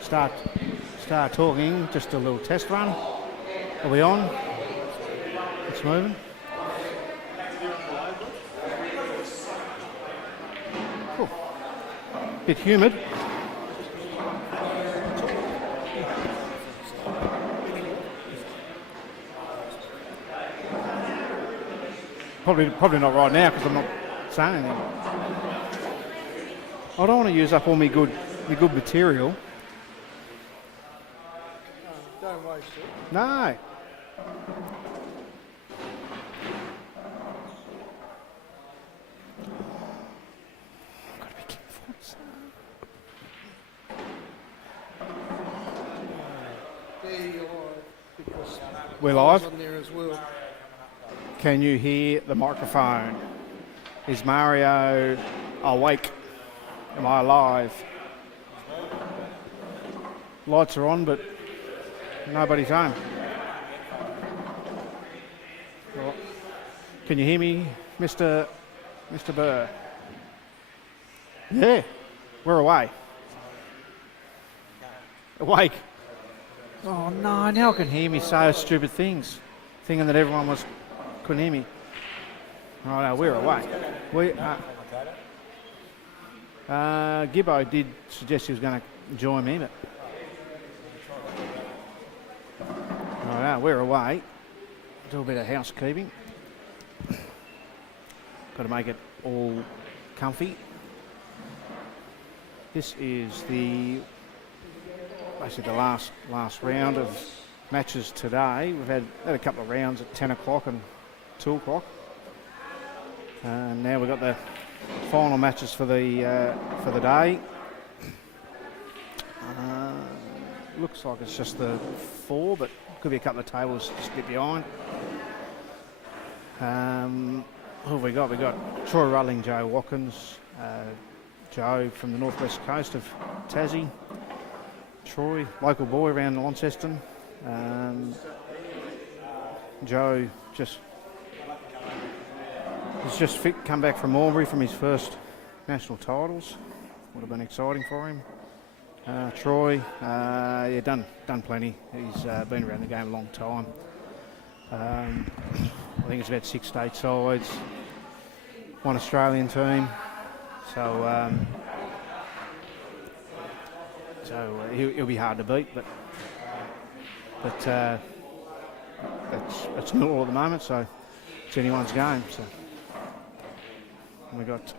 Start talking, just a little test run. Are we on? It's moving. Cool. Bit humid. Probably not right now because I'm not saying anything. I don't want to use up all my good material. Don't waste it. No. Got to be careful. We're live. On there as well. Can you hear the microphone? Is Mario awake? Am I alive? Lights are on, but nobody's home. Well, can you hear me, Mr. Burr? Yeah, we're away. Awake. Oh no, now I can hear me say stupid things, thinking that everyone couldn't hear me. Oh no, we're away. Gibbo did suggest he was going to join me, but oh no, we're away. Do a bit of housekeeping. Got to make it all comfy. This is basically the last round of matches today. We've had a couple of rounds at 10 o'clock and 2 o'clock. And now we've got the final matches for the day. Looks like it's just the 4, but could be a couple of tables just get behind. Who have we got? We've got Troy Rutling, Joe Watkins, Joe from the northwest coast of Tassie. Troy, local boy around Launceston. Joe he's just come back from Albury from his first national titles. Would have been exciting for him. Troy, done plenty. He's been around the game a long time. I think it's about 6 state sides, 1 Australian team. So he'll be hard to beat, but it's middle at the moment, so it's anyone's game. So we got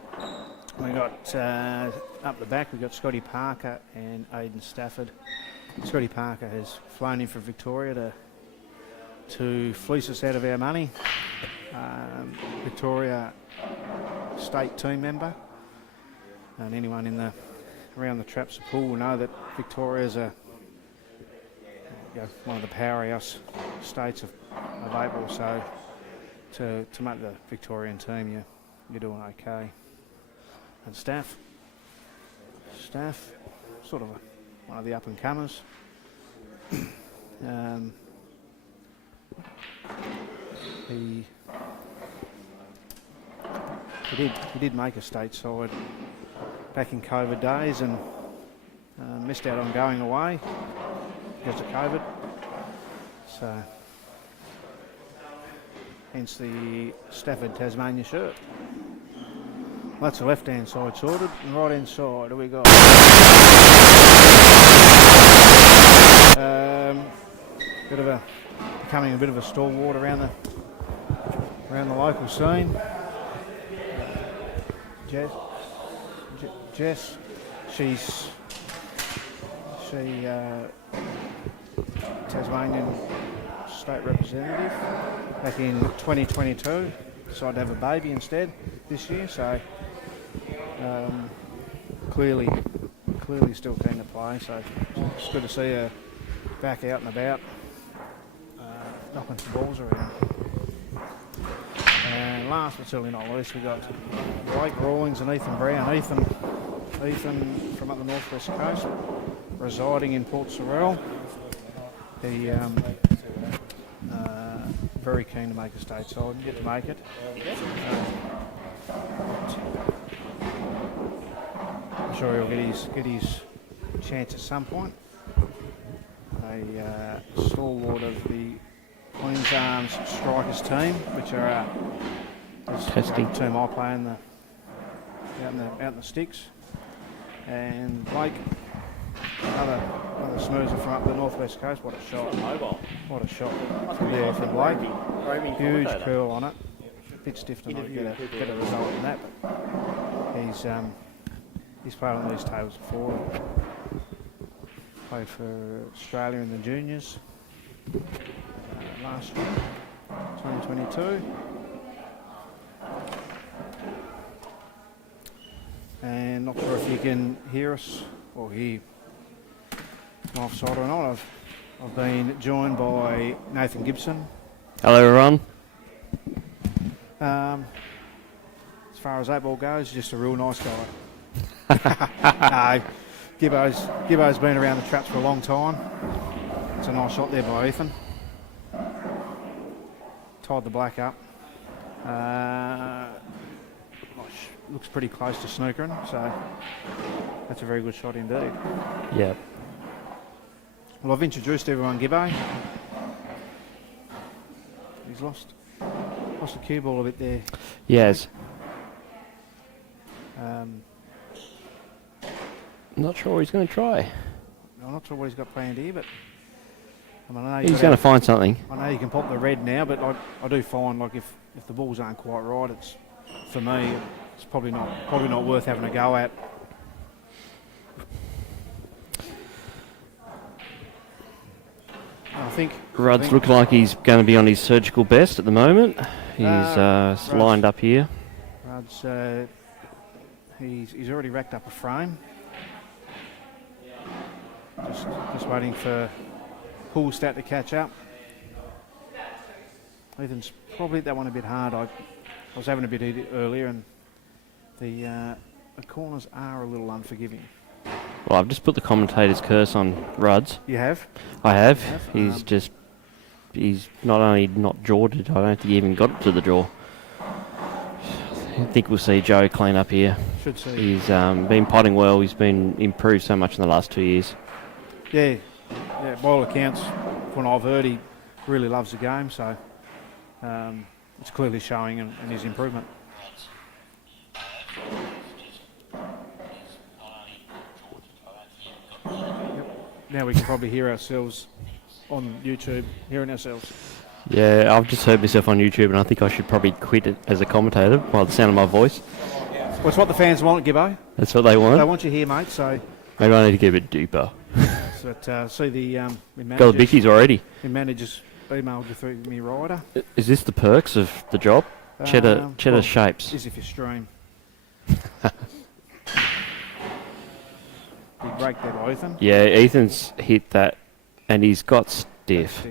up the back. We've got Scotty Parker and Aidan Stafford. Scotty Parker has flown in from Victoria to fleece us out of our money. Victoria state team member, and anyone around the Traps pool will know that Victoria's one of the powerhouse states of April. So to make the Victorian team, you're doing okay. And Staff, sort of one of the up and comers. He did make a state side back in COVID days and missed out on going away because of COVID. So hence the Stafford Tasmania shirt. That's the left-hand side sorted, and right-hand side, we got becoming a bit of a stalwart around the local scene. Jess, she Tasmanian state representative back in 2022. Decided to have a baby instead this year, so clearly still keen to play. So it's good to see her back out and about, knocking some balls around. And last but certainly not least, we got Blake Rawlings and Ethan Brown. Ethan from up the northwest coast, residing in Port Sorell. He Very keen to make a stateside and get to make it. I'm sure he'll get his chance at some point. A stalwart of the Queen's Arms Strikers team, which are the team I play in out in the sticks. And Blake, another snoozer from up the northwest coast. What a shot! What a shot from Blake. Huge curl on it. A bit stiff to not get a result in that, but he's played on these tables before. Played for Australia in the juniors last year, 2022. And not sure if you can hear us or hear my offside or not. I've been joined by Nathan Gibson. Hello, everyone. As far as that ball goes, just a real nice guy. No, Gibbo's been around the traps for a long time. It's a nice shot there by Ethan. Tied the black up. Looks pretty close to snookering, so that's a very good shot indeed. Yeah. Well, I've introduced everyone, Gibbo. He's lost the cue ball a bit there. Yes. Not sure what he's going to try. I'm not sure what he's got planned here, but I know He's going to find something. I know you can pop the red now, but I do find like if the balls aren't quite right, it's for me it's probably not worth having a go at. I think Rudd's looking like he's going to be on his surgical best at the moment. He's lined up here. Rudd's he's already racked up a frame. Just waiting for Pool Stat to catch up. Ethan's probably hit that one a bit hard. I was having a bit earlier, and the corners are a little unforgiving. Well, I've just put the commentator's curse on Rudd's. You have? I have. He's not only not jawed it, I don't think he even got it to the jaw. I think we'll see Joe clean up here. Should see. He's been potting well. He's been improved so much in the last 2 years. Yeah. By all accounts, from what I've heard, he really loves the game, so it's clearly showing in his improvement. Now we can probably hear ourselves on YouTube, hearing ourselves. Yeah, I've just heard myself on YouTube, and I think I should probably quit it as a commentator by the sound of my voice. Well, it's what the fans want, Gibbo. That's what they want. They want you here, mate, so... Maybe I need to get a bit deeper. But see the Got the bickies already. The manager's emailed you through me rider. Is this the perks of the job? Cheddar well, shapes. Is if you stream. Big break there by Ethan. Yeah, Ethan's hit that, and he's got stiff.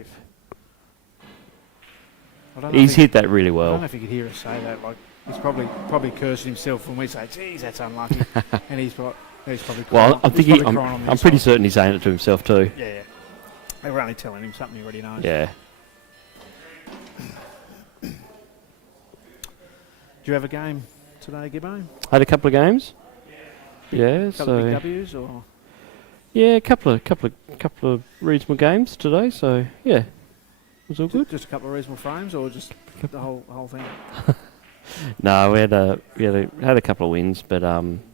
He's hit that really I well. don't know if you could hear us say that. Like he's probably cursing himself when we say, "Geez, that's unlucky," and he's probably. Well, I'm pretty certain he's saying it to himself too. Yeah. They were only telling him something he already knows. Yeah. Do you have a game today, Gibbo? Had a couple of games. Yeah, Couple of big W's or? Yeah, a couple of reasonable games today. So yeah, it was all good. Just a couple of reasonable frames, or just the whole thing? No, we had a couple of wins, but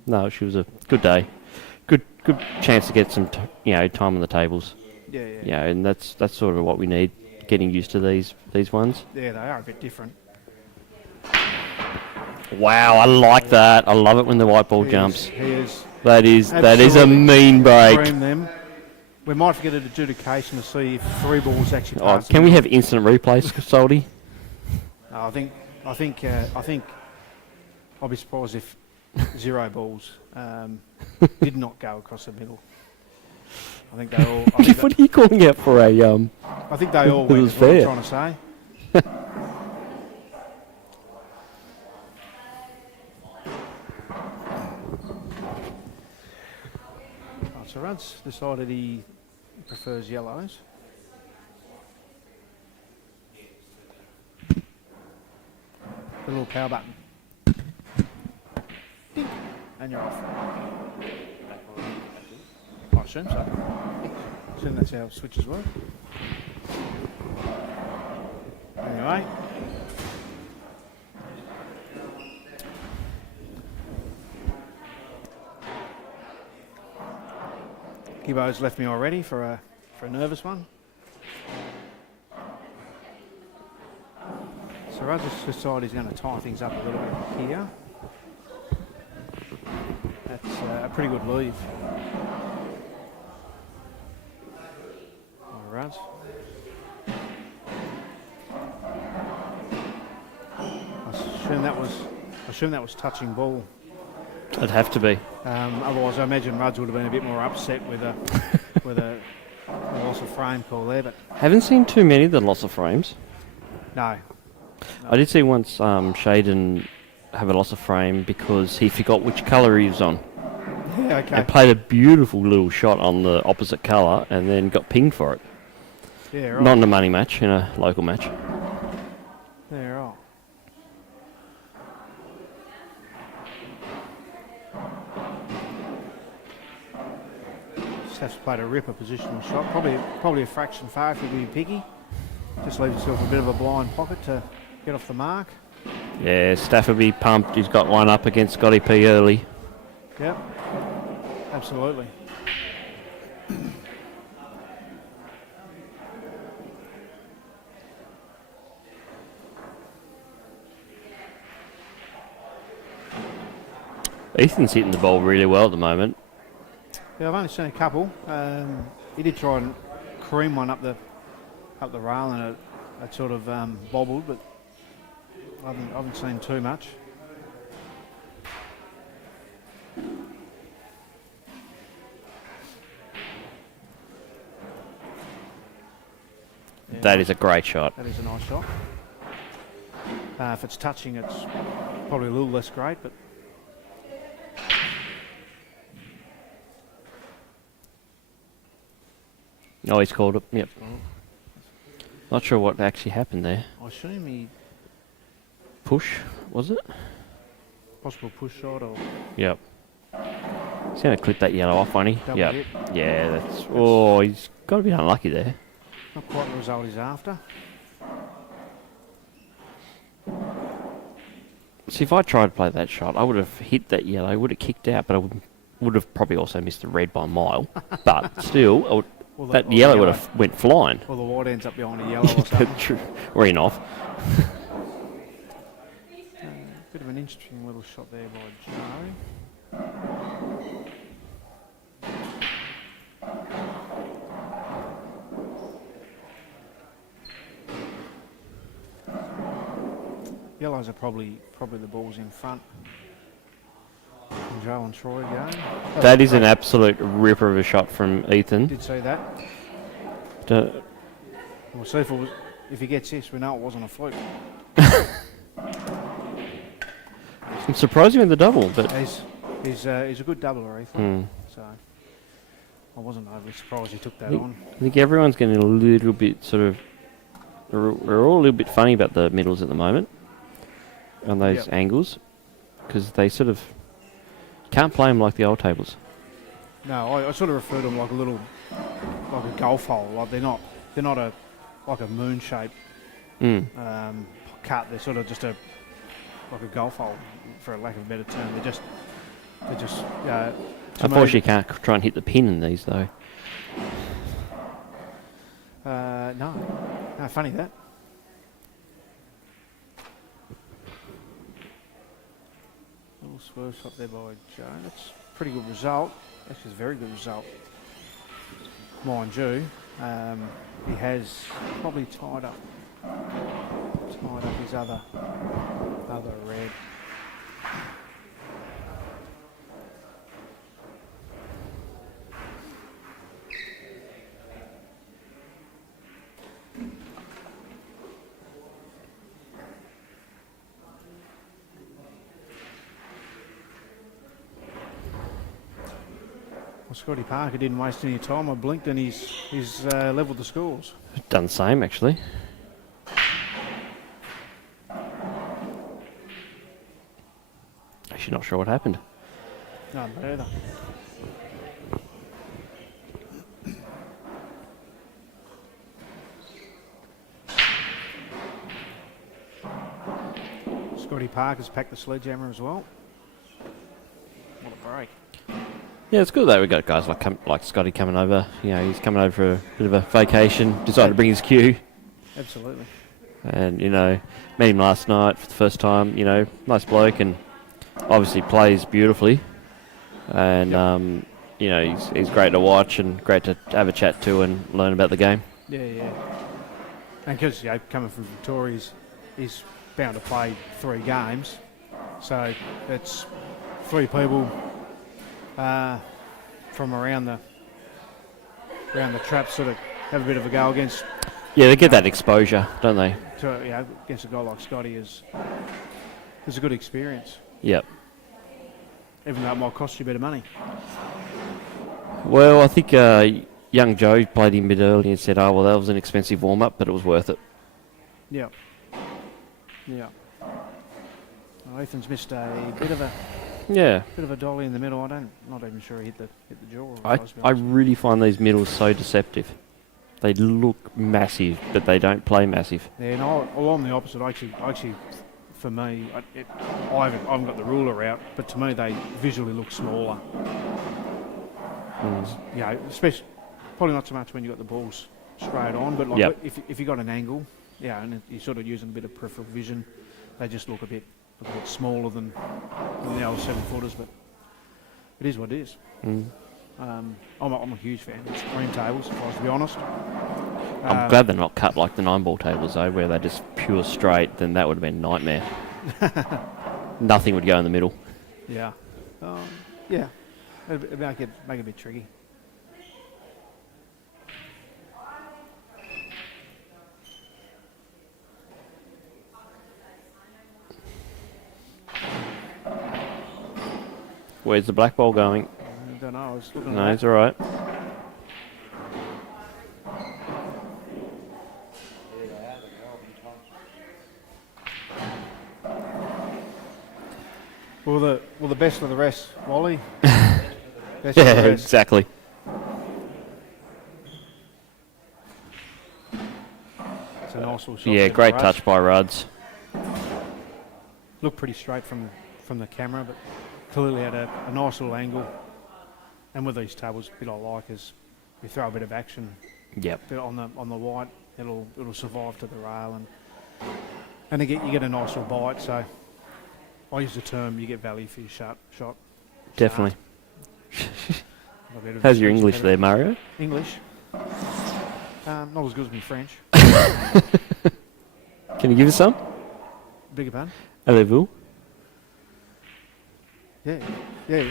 no, she was a good day. Good chance to get some time on the tables. Yeah. Yeah, and that's sort of what we need. Getting used to these ones. Yeah, they are a bit different. Wow, I like that. I love it when the white ball jumps. He is. That is a mean break. Them. We might get an adjudication to see if three balls actually pass. Can we have instant replays, Soldy? I think I'll be surprised if 0 balls did not go across the middle. I think they all. What are you calling out for a? I think they all it went. Was is what fair. I'm trying to say. So Rudd's decided he prefers yellows. The little power button. Ding. And you're off. I assume so. I assume that's how switches work. Anyway. Gibbo's left me already for a nervous one. So Rudd just decided he's going to tie things up a little bit here. That's a pretty good leave. All right. I assume that was touching ball. It'd have to be. Otherwise, I imagine Rudds would have been a bit more upset with a loss of frame call there. But Haven't seen too many of the loss of frames. no. I did see once Shaden have a loss of frame because he forgot which colour he was on. Yeah, okay. And played a beautiful little shot on the opposite colour and then got pinged for it. Yeah, right. Not in a money match, in a local match. Yeah, right. Stafs played a ripper positional shot. Probably a fraction far if you're being picky. Just leave yourself a bit of a blind pocket to get off the mark. Yeah, Staff will be pumped. He's got one up against Scotty P early. Yep, absolutely. Ethan's hitting the ball really well at the moment. Yeah, I've only seen a couple. He did try and cream one up the rail and it sort of bobbled, but I haven't seen too much. Yeah, That is a great shot. that is a nice shot. If it's touching, it's probably a little less great, but Oh, he's called it. Yep. Not sure what actually happened there. I assume he Push, was it? possible push shot or Yep. He's going to clip that yellow off, won't he? double Yep. hit. Yeah, that's... Oh, he's got to be unlucky there. Not quite the result he's after. See, if I tried to play that shot, I would have hit that yellow, would have kicked out, but I would have probably also missed the red by a mile. But still, Or that the yellow would have went flying. Or the white ends up behind a yellow or something. Or in off. Bit of an interesting little shot there by Joe. Yellows are probably the balls in front. From Joe and Troy again. That is an absolute ripper of a shot from Ethan. Did see that. We'll see if he gets this. We know it wasn't a fluke. I'm surprised he went the double, but... He's a good doubler, Ethan. Mm. So I wasn't overly surprised he took that I on. think everyone's getting a little bit sort of... We're all a little bit funny about the middles at the moment. On those angles. Because they sort of... Can't play them like the old tables. No, I sort of refer to them like a golf hole. Like they're not like a moon shape cut. They're sort of just like a golf hole, for a lack of a better term. They're just. Unfortunately, you can't try and hit the pin in these though. No, funny that. Little swerve shot there by Joe. That's a pretty good result. Actually, a very good result. Mind you, he has probably tied up his other red. Scotty Parker didn't waste any time. I blinked and he's levelled the scores. Done the same actually. actually not sure what happened. No, not either. Scotty Parker's packed the sledgehammer as well. What a break. Yeah, it's good that we got guys like Scotty coming over. You know, he's coming over for a bit of a vacation, decided to bring his cue. Absolutely. And, you know, met him last night for the first time. You know, nice bloke and obviously plays beautifully. And, you know, he's great to watch and great to have a chat to and learn about the game. Yeah, yeah. And because, you know, coming from Victoria, he's bound to play 3 games. So it's 3 people from around the trap sort of have a bit of a go against. Yeah, they get that exposure, don't they? To, you know, against a guy like Scotty is a good experience. Yep. Even though it might cost you a bit of money. Well, I think young Joe played him a bit early and said, oh, well, that was an expensive warm-up, but it was worth it. Yeah. Yeah. Well, Ethan's missed a bit of a dolly in the middle. Not even sure he hit the jaw. I really find these middles so deceptive. They look massive, but they don't play massive. Yeah, and I'm the opposite. Actually, for me, I haven't got the ruler out, but to me they visually look smaller. You know, especially probably not so much when you got the balls straight on, but like if you got an angle, yeah, and you're sort of using a bit of peripheral vision, they just look a bit smaller than the old 7-footers. But it is what it is. I'm a huge fan of screen tables, if I was to be honest. I'm glad they're not cut like the 9-ball tables, though, where they're just pure straight. Then that would have been a nightmare. Nothing would go in the middle. Yeah. Yeah. It'd make it a bit tricky. Where's the black ball going? I don't know. I was looking No, at it's all right. Well, the best of the rest, Wally. Best of the Yeah, rest. exactly. It's a nice little shot. Yeah, there great for us. touch by Ruds. Looked pretty straight from the camera, but clearly had a nice little angle. And with these tables, a bit I like is you throw a bit of action. Yep. Bit on the white, it'll survive to the rail, and you get a nice little bite. So I use the term you get value for your shot. Definitely. A bit of How's your expensive English header. there, Mario? English. Not as good as my French. Can you give us some? Bigger pardon? Allez-vous? Yeah. Yeah.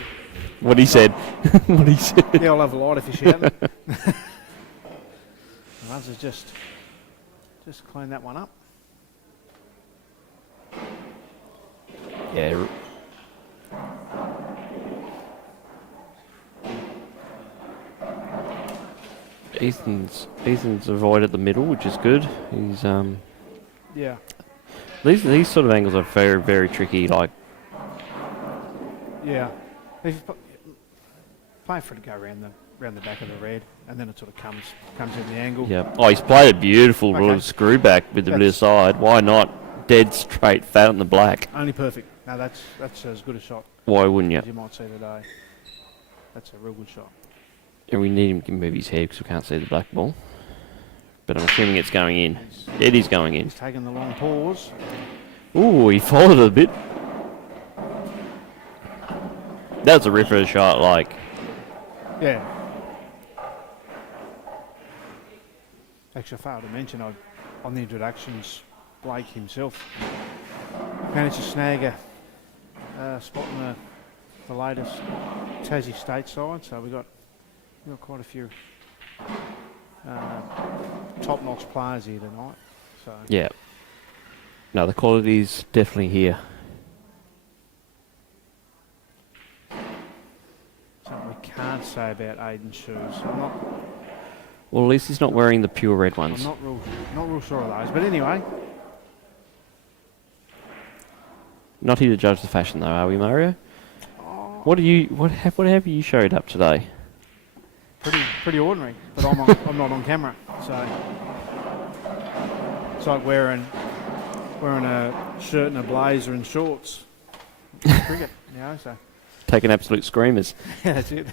What he said. What he said. Yeah, I'll have a light if you shout. Runs has just cleaned that one up. Yeah. Ethan's avoided the middle, which is good. He's Yeah. these sort of angles are very, very tricky. Like, Yeah. If you play for it to go around the back of the red, and then it sort of comes in the angle. yeah. Oh, he's played a beautiful little Okay. screw back with the blue side. Why not dead straight, fat on the black? Only perfect. No, that's as good a shot Why wouldn't you? as you might see today. That's a real good shot. And we need him to move his head because we can't see the black ball. But I'm assuming it's going in. It is going in. He's taking the long pause. Ooh, he followed it a bit. That was a ripper shot, like. Yeah. Actually, I failed to mention on the introductions, Blake himself managed to snag a spot in the latest Tassie State side, so we got quite a few top-notch players here tonight. So Yeah. No, the quality's definitely here. something we can't say about Aiden's shoes. Well, at least he's not wearing the pure red I'm ones. not real sure of those, but anyway. Not here to judge the fashion, though, are we, Mario? Oh, What have you showed up today? pretty ordinary, but I'm not on camera, so it's like wearing a shirt and a blazer and shorts. Cricket, so Taking absolute screamers. yeah, that's it.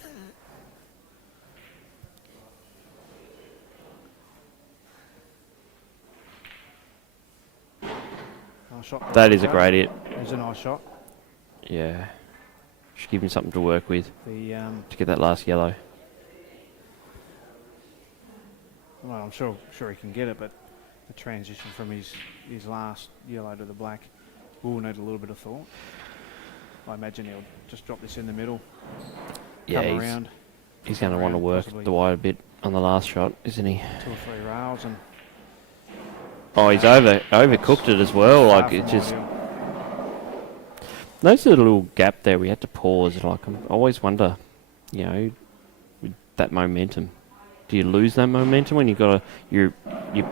Nice shot. That is a great hit. It's a nice shot. Yeah. Should give him something to work with The to get that last yellow. well, I'm sure he can get it, but the transition from his last yellow to the black will need a little bit of thought. I imagine he'll just drop this in the middle, Yeah, come around, he's going to want to work possibly the wide a bit on the last shot, isn't he? 2 or 3 rails, and Oh, he's overcooked it as well. far Like from it just ideal. notice a little gap there. We had to pause. Like I always wonder, with that momentum, do you lose that momentum when you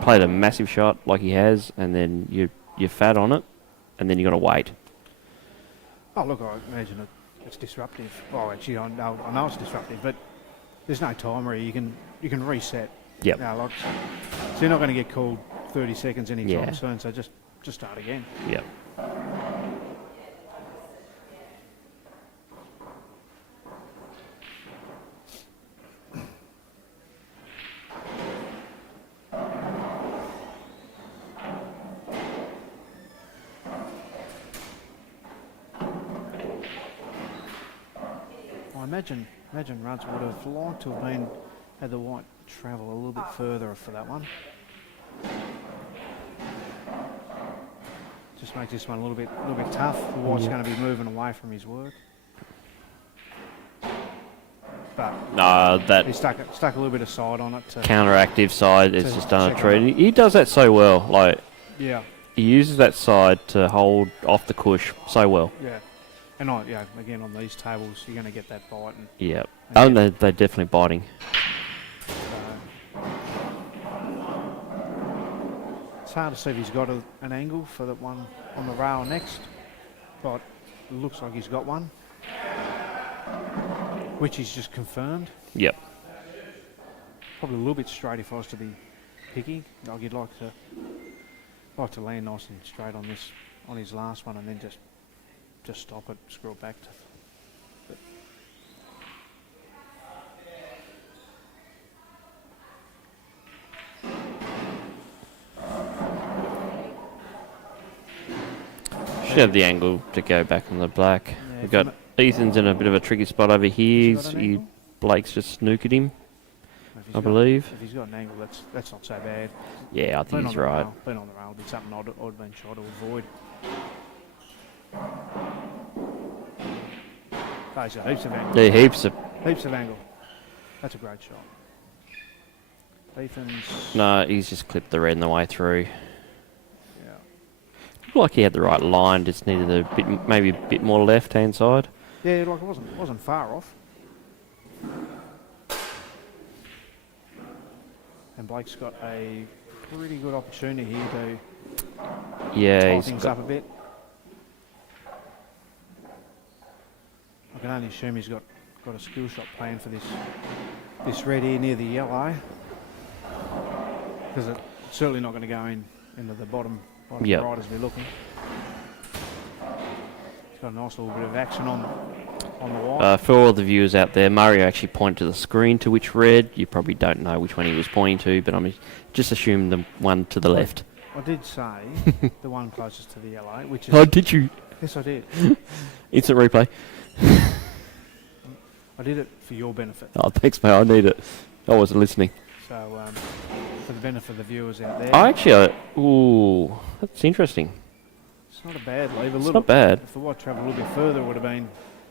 played a massive shot like he has, and then you're fat on it, and then you got to wait. Oh, look, I imagine it's disruptive. Oh, actually, I know it's disruptive, but there's no timer. You can reset. Yep. So you're not going to get called 30 seconds anytime soon. So just start again. Yep. I imagine Ruds would have liked to have had the white travel a little bit further for that one. Just makes this one a little bit tough. The white's going to be moving away from his work. But No, that he stuck a little bit of side on it. counteractive side is to just done a check treat. He does that so well. Like Yeah, he uses that side to hold off the cush so well. yeah. And again on these tables, you're going to get that bite. And Yep. And Oh, they're definitely biting. it's hard to see if he's got an angle for that one on the rail next, but it looks like he's got one, which he's just confirmed. Yep. Probably a little bit straight if I was to be picky. Like you'd like to land nice and straight on his last one, and then just stop it, screw it back to. Should have the angle to go back on the black. Yeah, We've got Ethan's in a bit of a tricky spot over here. Has he got an angle? Blake's just snookered him, If he's I got- believe. If he's got an angle, that's not so bad. Yeah, I think he's right. Being on the rail would be something I'd been trying to avoid. Oh, he's got heaps of angle. Yeah, heaps of. Heaps of angle. That's a great shot. Ethan's. No, he's just clipped the red on the way through. Yeah. Looked like he had the right line, just needed maybe a bit more left-hand side. Yeah, like it wasn't far off. And Blake's got a pretty good opportunity here to Yeah, tie he's things got, up a bit. I can only assume he's got a skill shot planned for this red here near the yellow, because it's certainly not going to go into the bottom Yep. right as we're looking. It's got a nice little bit of action on the white. for all the viewers out there, Mario actually pointed to the screen to which red. You probably don't know which one he was pointing to, but I'm just assuming the one to the left. I did say the one closest to the yellow, which is... Oh, did you? Yes, I did. Instant replay. I did it for your benefit. Oh, thanks, mate. I need it. I wasn't listening. So, for the benefit of the viewers out there, Ooh, that's interesting. it's not a bad leave. It's not bad. If the white travelled a little bit further, it would have been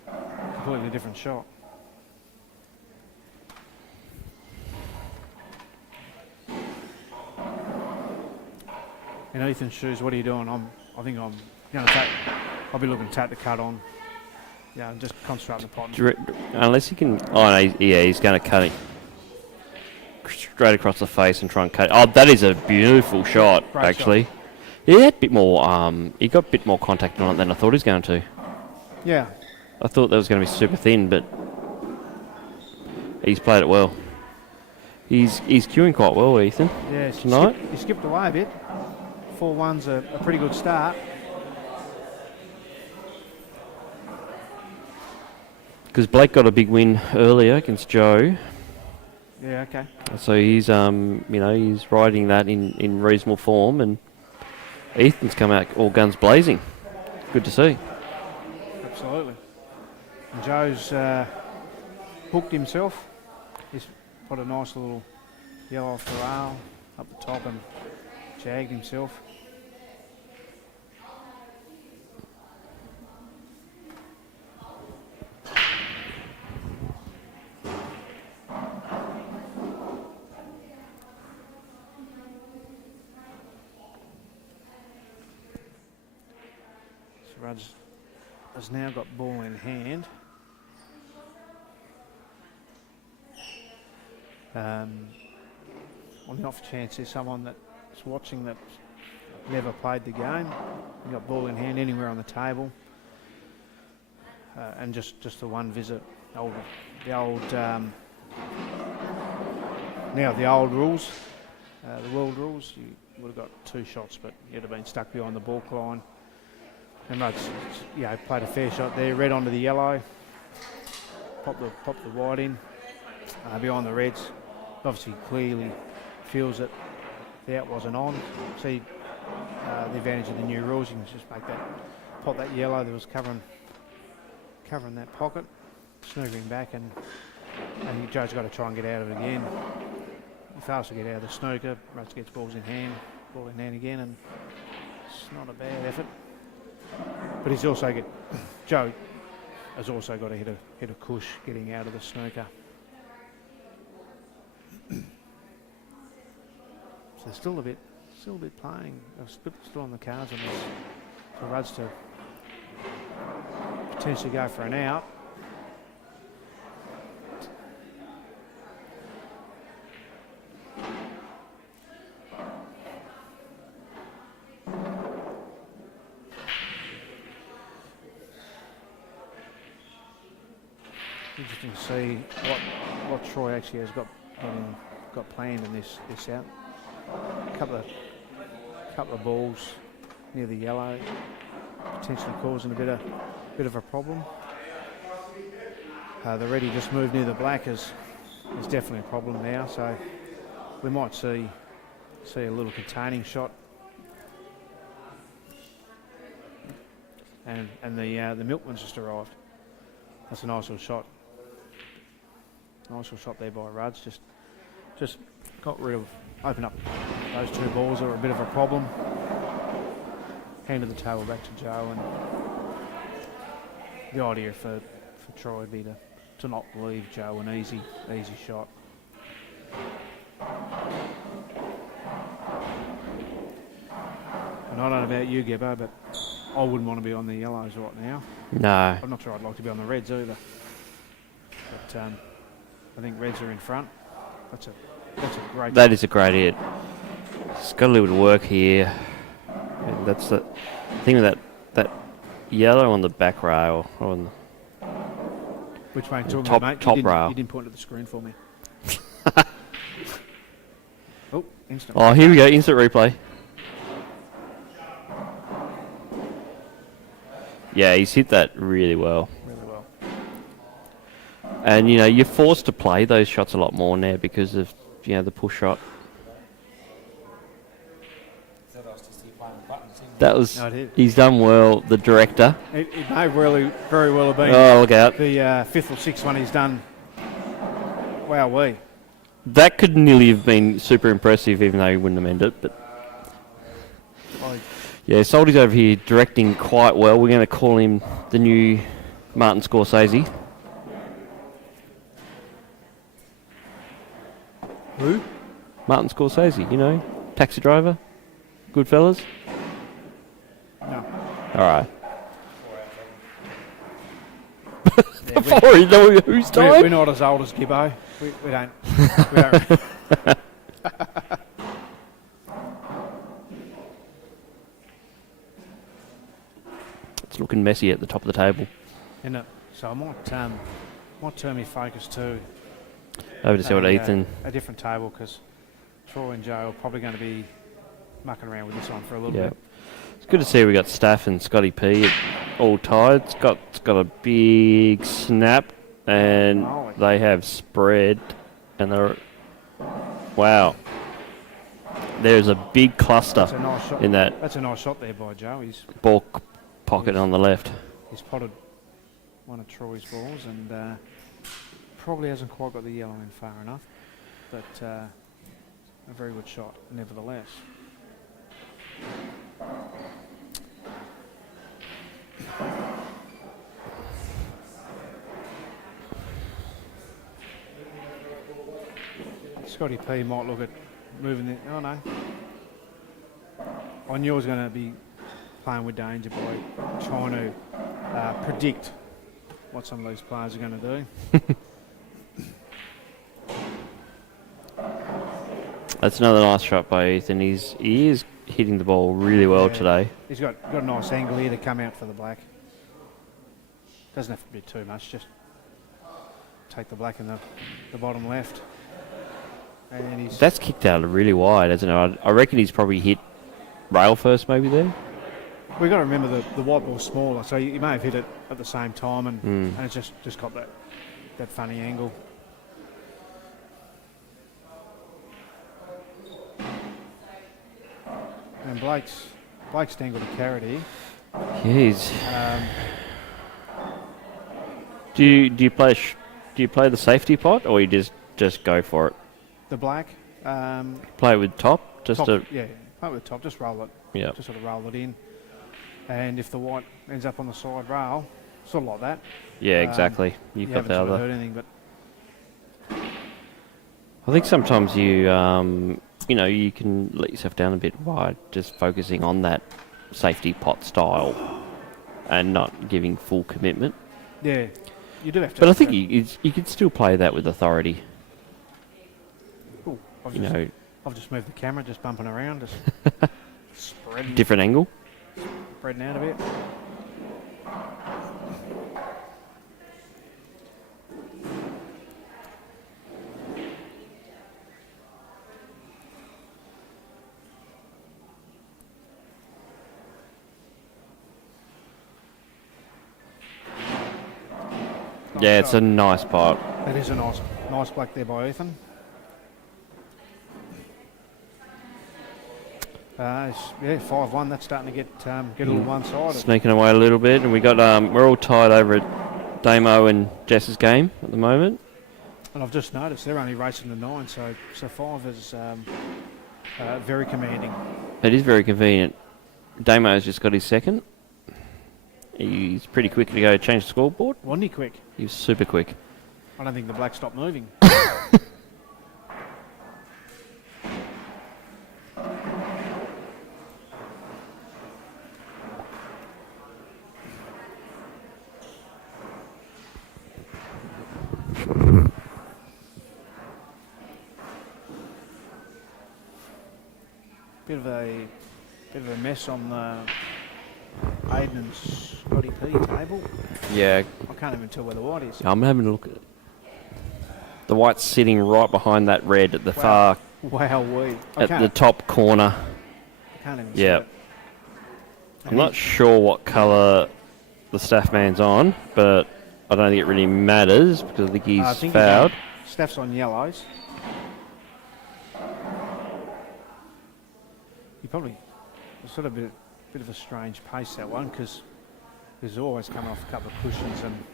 a completely different shot. In Ethan's shoes, what are you doing? I think I'm going to take. I'll be looking to tap the cut on. Yeah, and just concentrate on the pot. Unless he can... Oh, no, he's going to cut it straight across the face and try and cut it. Oh, that is a beautiful shot, Great actually. He had a bit more. He got a bit more contact on it than I thought he was going to. Yeah. I thought that was going to be super thin, but he's played it well. He's queuing quite well, Ethan. Yeah, tonight. He skipped away a bit. 4-1's a pretty good start. Because Blake got a big win earlier against Joe. Yeah, okay. So he's he's riding that in reasonable form, and Ethan's come out all guns blazing. Good to see. Absolutely. And Joe's hooked himself. He's put a nice little yellow ferrule up the top and jagged himself. Rudd's has now got ball in hand. On the off chance there's someone that's watching that's never played the game, you got ball in hand anywhere on the table, and just the one visit. The old rules, the world rules. You would have got 2 shots, but you'd have been stuck behind the balk line. And Rudd's, played a fair shot there, red onto the yellow, pop the white in, behind the reds. Obviously, clearly feels that the out wasn't on. See the advantage of the new rules. You can just pop that yellow that was covering that pocket, snookering back, and Joe's got to try and get out of it again. He fails to get out of the snooker. Rudd gets ball in hand again, and it's not a bad effort. But Joe has also got to hit a cush getting out of the snooker. So there's still a bit playing. Still on the cards on this. For Rudd's to potentially go for an out. Interesting to see what Troy actually has got planned in this out. A couple of balls near the yellow, potentially causing a bit of a problem. The red he just moved near the black is definitely a problem now. So we might see a little containing shot. And the milkman's just arrived. That's a nice little shot. Nice little shot there by Rudds. Just opened up those 2 balls that were a bit of a problem. Handed the table back to Joe, and the idea for Troy would be to not leave Joe an easy shot. And I don't know about you, Gebbo, but I wouldn't want to be on the yellows right now. No. I'm not sure I'd like to be on the reds either. But I think reds are in front. That's a great. That is a great hit. It's got a little bit of work here. And that's the thing with that yellow on the back rail. Which way to top, mate? Top rail. You didn't point at the screen for me. Oh, instant. Oh, here we go. Instant replay. Yeah, he's hit that really well. Really well. And, you're forced to play those shots a lot more now because of, the push shot. That was, he's done well, the director. It may really, very well have been. Oh, look out. The 5th or 6th one he's done. Wowee. That could nearly have been super impressive even though he wouldn't amend it, but... Yeah, Salty's over here directing quite well. We're going to call him the new Martin Scorsese. Who? Martin Scorsese, taxi driver, Goodfellas. No. All right. Before you know who's time? We're not as old as Gibbo. We don't. We don't. It's looking messy at the top of the table. Isn't it? So I might turn my focus to Over to see what Ethan. a different table, because Troy and Joe are probably going to be mucking around with this one for a little Yeah. bit. It's good to see we got Staff and Scotty P all tied. Scott's got a big snap, and Holy. they have spread, and they're wow. There's a big cluster That's a nice shot. in that That's a nice shot there by Joe. He's ball pocket on the left. potted one of Troy's balls, and probably hasn't quite got the yellow in far enough, but a very good shot nevertheless. Scotty P might look at moving the... Oh no. I knew I was going to be playing with danger by trying to predict what some of these players are going to do. That's another nice shot by Ethan. He is hitting the ball really well Yeah. today. He's got a nice angle here to come out for the black. Doesn't have to be too much, just take the black in the bottom left. And he's... That's kicked out really wide, hasn't it? I reckon he's probably hit rail first, maybe there. We've got to remember the white ball's smaller, so you may have hit it at the same time, and it's just got that funny angle. And Blake's dangled a carrot here. Jeez. Do you play the safety pot, or you just go for it? The black. Play with top, just Top, to yeah, play with the top, just roll it. yeah. Just sort of roll it in. And if the white ends up on the side rail, sort of like that. Yeah, exactly. You've You got haven't the sort of other. heard anything, but I think sometimes you can let yourself down a bit by just focusing on that safety pot style and not giving full commitment. yeah, you do have to. But I think you could still play that with authority. Ooh, You I've just moved the camera, just bumping around, just spreading, different angle. spreading out a bit. Yeah, it's a nice pot. That is a nice black there by Ethan. Yeah, 5-1. That's starting to get a little one-sided. Sneaking away a little bit, and we're all tied over at Damo and Jess's game at the moment. And I've just noticed they're only racing to 9, so 5 is very commanding. It is very convenient. Damo's just got his second. He's pretty quick to go change the scoreboard. Wasn't he quick? He was super quick. I don't think the black stopped moving. Bit of a mess on the Aiden and Scotty P table. Yeah, I can't even tell where the white is. I'm having a look at it. The white's sitting right behind that red at the far, Wow, at the top corner. I can't even Yeah. see it. I'm not sure what colour the staff man's on, but I don't think it really matters because I think he's I think fouled. Staff's on yellows. He probably it's sort of a bit of a strange pace, that one, because he's always coming off a couple of cushions, and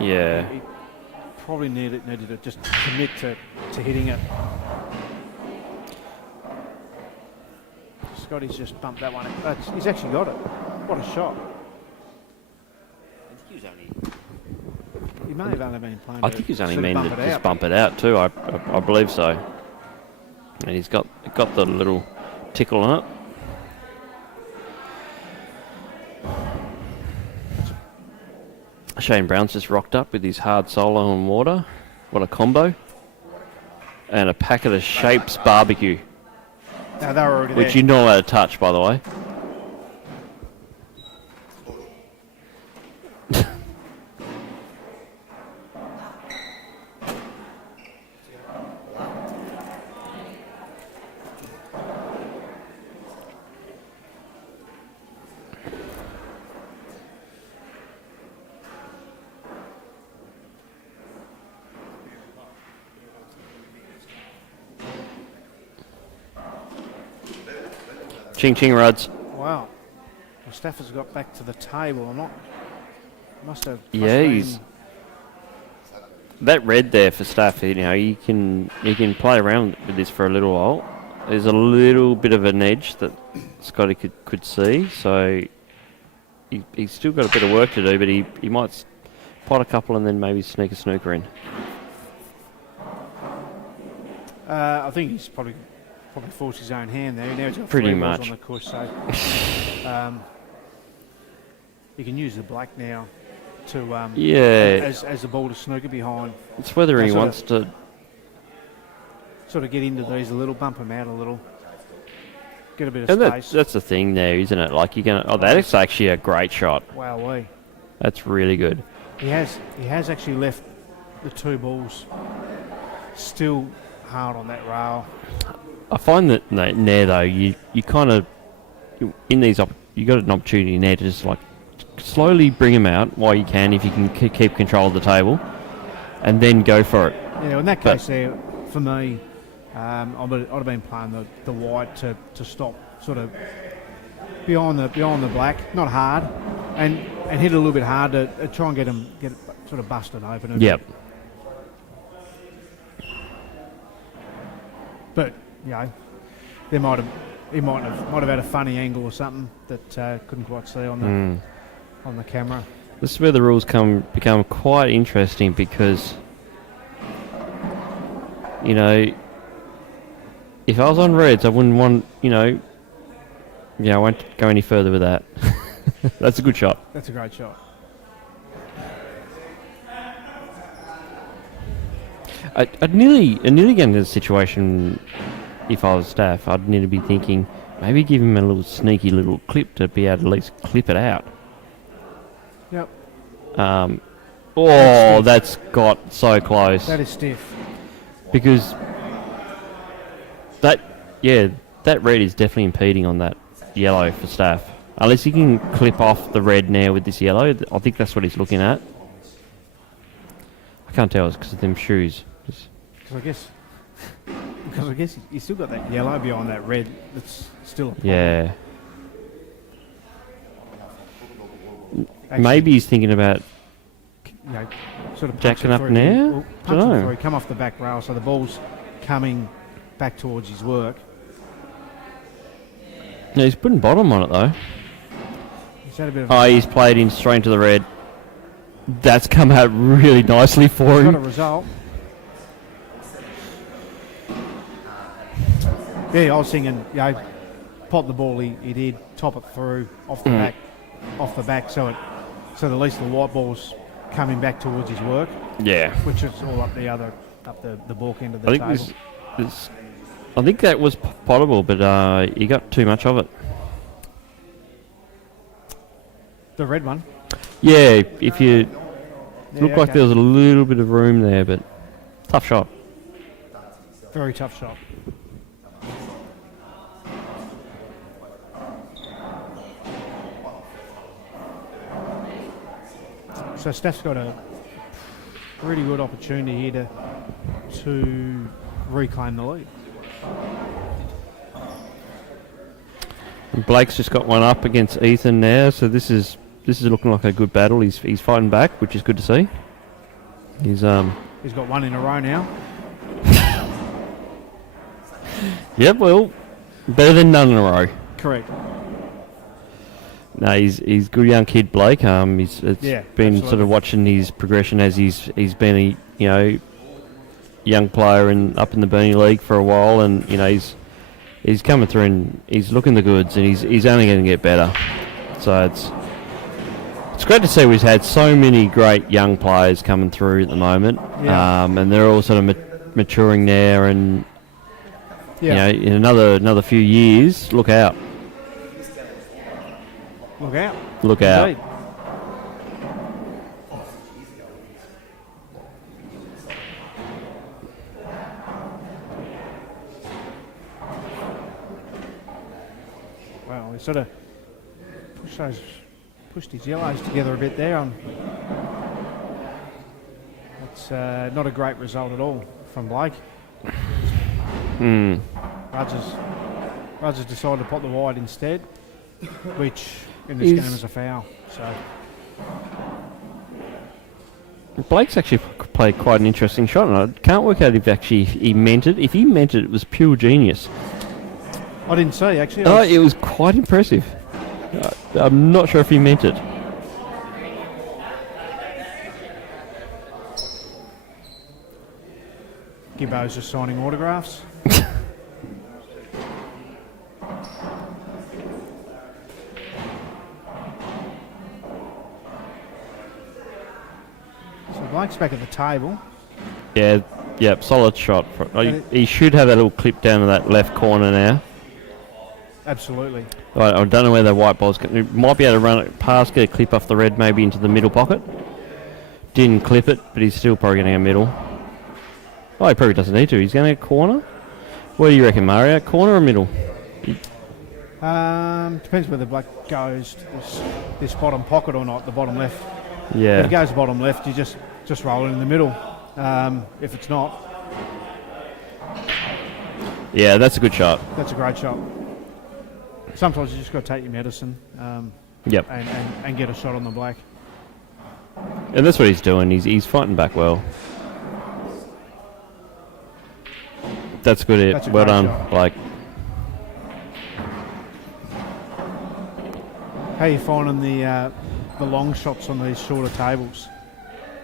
Yeah. he probably needed to just commit to hitting it. Scotty's just bumped that one. He's actually got it. What a shot. He may have only been playing I to think he's only sort of meant bump to it just out. bump it out too. I believe so. And he's got the little tickle on it. Shane Brown's just rocked up with his hard solo and water. What a combo. And a packet of Shapes barbecue, No, they were already which there. you're not allowed to touch, by the way. Ching ching, Ruds. Wow. Well, Stafford's got back to the table. I'm not. Must have. Yeah, he's that red there for Staff. You know, you can play around with this for a little while. There's a little bit of an edge that Scotty could see, so he's still got a bit of work to do, but he might pot a couple and then maybe sneak a snooker in. I think he's probably forced his own hand there. Now he's got Pretty three balls much on the course, so he can use the black now to as the ball to snooker behind. It's whether he wants to sort of get into these a little, bump him out a little, get a bit of and space. that's the thing there, isn't it? Like you're gonna. Oh, that's actually a great shot. Wowee. That's really good. He has actually left the two balls still hard on that rail. I find that there though, you kind of in these you got an opportunity in there to just like slowly bring them out while you can, if you can keep control of the table, and then go for it. Yeah, in that case there, for me, I'd have been playing the white to stop sort of behind the black, not hard, and hit it a little bit hard to try and get it sort of busted open. Yep. But you know, he might have had a funny angle or something that couldn't quite see on the camera. This is where the rules become quite interesting, because you know, if I was on Reds, I wouldn't want, I won't go any further with that. That's a good shot. That's a great shot. I'd nearly get into the situation, if I was Staff, I'd need to be thinking, maybe give him a little sneaky little clip to be able to at least clip it out. Yep. That's got so close. That is stiff. Because that red is definitely impeding on that yellow for Staff. Unless he can clip off the red now with this yellow, I think that's what he's looking at. I can't tell, it's because of them shoes. Because I guess you still got that yellow behind that red that's still a problem. Yeah. Actually, maybe he's thinking about sort of jacking up through now? Well, punch him through, come off the back rail, so the ball's coming back towards his work. No, he's putting bottom on it though. He's had a bit of he's played in straight into the red. That's come out really nicely for him. Got a result. Yeah, I was thinking, pot the ball. He did top it through off the back, so at least the white ball's coming back towards his work. Yeah, which is all up the balk end of the table. I think that was potable, but he got too much of it. The red one. Yeah, if you looked like there was a little bit of room there, but tough shot. Very tough shot. So Steph's got a pretty good opportunity here to reclaim the lead. And Blake's just got one up against Ethan now, so this is looking like a good battle. He's fighting back, which is good to see. He's got one in a row now. Yep, well, better than none in a row. Correct. No, he's good young kid, Blake. Been absolutely. sort of watching his progression as he's been a young player and up in the Burnie League for a while, and he's coming through and he's looking the goods, and he's only going to get better. So it's great to see we've had so many great young players coming through at the moment, and they're all sort of maturing now, and in another few years, look out. Look out. Look out. Indeed. Well, he sort of pushed his yellows together a bit there. It's not a great result at all from Blake. Rudge has Rogers decided to put the wide instead, which in this game is a foul. So Blake's actually played quite an interesting shot, and I can't work out if actually he meant it. If he meant it, it was pure genius. I didn't see actually. Oh, it was quite impressive. I'm not sure if he meant it. Gibbo's just signing autographs. So Blake's back at the table. Yeah, solid shot. He should have that little clip down to that left corner now. Absolutely. I don't know where the white ball's going. He might be able to run it past, get a clip off the red, maybe into the middle pocket. Didn't clip it, but he's still probably going to go middle. Oh, he probably doesn't need to. He's going to go corner. Where do you reckon, Mario? Corner or middle? Depends where the black goes. This bottom pocket or not, the bottom left. Yeah. If it goes bottom left, you just roll it in the middle. If it's not, yeah, that's a good shot. that's a great shot. Sometimes you just got to take your medicine. Yep. And get a shot on the black. And that's what he's doing. He's fighting back well. That's good hit. That's a Well great done, shot. Blake. How are you finding the long shots on these shorter tables?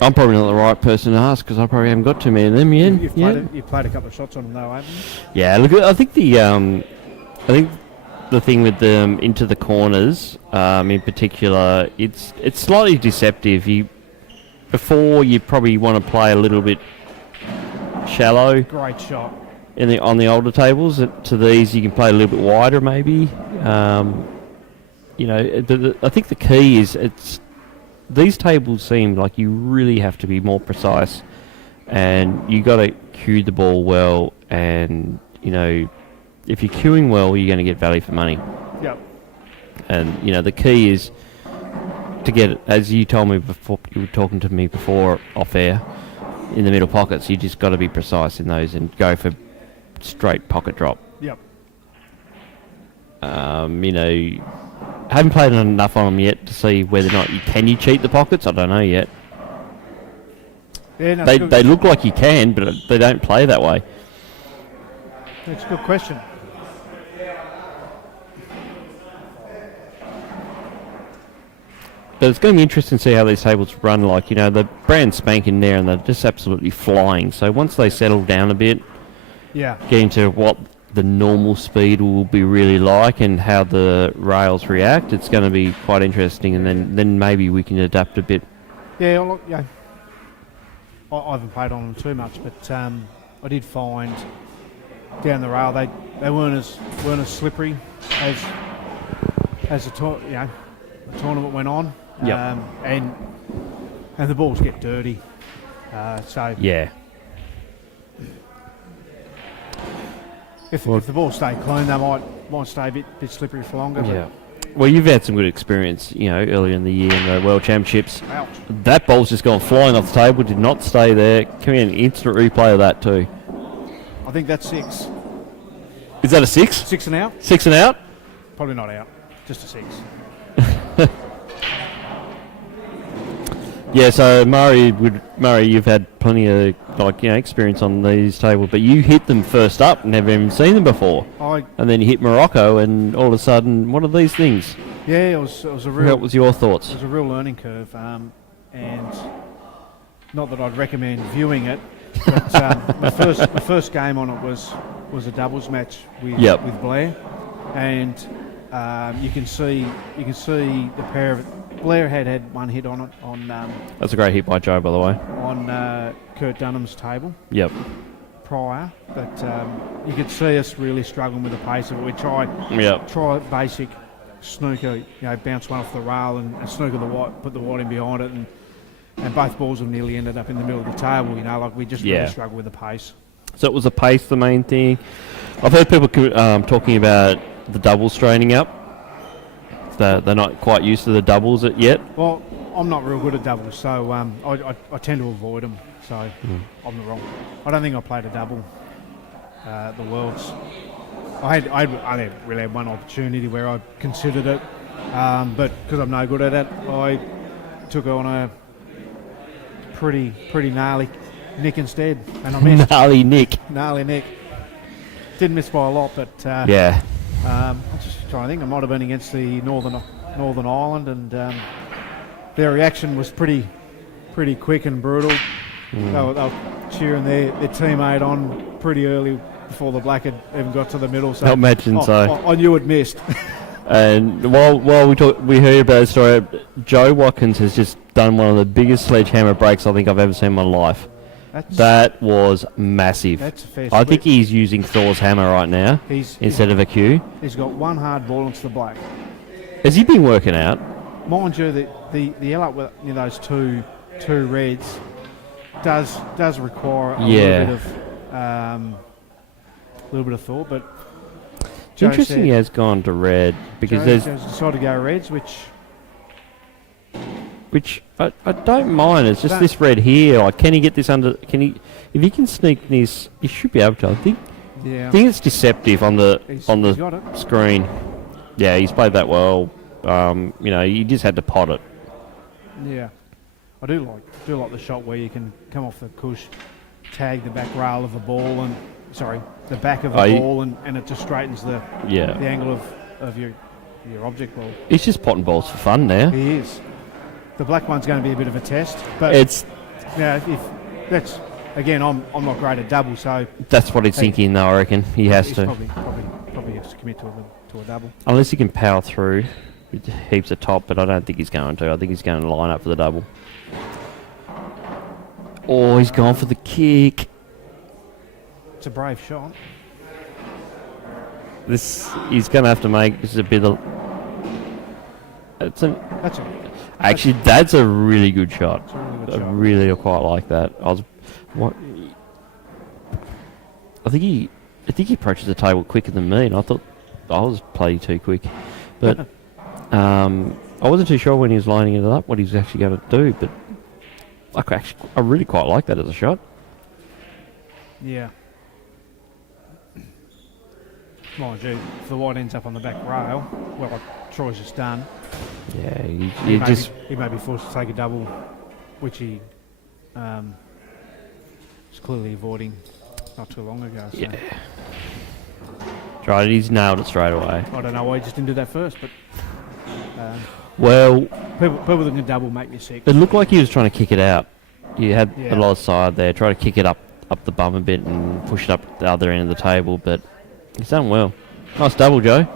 I'm probably not the right person to ask because I probably haven't got too many of them yet. You've played a couple of shots on them though, haven't you? Yeah, look, I think the thing with them into the corners, in particular, it's slightly deceptive. Before you probably want to play a little bit shallow. Great shot. On the older tables, to these you can play a little bit wider maybe. I think the key is these tables seem like you really have to be more precise, and you got to cue the ball well, and if you're cueing well, you're going to get value for money. Yep. And the key is to get it, as you told me before, you were talking to me before off air, in the middle pockets. You just got to be precise in those and go for straight pocket drop. Yep. Haven't played enough on them yet to see whether or not can you cheat the pockets. I don't know yet. Yeah, no, they look like you can, but they don't play that way. That's a good question. But it's going to be interesting to see how these tables run. The brand spanking there, and they're just absolutely flying. So once they settle down a bit, Yeah. get into what the normal speed will be really like and how the rails react, it's going to be quite interesting. And then maybe we can adapt a bit. Yeah, well, look, yeah. I haven't played on them too much, but I did find down the rail they weren't as slippery as the tournament went on. Yep. And the balls get dirty. So Yeah. if the balls stay clean, they might stay a bit slippery for longer. Yeah. Well, you've had some good experience, earlier in the year in the World Championships. Ouch. That ball's just gone flying off the table, did not stay there. Come in, instant replay of that too. I think that's 6. Is that a 6? 6 and out? 6 and out? Probably not out. Just a 6. Yeah, so Murray, you've had plenty of experience on these tables, but you hit them first up, never even seen them before, and then you hit Morocco, and all of a sudden, what are these things? Yeah, it was a real. What was your thoughts? It was a real learning curve, and not that I'd recommend viewing it, but my first game on it was a doubles match with Blair, and you can see the pair of it. Blair had one hit on it That's a great hit by Joe, by the way. on Kurt Dunham's table. Yep. Prior, but you could see us really struggling with the pace of it. We try basic snooker, bounce one off the rail and snooker the white, put the white in behind it, and both balls have nearly ended up in the middle of the table. We just really struggle with the pace. So it was the pace, the main thing. I've heard people talking about the doubles straining up. They're not quite used to the doubles yet. Well, I'm not real good at doubles, so I tend to avoid them. So I'm the wrong. I don't think I played a double the Worlds. I only really had one opportunity where I considered it, but because I'm no good at it, I took on a pretty gnarly nick instead, and I missed. Gnarly Nick. Gnarly nick. Didn't miss by a lot, but Yeah. I'm just trying to think. I might have been against the Northern Ireland, and their reaction was pretty quick and brutal. They were cheering their teammate on pretty early before the black had even got to the middle. So I'll imagine so. I knew it missed. And while we heard about the story, Joe Watkins has just done one of the biggest sledgehammer breaks I think I've ever seen in my life. That was massive. That's a fair I split. think he's using Thor's hammer right now instead of a cue. He's got one hard ball into the black. Has he been working out? Mind you, the yell up with those two reds does require a little bit of thought, but Joe Interesting said he has gone to red because Joe's decided to go reds, which I don't mind. It's just this red here. Like, can he get this under? If he can sneak this, he should be able to. I think it's deceptive on the he's got it. screen. Yeah, he's played that well. He just had to pot it. Yeah, I do like the shot where you can come off the cush, tag the back rail of the ball the back of the ball, and it just straightens the angle of your object ball. He's just potting balls for fun now. He is. The black one's going to be a bit of a test, but It's if that's again, I'm not great at double, so that's what he's thinking, though. I reckon he has he's to, probably has to commit to a double. unless he can power through with heaps of top. But I don't think he's going to. I think he's going to line up for the double. Oh, he's gone for the kick. It's a brave shot. He's going to have to make. This is a bit of. Actually, that's a really good shot. It's a really good I shot. really quite like that. I think he approaches the table quicker than me, and I thought I was playing too quick. But I wasn't too sure when he was lining it up what he was actually going to do. But I really quite like that as a shot. Yeah. Mind you, if the white ends up on the back rail, well, like Troy's just done. Yeah, He may be forced to take a double, which he was clearly avoiding not too long ago. So. Yeah. Right, he's nailed it straight away. I don't know why he just didn't do that first, but Well, people that can double make me sick. it looked like he was trying to kick it out. He had Yeah. a lot of side there, try to kick it up the bum a bit and push it up the other end of the table, but he's done well. Nice double, Joe.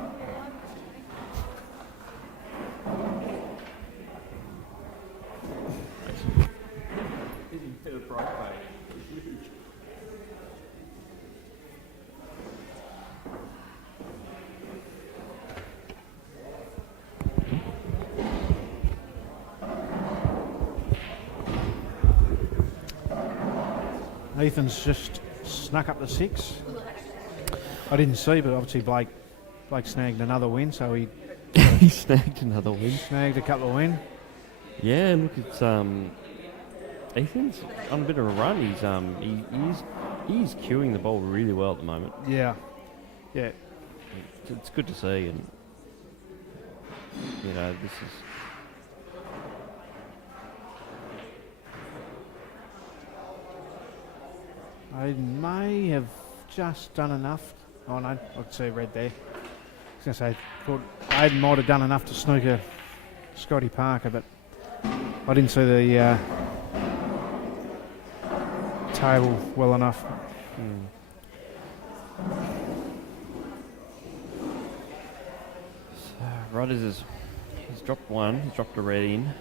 Ethan's just snuck up the 6. I didn't see, but obviously Blake snagged another win, so he He snagged another win. snagged a couple of win. Yeah, look, it's Ethan's on a bit of a run. He's queuing the ball really well at the moment. Yeah. It's good to see, and this is. I may have just done enough. Oh no, I could see red there. I was going to say, thought Aiden might have done enough to snooker Scotty Parker, but I didn't see the table well enough. So Rudders he's dropped one. He's dropped a red in.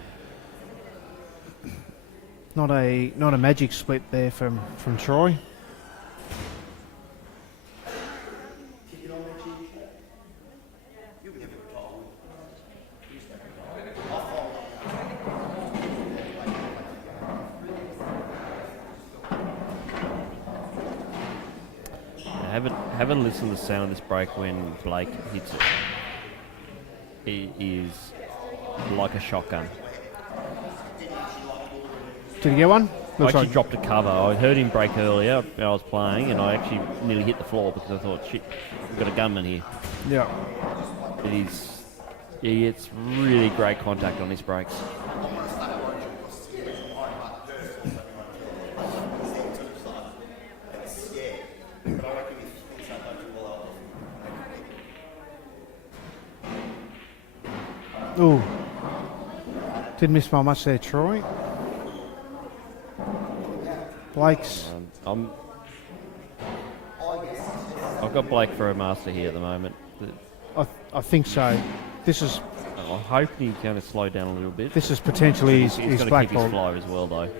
Not a magic split there from Troy. Have a listen to the sound of this break when Blake hits it. It is like a shotgun. Did you get one? I actually dropped a cover. I heard him break earlier when I was playing, and I actually nearly hit the floor because I thought, shit, we've got a gunman here. Yeah. He gets really great contact on his breaks. Ooh. Didn't miss by much there, Troy. Blake's. I've got Blake for a master here at the moment. I think so. This is. I'm hoping he's going to slow down a little bit. This is potentially his He's got to black keep his ball. flow as well, though.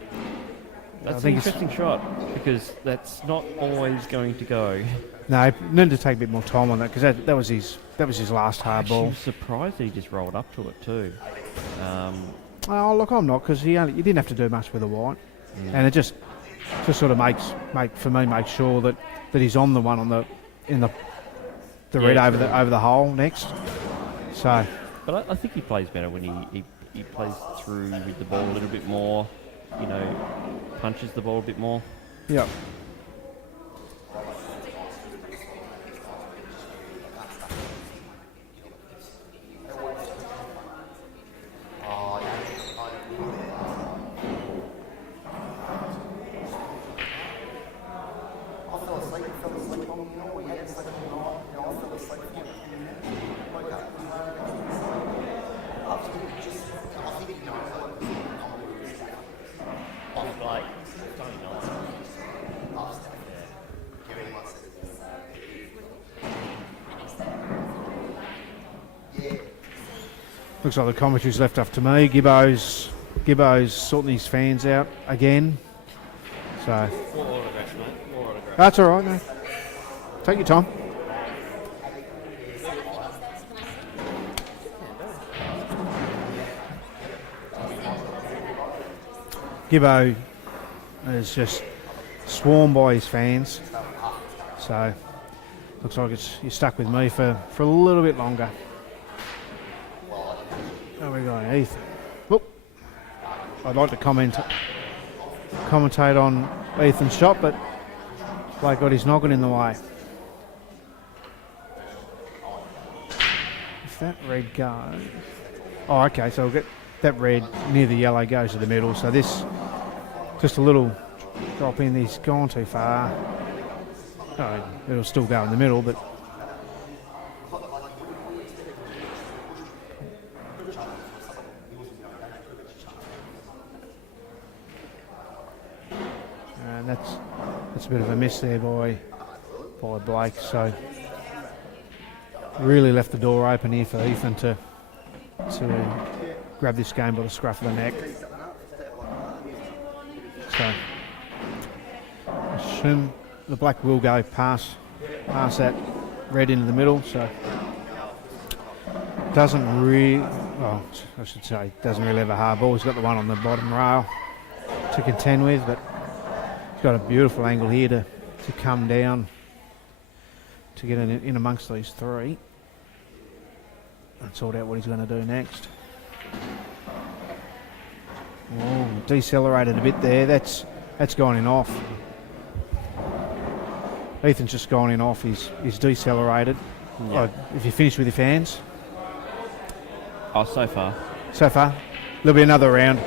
That's an interesting shot because that's not always going to go. No, he needed to take a bit more time on that because that was his last hard ball. I'm surprised that he just rolled up to it too. Oh, look, I'm not because he didn't have to do much with the white, and it just sort of makes sure that he's on the one in the red over the hole next. So, but I think he plays better when he plays through with the ball a little bit more. You know, punches the ball a bit more. yeah. Looks like the commentary's left up to me. Gibbo's sorting his fans out again. So More autographs, mate. More autographs. that's all right, mate. Take your time. Gibbo is just swarmed by his fans. So looks like you're stuck with me for a little bit longer. There we go, Heath. Whoop. I'd like to commentate on Ethan's shot, but Blake got his noggin in the way. If that red goes... Oh, okay, so we'll get that red near the yellow goes to the middle. So this, just a little drop in, he's gone too far. Oh, it'll still go in the middle, but... And that's a bit of a miss there by Blake. So really left the door open here for Ethan to grab this game by the scruff of the neck. So I assume the black will go past that red into the middle. So doesn't really, well, I should say, doesn't really have a hard ball. He's got the one on the bottom rail to contend with, but he's got a beautiful angle here to come down to get in amongst these three and sort out what he's going to do next. Oh, decelerated a bit there. That's gone in off. Ethan's just gone in off. He's decelerated. Yeah. Oh, if you finish with your fans? Oh, so far. So far. There'll be another round.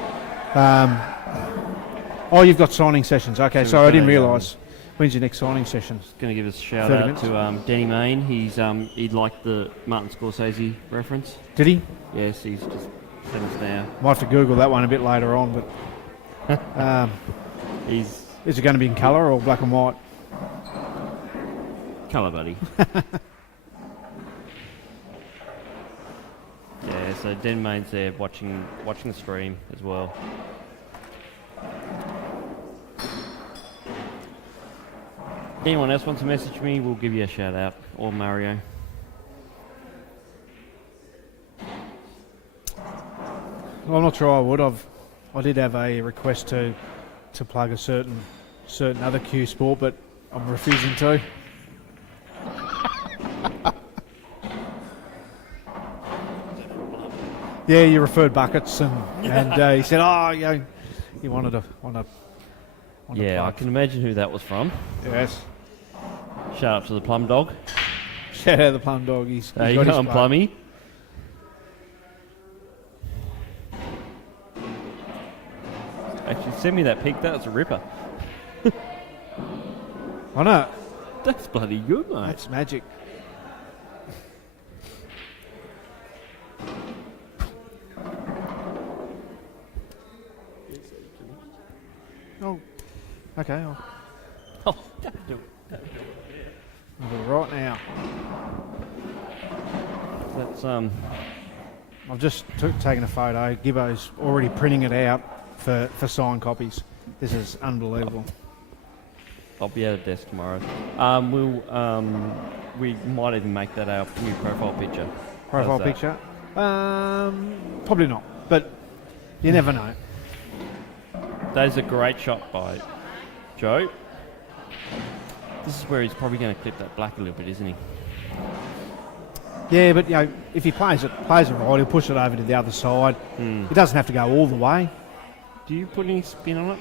Oh, you've got signing sessions. Okay, sorry, I didn't realise. When's your next signing session? Just going to give us a shout 30 out minutes. to Denny Main. He liked the Martin Scorsese reference. Did he? Yes, he's just sent us now. Might have to Google that one a bit later on, but He's is it going to be in colour or black and white? colour buddy. Yeah, so Den Main's there watching the stream as well. Anyone else wants to message me, we'll give you a shout out. Or Mario. Well, I'm not sure I would. I did have a request to plug a certain other Q sport, but I'm refusing to. Yeah, you referred buckets, and he said, "Oh, you wanted a on the Yeah, I plug. can imagine who that was from. Yes. Shout out to the Plum Dog. Shout out the Plum Dog. He's There you got his go, plug. Plummy. Actually, send me that pic. That was a ripper. I know. That's bloody good, mate. That's magic. Oh, okay. Oh, don't do it. I'll do it right now. That's I've just taken a photo. Gibbo's already printing it out for signed copies. This is unbelievable. I'll be at a desk tomorrow. We might even make that our new profile picture. Profile How's that? picture? Probably not, but you never know. That is a great shot by Joe. This is where he's probably going to clip that black a little bit, isn't he? Yeah, but if he plays it right, he'll push it over to the other side. He doesn't have to go all the way. Do you put any spin on it,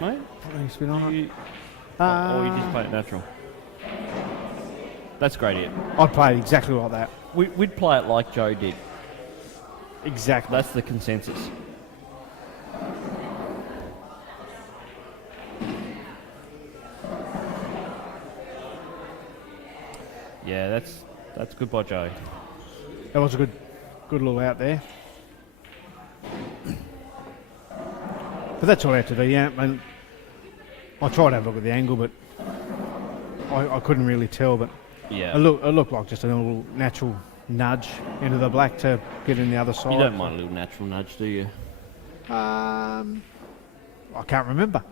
mate? Put any spin on it. You, or you just play it natural? That's great, Ian. I'd play it exactly like that. We'd play it like Joe did. Exactly. That's the consensus. Yeah, that's good by Joe. That was a good little out there. But that's all I have to do, yeah. And I tried to have a look at the angle, but I couldn't really tell. But Yeah. it looked like just a little natural nudge into the black to get in the other side. You don't mind a little natural nudge, do you? I can't remember.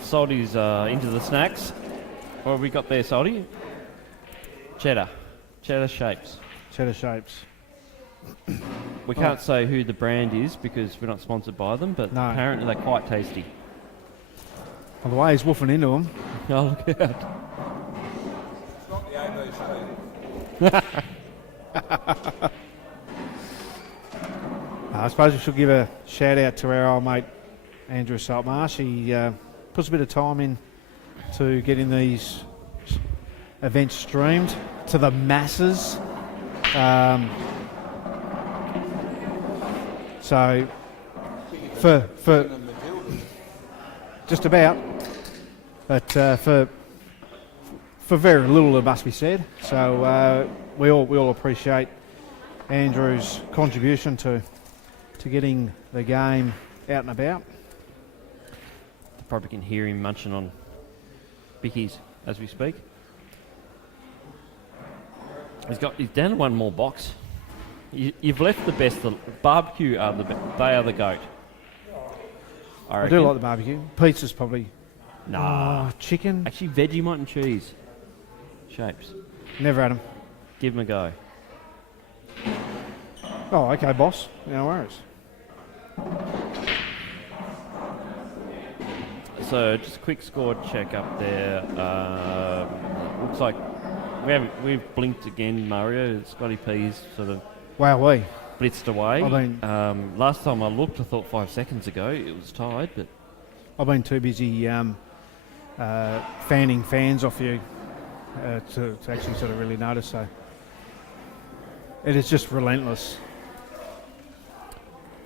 Salty's into the snacks. What have we got there, Salty? Cheddar. Cheddar shapes. Cheddar shapes. We can't say who the brand is because we're not sponsored by them, but No. apparently they're quite tasty. By the way, he's woofing into them. Oh, look out. It's not the ABC. I suppose we should give a shout out to our old mate Andrew Saltmarsh. He puts a bit of time in to getting these events streamed to the masses. So for just about, but for very little, it must be said. So we all appreciate Andrew's contribution to getting the game out and about. Probably can hear him munching on bickies as we speak. He's down to one more box. You've left the best. The barbecue are they are the goat. I do like the barbecue. Pizza's probably Nah. chicken. Actually, Vegemite and cheese shapes. Never had them. Give them a go. Oh, okay, boss. No worries. So just a quick score check up there. Looks like we've blinked again, Mario. Scotty P's sort of Wow, blitzed away. I mean- last time I looked, I thought 5 seconds ago it was tied, but I've been too busy fanning fans off you to actually sort of really notice. So it is just relentless.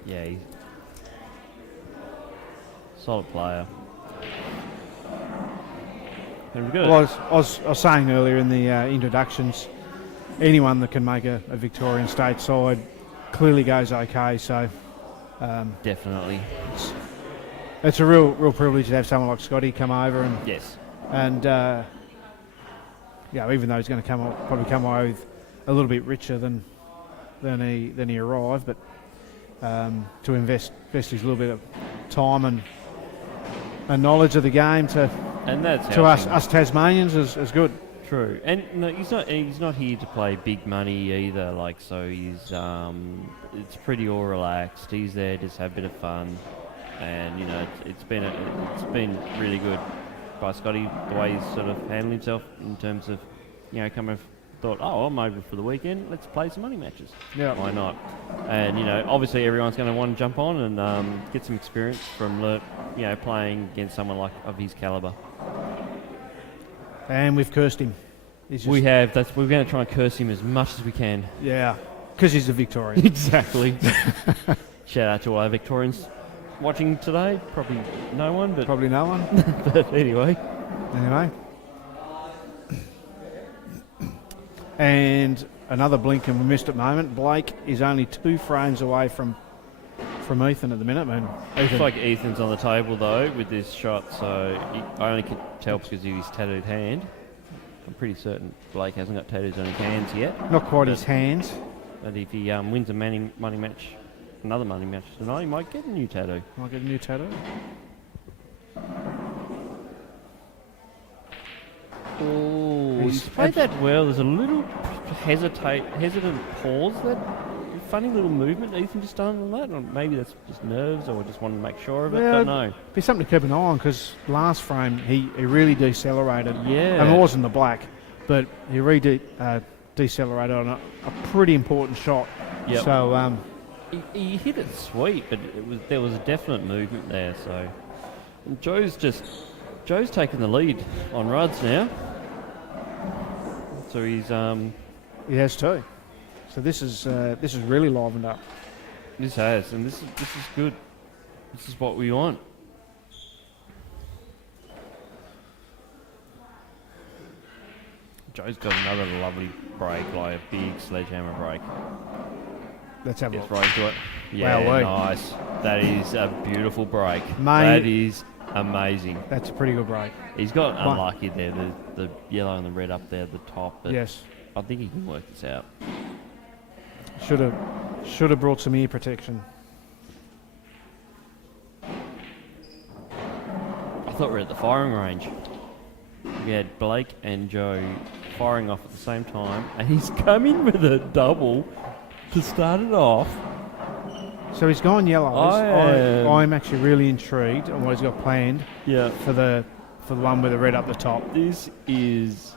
yeah, he's solid player. And we've got Well, I was saying earlier in the introductions, anyone that can make a Victorian state side clearly goes okay. So definitely. it's a real privilege to have someone like Scotty come over Yes. and even though he's going to probably come away with a little bit richer than he arrived, but to invest his little bit of time and knowledge of the game to And us Tasmanians is good. True, and no, he's not here to play big money either. Like, so he's it's pretty all relaxed. He's there to just have a bit of fun, and it's been really good by Scotty the way he's sort of handled himself in terms of thought, oh, I'm over for the weekend. Let's play some money matches. Yeah. Why not? And obviously everyone's going to want to jump on and get some experience from playing against someone like of his caliber. And we've cursed him. We have. We're going to try and curse him as much as we can. Yeah, because he's a Victorian. Exactly. Shout out to all our Victorians watching today. Probably no one, but Probably no one. but anyway. And another blink and we missed it moment. Blake is only 2 frames away from Ethan at the minute. Looks like Ethan's on the table though with this shot, so I only could tell because of his tattooed hand. I'm pretty certain Blake hasn't got tattoos on his hands yet. Not quite his hands. But if he wins a money match, another money match tonight, he might get a new tattoo. Might get a new tattoo. Oh, he's played that well. There's a little hesitant pause. That funny little movement Ethan just done on that. Or maybe that's just nerves, or just wanted to make sure of it. Don't know. Be something to keep an eye on because last frame he really decelerated. Yeah. And it wasn't the black, but he decelerated on a pretty important shot. Yep. So he hit it sweet, but there was a definite movement there. So and Joe's taking the lead on Ruds now. So he's he has too. So this is really livened up. This has, and this is good. This is what we want. Joe's got another lovely break, like a big sledgehammer break. Let's have a Gets look. right to it. Yeah, Wow, nice. That is a beautiful break. Mate. That is amazing. That's a pretty good break. He's got unlucky there, the yellow and the red up there at the top. But Yes. I think he can work this out. Should have brought some ear protection. I thought we were at the firing range. We had Blake and Joe firing off at the same time, and he's come in with a double to start it off. So he's gone yellows. I'm actually really intrigued on what he's got planned. Yeah. For the one with the red up the top. This is...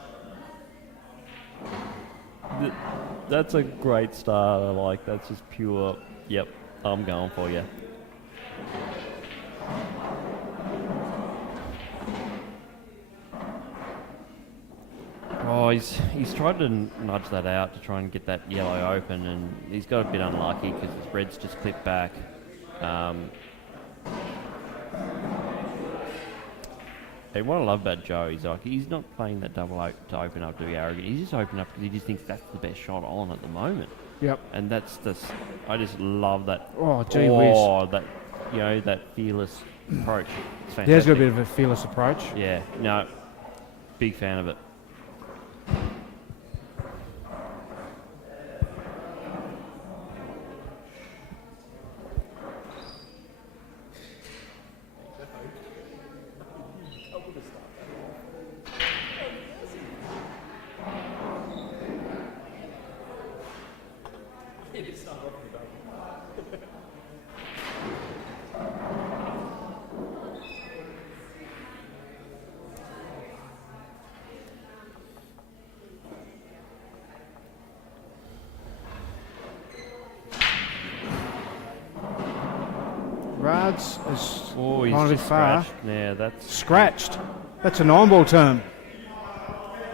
That's a great start. I like. That's just pure. Yep, I'm going for you. Oh, he's tried to nudge that out to try and get that yellow open, and he's got a bit unlucky because his red's just clipped back. And what I love about Joe is he's not playing that double to open up to be arrogant. He's just opening up because he just thinks that's the best shot on at the moment. Yep. And I just love that. Oh, gee whiz. That fearless approach. It's fantastic. He has got a bit of a fearless approach. Yeah. No. Big fan of it. Ruds is He's kind of a bit just far. scratched. Yeah, that's... Scratched. That's a 9-ball term.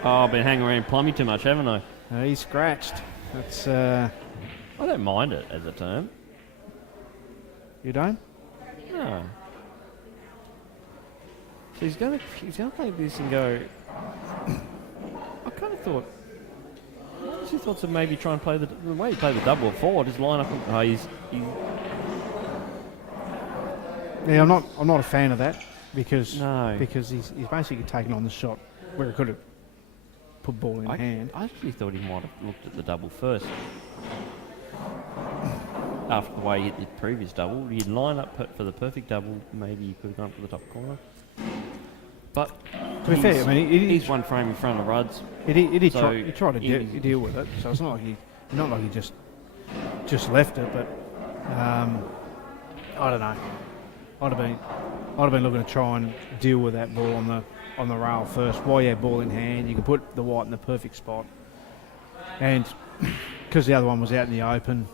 Oh, I've been hanging around Plummy too much, haven't I? He's scratched. That's I don't mind it as a term. you don't? No. So he's going to play this and go... I kind of thought... What was your thoughts of maybe try and play the way he played the double forward, his line up... Oh, he's Yeah, I'm not a fan of that because he's basically taken on the shot where he could have put ball in hand. I actually thought he might have looked at the double first. After the way he hit the previous double, he'd line up for the perfect double. Maybe he could have gone for the top corner. But To be fair, I mean, he's one frame in front of Ruds. He tried to deal with it, so it's not like he just left it. But I don't know. I'd have been looking to try and deal with that ball on the rail first. While you had ball in hand, you can put the white in the perfect spot. And because the other one was out in the open,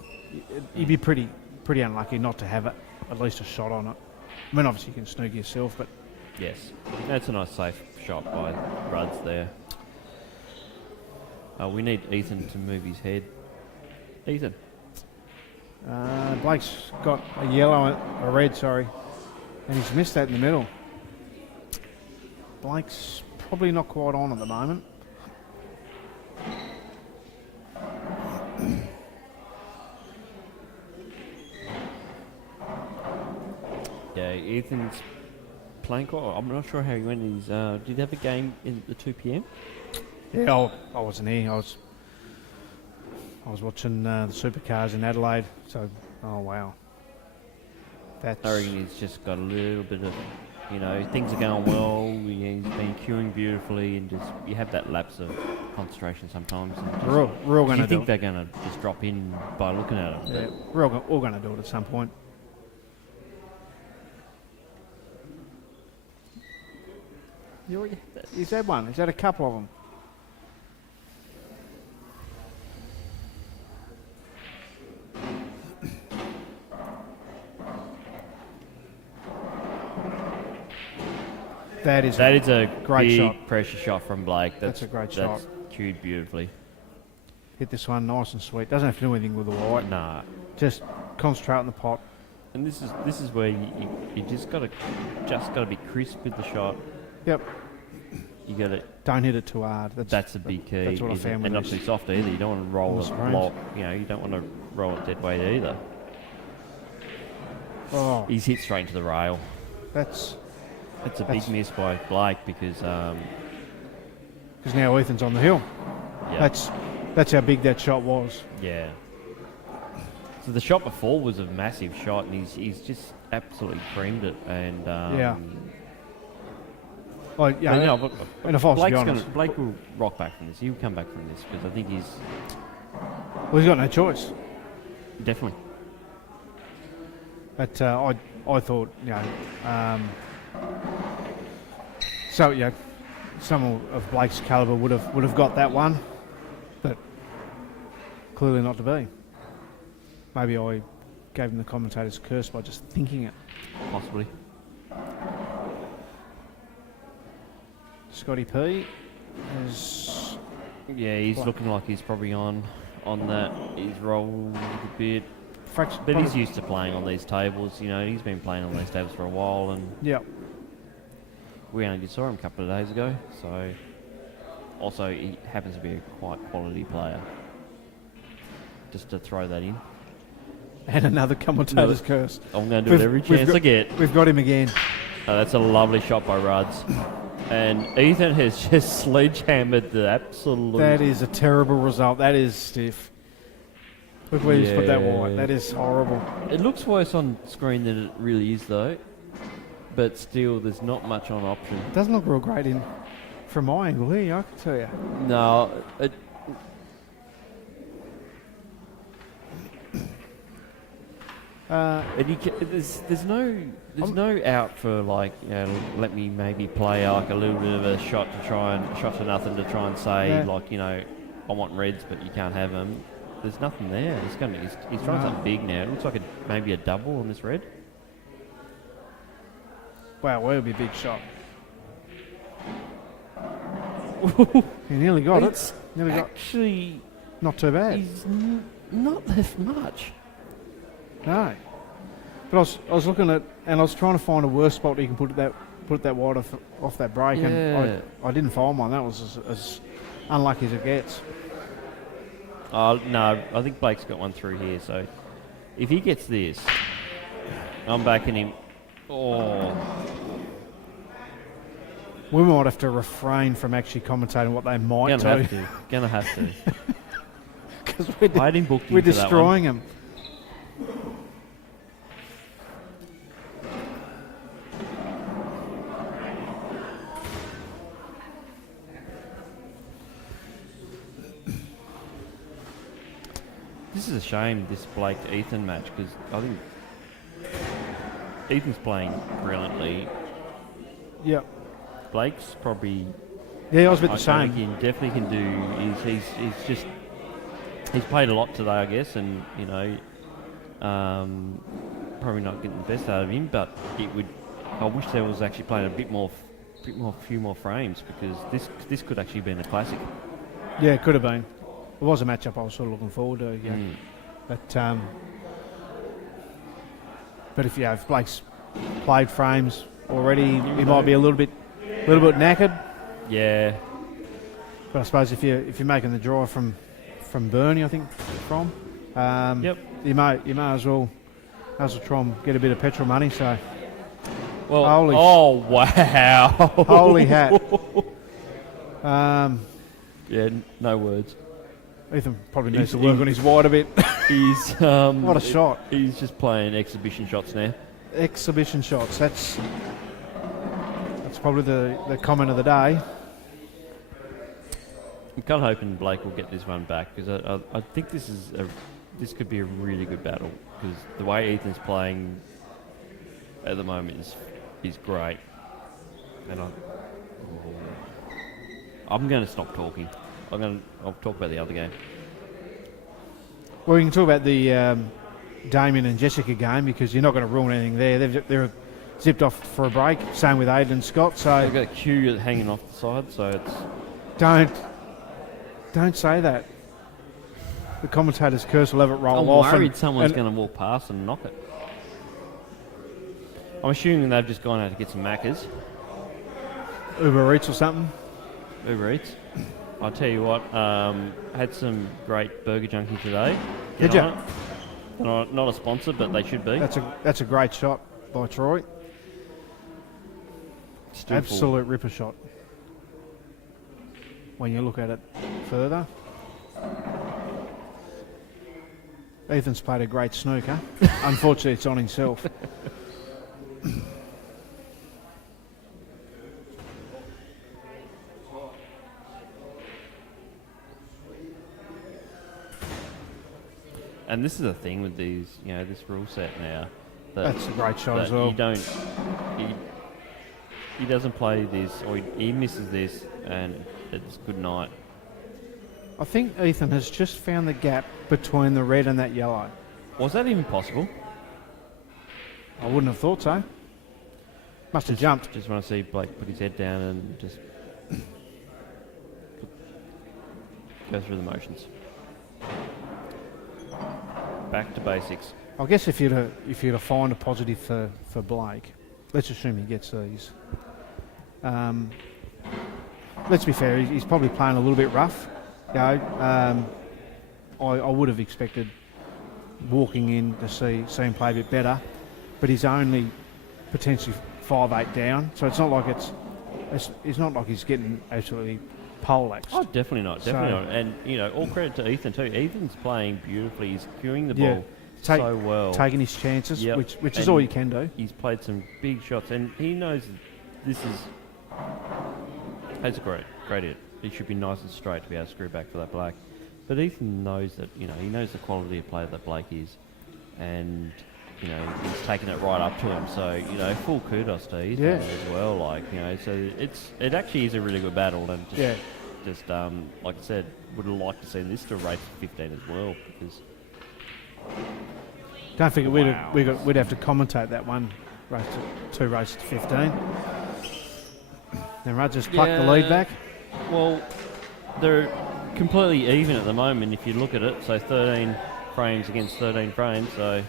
you'd be pretty unlucky not to have at least a shot on it. I mean, obviously you can snook yourself, but Yes, that's a nice safe shot by Ruds there. We need Ethan to move his head. Ethan. Blake's got a red, sorry, and he's missed that in the middle. Blake's probably not quite on at the moment. Yeah, Ethan's playing quite. I'm not sure how he went. Did he have a game in the 2 p.m? Yeah, I wasn't here. I was watching the supercars in Adelaide. So, oh wow, that's. I reckon he's just got a little bit of, things are going well. He's been queuing beautifully, and just you have that lapse of concentration sometimes. We're all going to you do think it. they're going to just drop in by looking at them? Yeah, we're all going to do it at some point. He's had one. He's had a couple of them. That is a great big shot. pressure shot from Blake. That's a great shot. That's cued beautifully. Hit this one nice and sweet. Doesn't have to do anything with the white. Nah. Just concentrate on the pot. And this is where you just gotta be crisp with the shot. Yep. You got to. Don't hit it too hard. That's a big key. That's what I found with and not this. too soft either. You don't want to roll it Screens. block. You don't want to roll it dead weight either. Oh, He's hit straight into the rail. that's It's a big miss by Blake because because now Ethan's on the hill. yeah, That's how big that shot was. yeah. So the shot before was a massive shot, and he's just absolutely creamed it. And Yeah. Well, yeah. but no, but And if I was to be Blake's honest, Blake will rock back from this. He'll come back from this because I think he's well, he's got no choice. definitely. But I thought, so someone of Blake's calibre would have got that one, but clearly not to be. Maybe I gave him the commentator's curse by just thinking it. Possibly. Scotty P is Yeah, he's looking like he's probably on that. He's rolled a bit. But he's used to playing on these tables. He's been playing on these tables for a while, and yeah. we only just saw him a couple of days ago. So, also he happens to be a quite quality player. Just to throw that in. And another commentator's curse. I'm going to do it every chance I get. We've got him again. Oh, that's a lovely shot by Ruds. And Ethan has just sledgehammered the absolute. That is a terrible result. That is stiff. Look where he's put that Yeah. white. That is horrible. It looks worse on screen than it really is, though. But still, there's not much on option. Doesn't look real great in from my angle here, I can tell you. No, and there's no out for let me maybe play like a little bit of a shot to nothing to try and say I want reds but you can't have them. There's nothing there. He's trying something big now. It looks like maybe a double on this red. Wow, well, it'll be a big shot. He nearly got it. Nearly got. Actually, Not too bad. he's not left much. No. But I was looking at, and I was trying to find a worse spot you can put that wide off that break, Yeah. and I didn't find one. That was as unlucky as it gets. Oh, no, I think Blake's got one through here, so if he gets this, I'm backing him. Oh, We might have to refrain from actually commentating what they might do. Gonna have to. Because I didn't book we're into that one. destroying them. This is a shame, this Blake-Ethan match, because I think Ethan's playing brilliantly. Yep. Blake's probably... Yeah, I was a bit the I same. think he definitely can do... He's just He's played a lot today, I guess, and probably not getting the best out of him. But I wish there was actually playing a few more frames, because this could actually have been a classic. Yeah, it could have been. It was a matchup I was sort of looking forward to. Yeah. But if Blake's played frames already, he might be a little bit knackered. Yeah. But I suppose if you're making the draw from Burnie, I think Yep. you may as well try and get a bit of petrol money. So. Well. Holy wow. Holy hat. Yeah. No words. Ethan probably needs to work on his wide a bit. He's what a shot. He's just playing exhibition shots now. Exhibition shots. That's probably the comment of the day. I'm kind of hoping Blake will get this one back, because I think this could be a really good battle, because the way Ethan's playing at the moment is great, and I'm going to stop talking. I'll talk about the other game. Well, we can talk about the Damien and Jessica game, because you're not going to ruin anything there. They're zipped off for a break. Same with Aiden and Scott. So They've got a queue hanging off the side, so it's... Don't say that. The commentator's curse will have it roll off. I'm worried someone's going to walk past and knock it. I'm assuming they've just gone out to get some Maccas. Uber Eats or something. Uber Eats. I'll tell you what, had some great burger junkie today. Did you? Not a sponsor, but they should be. That's a great shot by Troy. Still Absolute full. ripper shot. When you look at it further. Ethan's played a great snooker. Unfortunately, it's on himself. And this is the thing with these, this rule set now. That's a great shot as well. He doesn't play this, or he misses this, and it's good night. I think Ethan has just found the gap between the red and that yellow. Was that even possible? I wouldn't have thought so. Must have jumped. Just want to see Blake put his head down and just go through the motions. Back to basics. I guess if you're to find a positive for Blake, let's assume he gets these. Let's be fair, he's probably playing a little bit rough. I would have expected walking in to see him play a bit better, but he's only potentially 5'8" down, so it's not like he's getting absolutely poleaxed. Oh, definitely not. And all credit to Ethan too. Ethan's playing beautifully. He's cueing the ball so well, taking his chances, yep. which is all you can do. He's played some big shots, and he knows that's a great hit. He should be nice and straight to be able to screw back for that Blake. But Ethan knows that he knows the quality of player that Blake is, and he's taking it right up to him. So full kudos to Ethan as well. So it actually is a really good battle, and just like I said, would have liked to see this to race to 15 as well, because don't forget we'd have to commentate that one race to 2 races to 15. Then Rudd just plucked the lead back. Well, they're completely even at the moment if you look at it. So 13 frames against 13 frames. So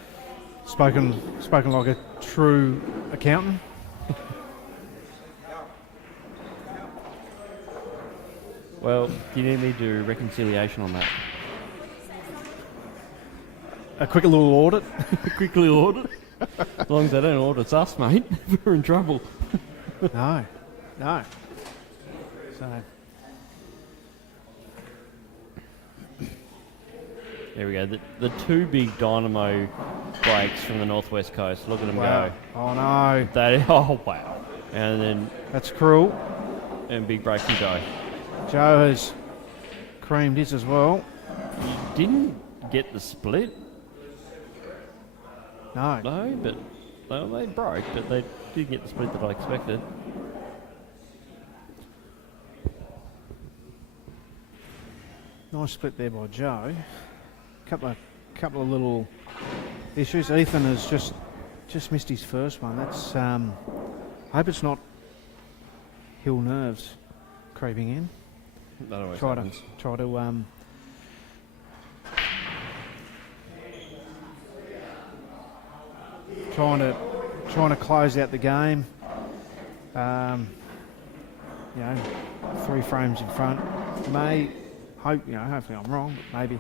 spoken like a true accountant. Well, do you need me to do reconciliation on that? A quick little audit. Quick little audit. As long as they don't audit us, mate, we're in trouble. No. So there we go. The two big dynamo breaks from the northwest coast. Look at them go. Oh no. Oh wow. And then that's cruel. And big break from Joe. Joe has creamed his as well. You didn't get the split. No, but they broke, but they did get the split that I expected. Nice split there by Joe. couple of little issues. Ethan has just missed his first one. That's I hope it's not hill nerves creeping in. That always Try happens. to trying to close out the game. 3 frames in front. Hopefully I'm wrong, but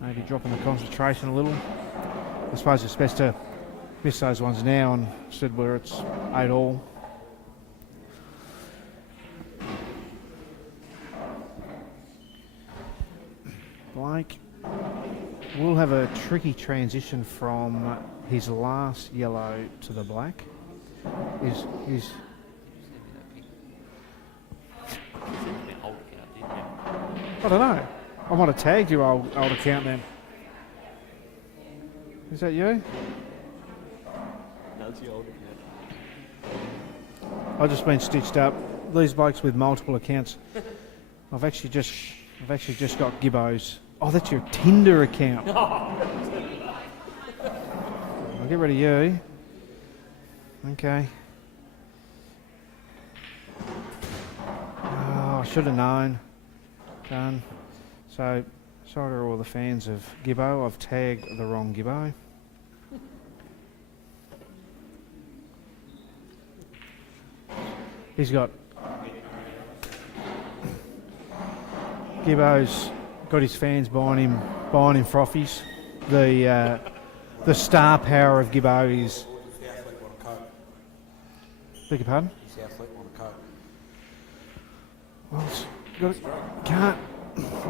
maybe dropping the concentration a little. I suppose it's best to miss those ones now instead where it's 8-all. Blake will have a tricky transition from his last yellow to the black. He's I don't know. I might have tagged your old account then. Is that you? That's the old account. I've just been stitched up. These blokes with multiple accounts. I've actually just got Gibbo's. Oh, that's your Tinder account. I'll get rid of you. Okay. Oh, I should have known. Done. So, sorry to all the fans of Gibbo. I've tagged the wrong Gibbo. He's got... Gibbo's got his fans buying him frothies. The star power of Gibbo is... The athlete want a coat. Beg your pardon? Does the athlete want a coat? Well, can't.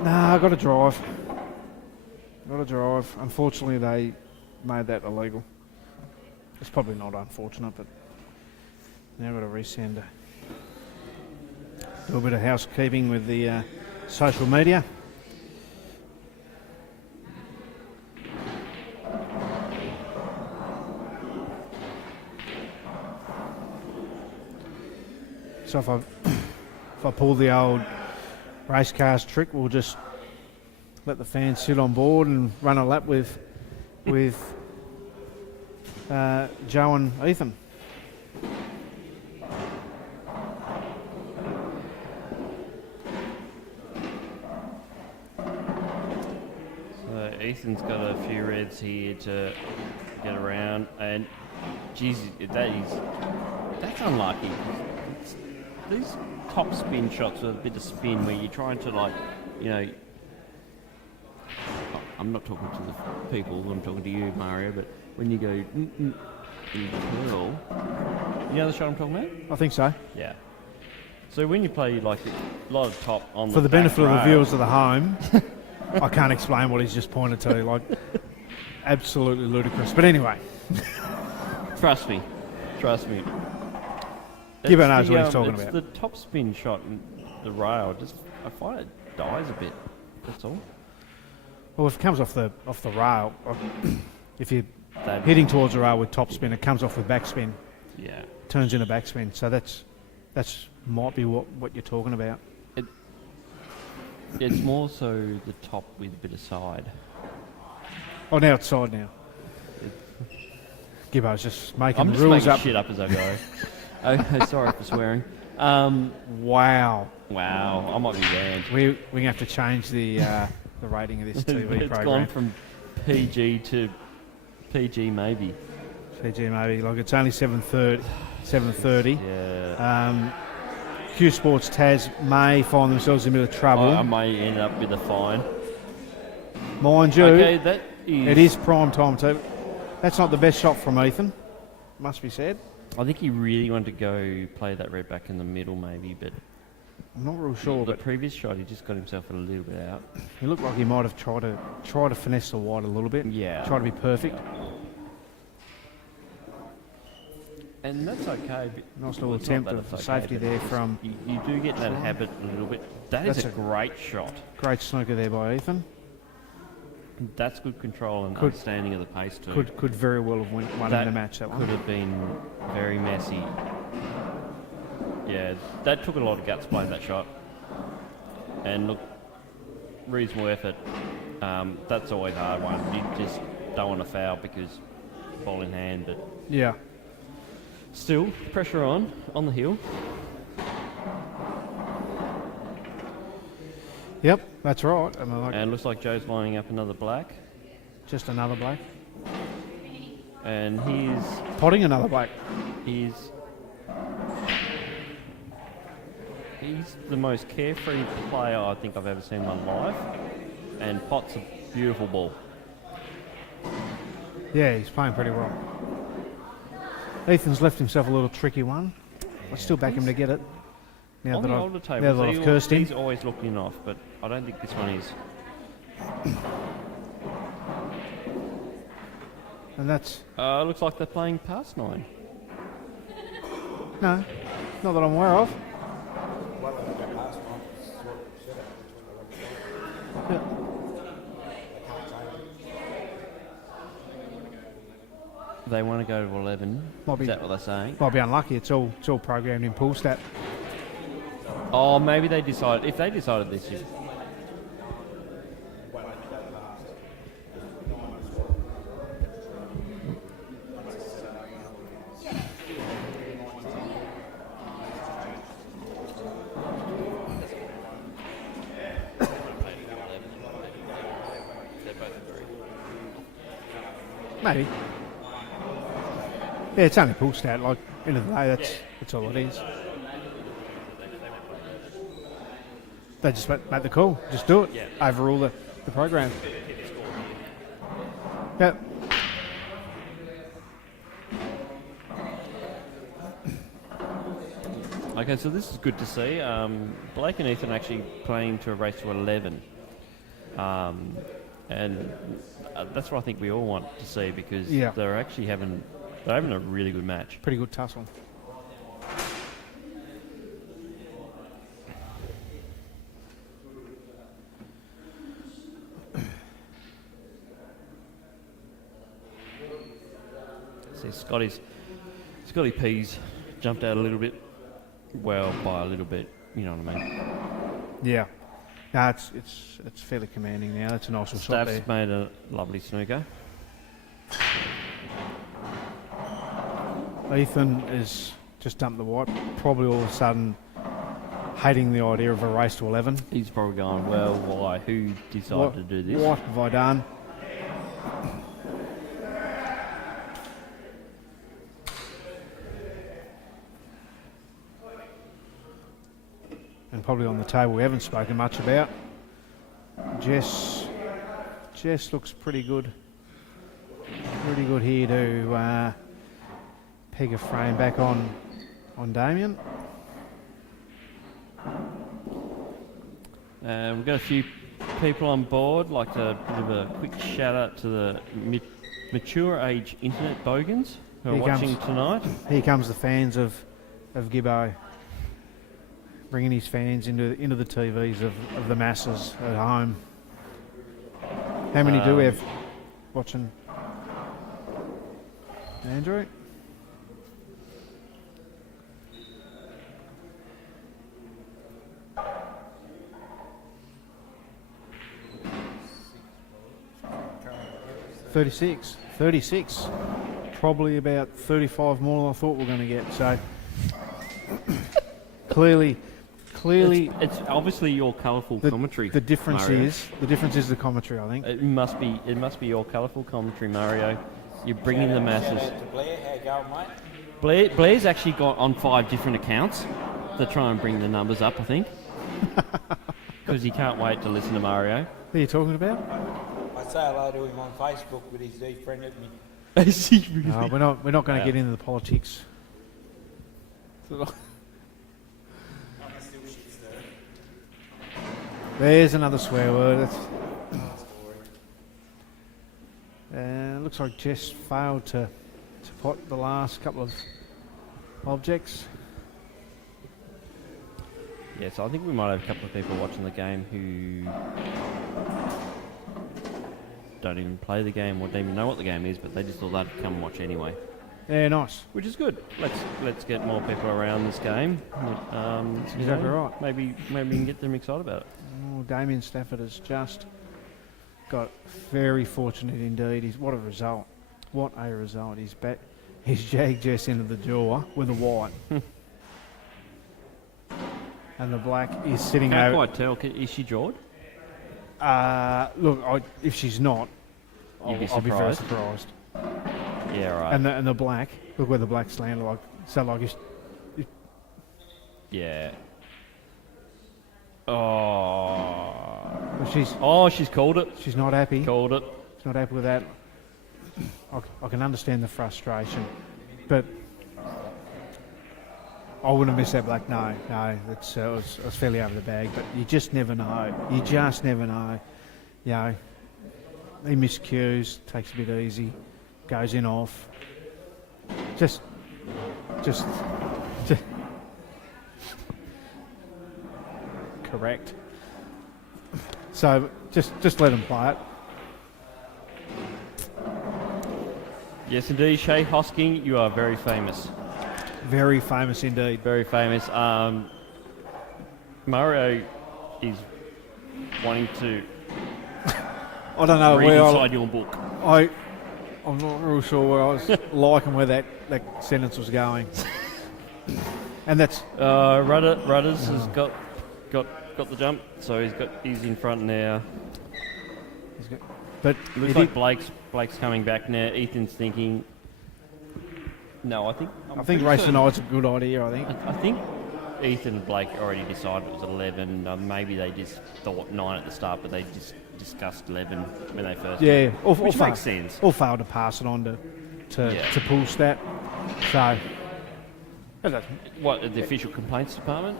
Nah, I got to drive. Unfortunately, they made that illegal. It's probably not unfortunate, but now I've got to resend. Do a little bit of housekeeping with the social media. So if I pull the old race cars trick, we'll just let the fans sit on board and run a lap with Joe and Ethan. So Ethan's got a few reds here to get around, and geez, that's unlucky. These top spin shots with a bit of spin where you're trying to I'm not talking to the people, I'm talking to you, Mario, but when you go in the curl, you know the shot I'm talking about? I think so. Yeah. So when you play like a lot of top on For the back benefit of the rail- viewers of the home, I can't explain what he's just pointed to. Like, absolutely ludicrous. But anyway, Trust me. Gibbo knows It's what he's talking it's about. the top spin shot in the rail. I find it dies a bit. That's all. Well, if it comes off the rail, if you're That- heading towards the rail with top spin, it comes off with backspin, Yeah. turns into backspin. So that's might be what you're talking about. It's more so the top with a bit of side. Oh, now it's side now. Gibbo's just making I'm the just rules making up. shit up as I go. Okay, sorry for swearing. Wow. Wow, I might be banned. We have to change the rating of this TV It's program. gone from PG to PG maybe. PG maybe. Like, it's only 7:30. Yeah. Q Sports Taz may find themselves in a bit of trouble. I may end up with a fine. Mind you, Okay, that is... it is prime time too. That's not the best shot from Ethan, must be said. I think he really wanted to go play that red back in the middle maybe, but I'm not real sure, the but previous shot he just got himself a little bit out. he looked like he might have tried to finesse the wide a little bit. Yeah. Try to be perfect. And that's okay. But Nice little it's not attempt that of it's okay, safety but there it's just- from... You do get in that habit a little bit. That is That's a a- great shot. Great snooker there by Ethan. That's good control and Could- understanding of the pace too. Could very well have won That the match, that could one. have been very messy. Yeah, that took a lot of guts playing that shot. And look, reasonable effort. That's always a hard one. You just don't want to foul because ball in hand, but Yeah. still pressure on the hill. Yep, that's right. I mean, And looks like Joe's lining up another black. just another black. And he's Potting another black. he's the most carefree player I think I've ever seen in my life. And Pot's a beautiful ball. Yeah, he's playing pretty well. Ethan's left himself a little tricky one. I still back him to get it. Now On that the I've, older now tables, that I've cursed him. he's always looking off, but I don't think this one is. And that's... Looks like they're playing past 9. No, not that I'm aware of. Well, they get past one. It's what we said, which one they want to go. They want to go to 11. Might be- Is that what they're saying? Might be unlucky. It's all programmed in pool stat. Oh, maybe they decided. If they decided this year. Maybe. Yeah, it's only pool stat. Like, end of the day, that's all it is. They just make the call. Just do it. Yeah. Overrule the program. Yep. Okay, so this is good to see. Blake and Ethan actually playing to a race to 11. And that's what I think we all want to see because Yeah. they're actually having a really good match. Pretty good tussle. See, Scotty P's jumped out a little bit. Well, by a little bit, you know what I mean. Yeah. No, it's fairly commanding now. That's a nice little shot there. Stafs made a lovely snooker. Ethan is just dumped the white. Probably all of a sudden hating the idea of a race to 11. He's probably going, well, why? Who decided to do this? What have I done? And probably on the table we haven't spoken much about. Jess looks pretty good. Pretty good here to peg a frame back on Damien. We've got a few people on board. Like to give a quick shout out to the mature age internet bogans who are Here watching comes- tonight. Here comes the fans of Gibbo, bringing his fans into the TVs of the masses at home. How many do we have watching? Andrew? Thirty-six. Probably about 35 more than I thought we were going to get. So clearly, It's obviously your colourful commentary. the difference Mario. is the commentary. I think. It must be your colourful commentary, Mario. You're bringing the masses. Shout out to Blair. How you going, mate? Blair's actually got on 5 different accounts to try and bring the numbers up, I think. Because he can't wait to listen to Mario. What are you talking about? I say hello to him on Facebook, but he's defriended me. Is he really? No, we're not going to Yeah. get into the politics. There's another swear word. Looks like Jess failed to pot the last couple of objects. Yeah, so I think we might have a couple of people watching the game who don't even play the game or don't even know what the game is, but they just thought they'd come and watch anyway, Yeah, nice. which is good. Let's get more people around this game. That's You know, exactly right. Maybe we can get them excited about it. Oh, Damien Stafford has just got very fortunate indeed. What a result. What a result. He's jagged Jess into the jaw with a white. And the black is sitting Can't over. quite tell. Is she jawed? Look, if she's not, I'll be very surprised. surprised. Yeah, right. And the black, look where the black's landed. Like, so like, Yeah. Oh. She's called it. She's not happy. Called it. She's not happy with that. I can understand the frustration, but I wouldn't have missed that black. No, it was fairly over the bag. But you just never know. You just never know. You know, he miscues, takes a bit easy, goes in off. Just correct. So just let him play it. Yes, indeed, Shay Hosking, you are very famous. Very famous indeed. Very famous. Mario is wanting to I don't know read where inside your book. I'm not real sure where I was liking where that sentence was going. And that's Rudders has got the jump, so he's in front now. but It looks like Blake's coming back now. Ethan's thinking. No, I think race tonight's a good idea. I think Ethan and Blake already decided it was 11. Maybe they just thought 9 at the start, but they just discussed 11 when they first. Yeah, which makes sense. Or failed to pass it on to pull stat. So, what the official complaints department?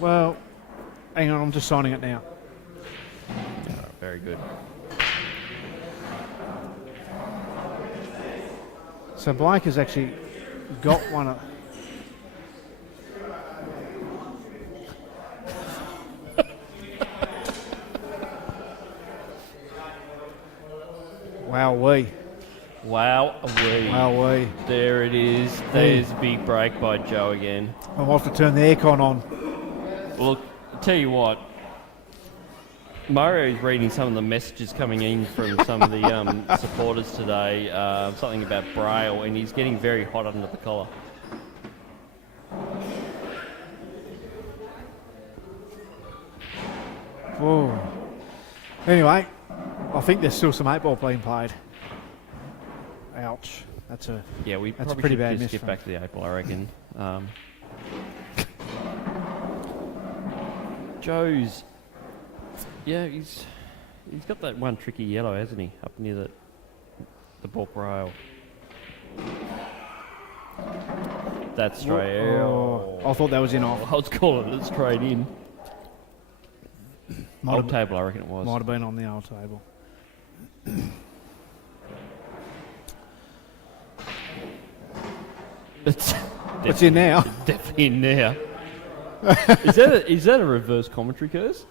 well, hang on, I'm just signing it now. Very good. So Blake has actually got one of. Wowee. Wowee. There it is. There's a big break by Joe again. I'll have to turn the aircon on. Look, I'll tell you what. Mario is reading some of the messages coming in from some of the supporters today. Something about Braille, and he's getting very hot under the collar. Whoa. Anyway, I think there's still some 8-ball being played. Ouch. That's a Probably pretty should bad just miss get from- back to the 8-ball, I reckon. Joe's, he's got that one tricky yellow, hasn't he? Up near the balk rail. That's straight. Oh, I thought that was in off. I was calling it straight in. Might Old have- table, I reckon it was. Might have been on the old table. It's What's in now? definitely in now. Is that a reverse commentary curse?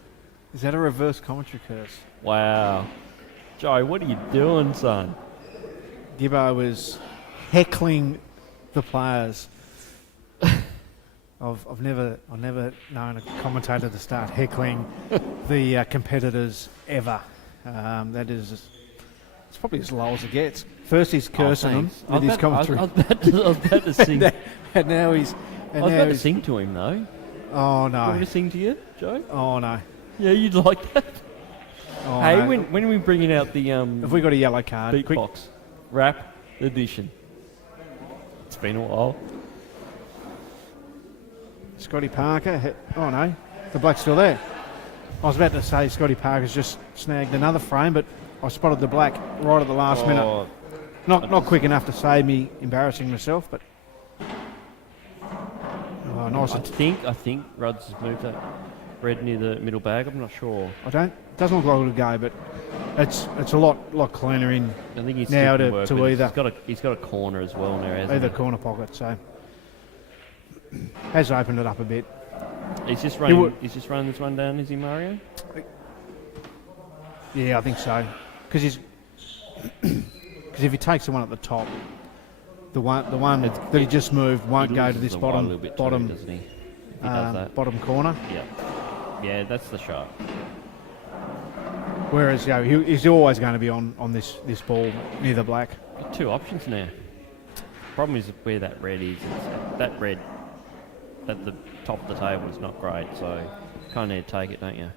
Is that a reverse commentary curse? Wow. Joe, what are you doing, son? Gibbo was heckling the players. I've never known a commentator to start heckling the competitors ever. That is, it's probably as low as it gets. First he's cursing them with his commentary, I was about to sing. and now he's. I was about to sing to him though. Oh Want me no! to sing to you, Joe? Oh no! Yeah, you'd like that. Oh, Hey, no. when are we bringing out the Have we got a yellow card? Quick. beatbox rap edition? It's been a while. Scotty Parker. Oh no, the black's still there. I was about to say Scotty Parker's just snagged another frame, but I spotted the black right at the last minute. Not quick enough to save me embarrassing myself, but nice. I think Rudd's has moved that red near the middle bag. I'm not sure. Doesn't look like it'll go, but it's a lot cleaner in I think he's now still work, to but either he's got a corner as well now, hasn't either he? corner pocket. So has opened it up a bit. He's just running. He's just running this one down. Is he, Mario? Yeah, I think so. Because if he takes the one at the top, the one that he just moved won't He go to loses this the wide a little bit too, bottom doesn't he? If he does that. bottom corner. Yeah, that's the shot. Whereas, he's always going to be on this ball near the black. Got two options now. Problem is where that red is. That red at the top of the table is not great, so you kind of need to take it, don't you?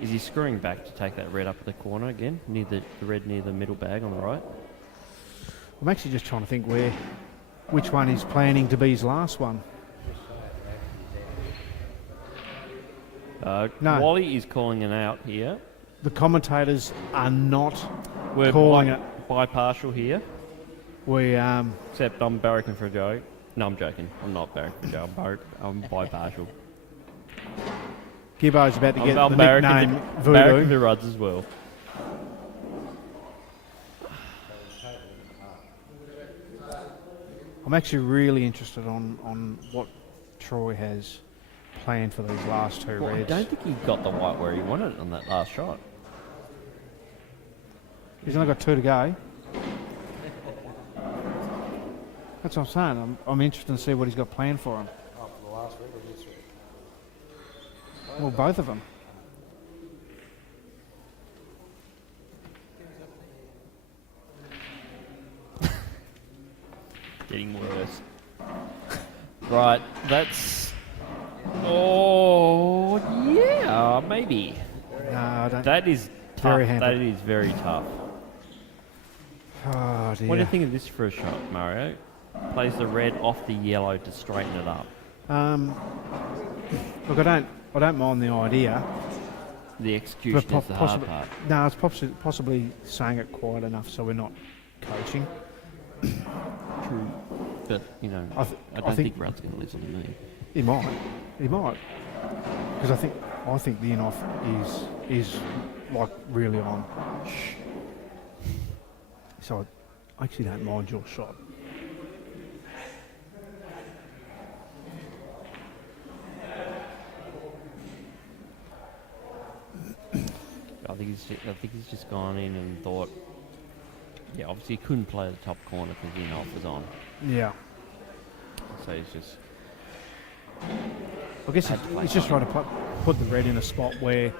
Is he screwing back to take that red up the corner again, near the red near the middle bag on the right? I'm actually just trying to think which one he's planning to be his last one. No. Wally is calling it out here. The commentators are not We're calling it. Bi-partial here. Except Except I'm barracking for a joke. No, I'm joking. I'm not barracking for a joke. I'm bi-partial. Gibbo's about to get I'm the nickname barracking Voodoo. for Ruds as well. I'm actually really interested on what Troy has planned for these last two Well, I reds. don't think he got the white where he wanted it on that last shot. He's only got 2 to go. That's what I'm saying. I'm interested to see what he's got planned for him. After the last red or this red? Well, both of them. Getting worse. Right, that's... Oh, yeah, maybe. No, I don't. That is tough. Very handy. That is very tough. Oh dear. What do you think of this for a shot, Mario? Plays the red off the yellow to straighten it up. Look, I don't mind the idea. The execution is the hard part. No, it's possibly saying it quiet enough so we're not coaching. True. But, you know, I I don't think think Rudd's going to listen to me. He might. Because I think the in-off is like really on. So I actually don't mind your shot. I think he's just gone in and thought, yeah, obviously he couldn't play the top corner because the in-off was on. Yeah. So he's just... I guess he's just trying to put the red in a spot where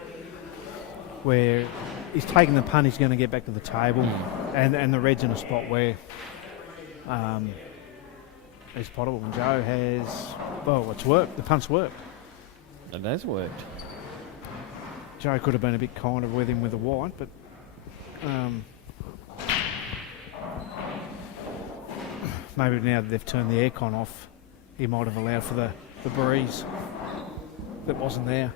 he's taking the punt, he's going to get back to the table, and the red's in a spot where it's potable. And Joe has, well, it's worked. The punt's worked. It has worked. Joe could have been a bit kinder with him with the white, but maybe now that they've turned the aircon off, he might have allowed for the breeze that wasn't there.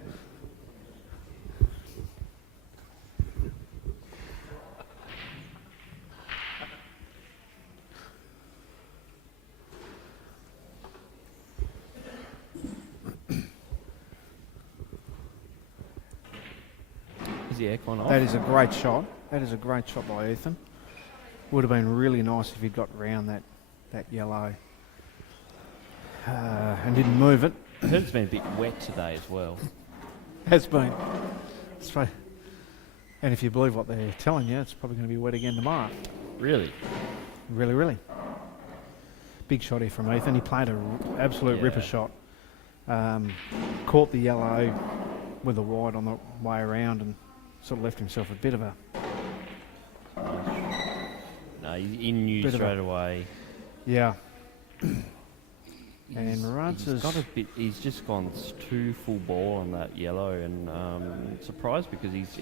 Is the aircon off? That is a great shot. That is a great shot by Ethan. Would have been really nice if he'd got round that yellow and didn't move it. I heard it's been a bit wet today as well. Has been. And if you believe what they're telling you, it's probably going to be wet again tomorrow. Really? Really, really. Big shot here from Ethan. He played an absolute ripper shot. Caught the yellow with the white on the way around and sort of left himself a bit of a... No, he knew straight away. Yeah. And Ruds He's got a bit. He's just gone too full ball on that yellow, and surprised because he's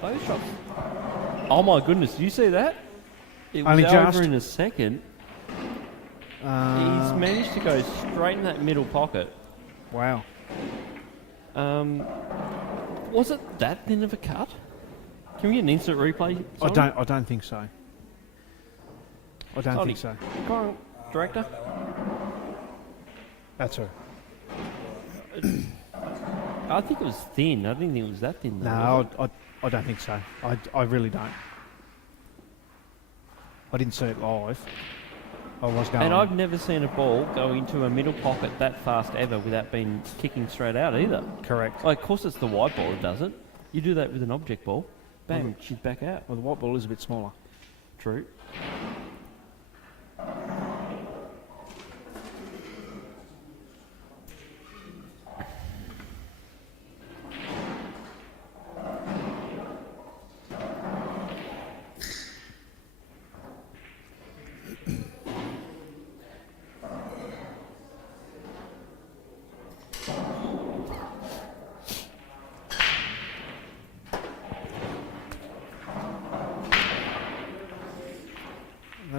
those shots. Oh my goodness! Did you see that? It was Only over just. in a second. He's managed to go straight in that middle pocket. Wow. Was it that thin of a cut? Can we get an instant replay? I don't think so. I don't think so. Come on, director. That's her. I think it was thin. I didn't think it was that thin. Though, No, I don't think so. I really don't. I didn't see it live. I was going. And I've never seen a ball go into a middle pocket that fast ever without being kicking straight out either. Correct. Like, of course, it's the wide ball that does it. You do that with an object ball, bang, she's back out. Well, the white ball is a bit smaller. True.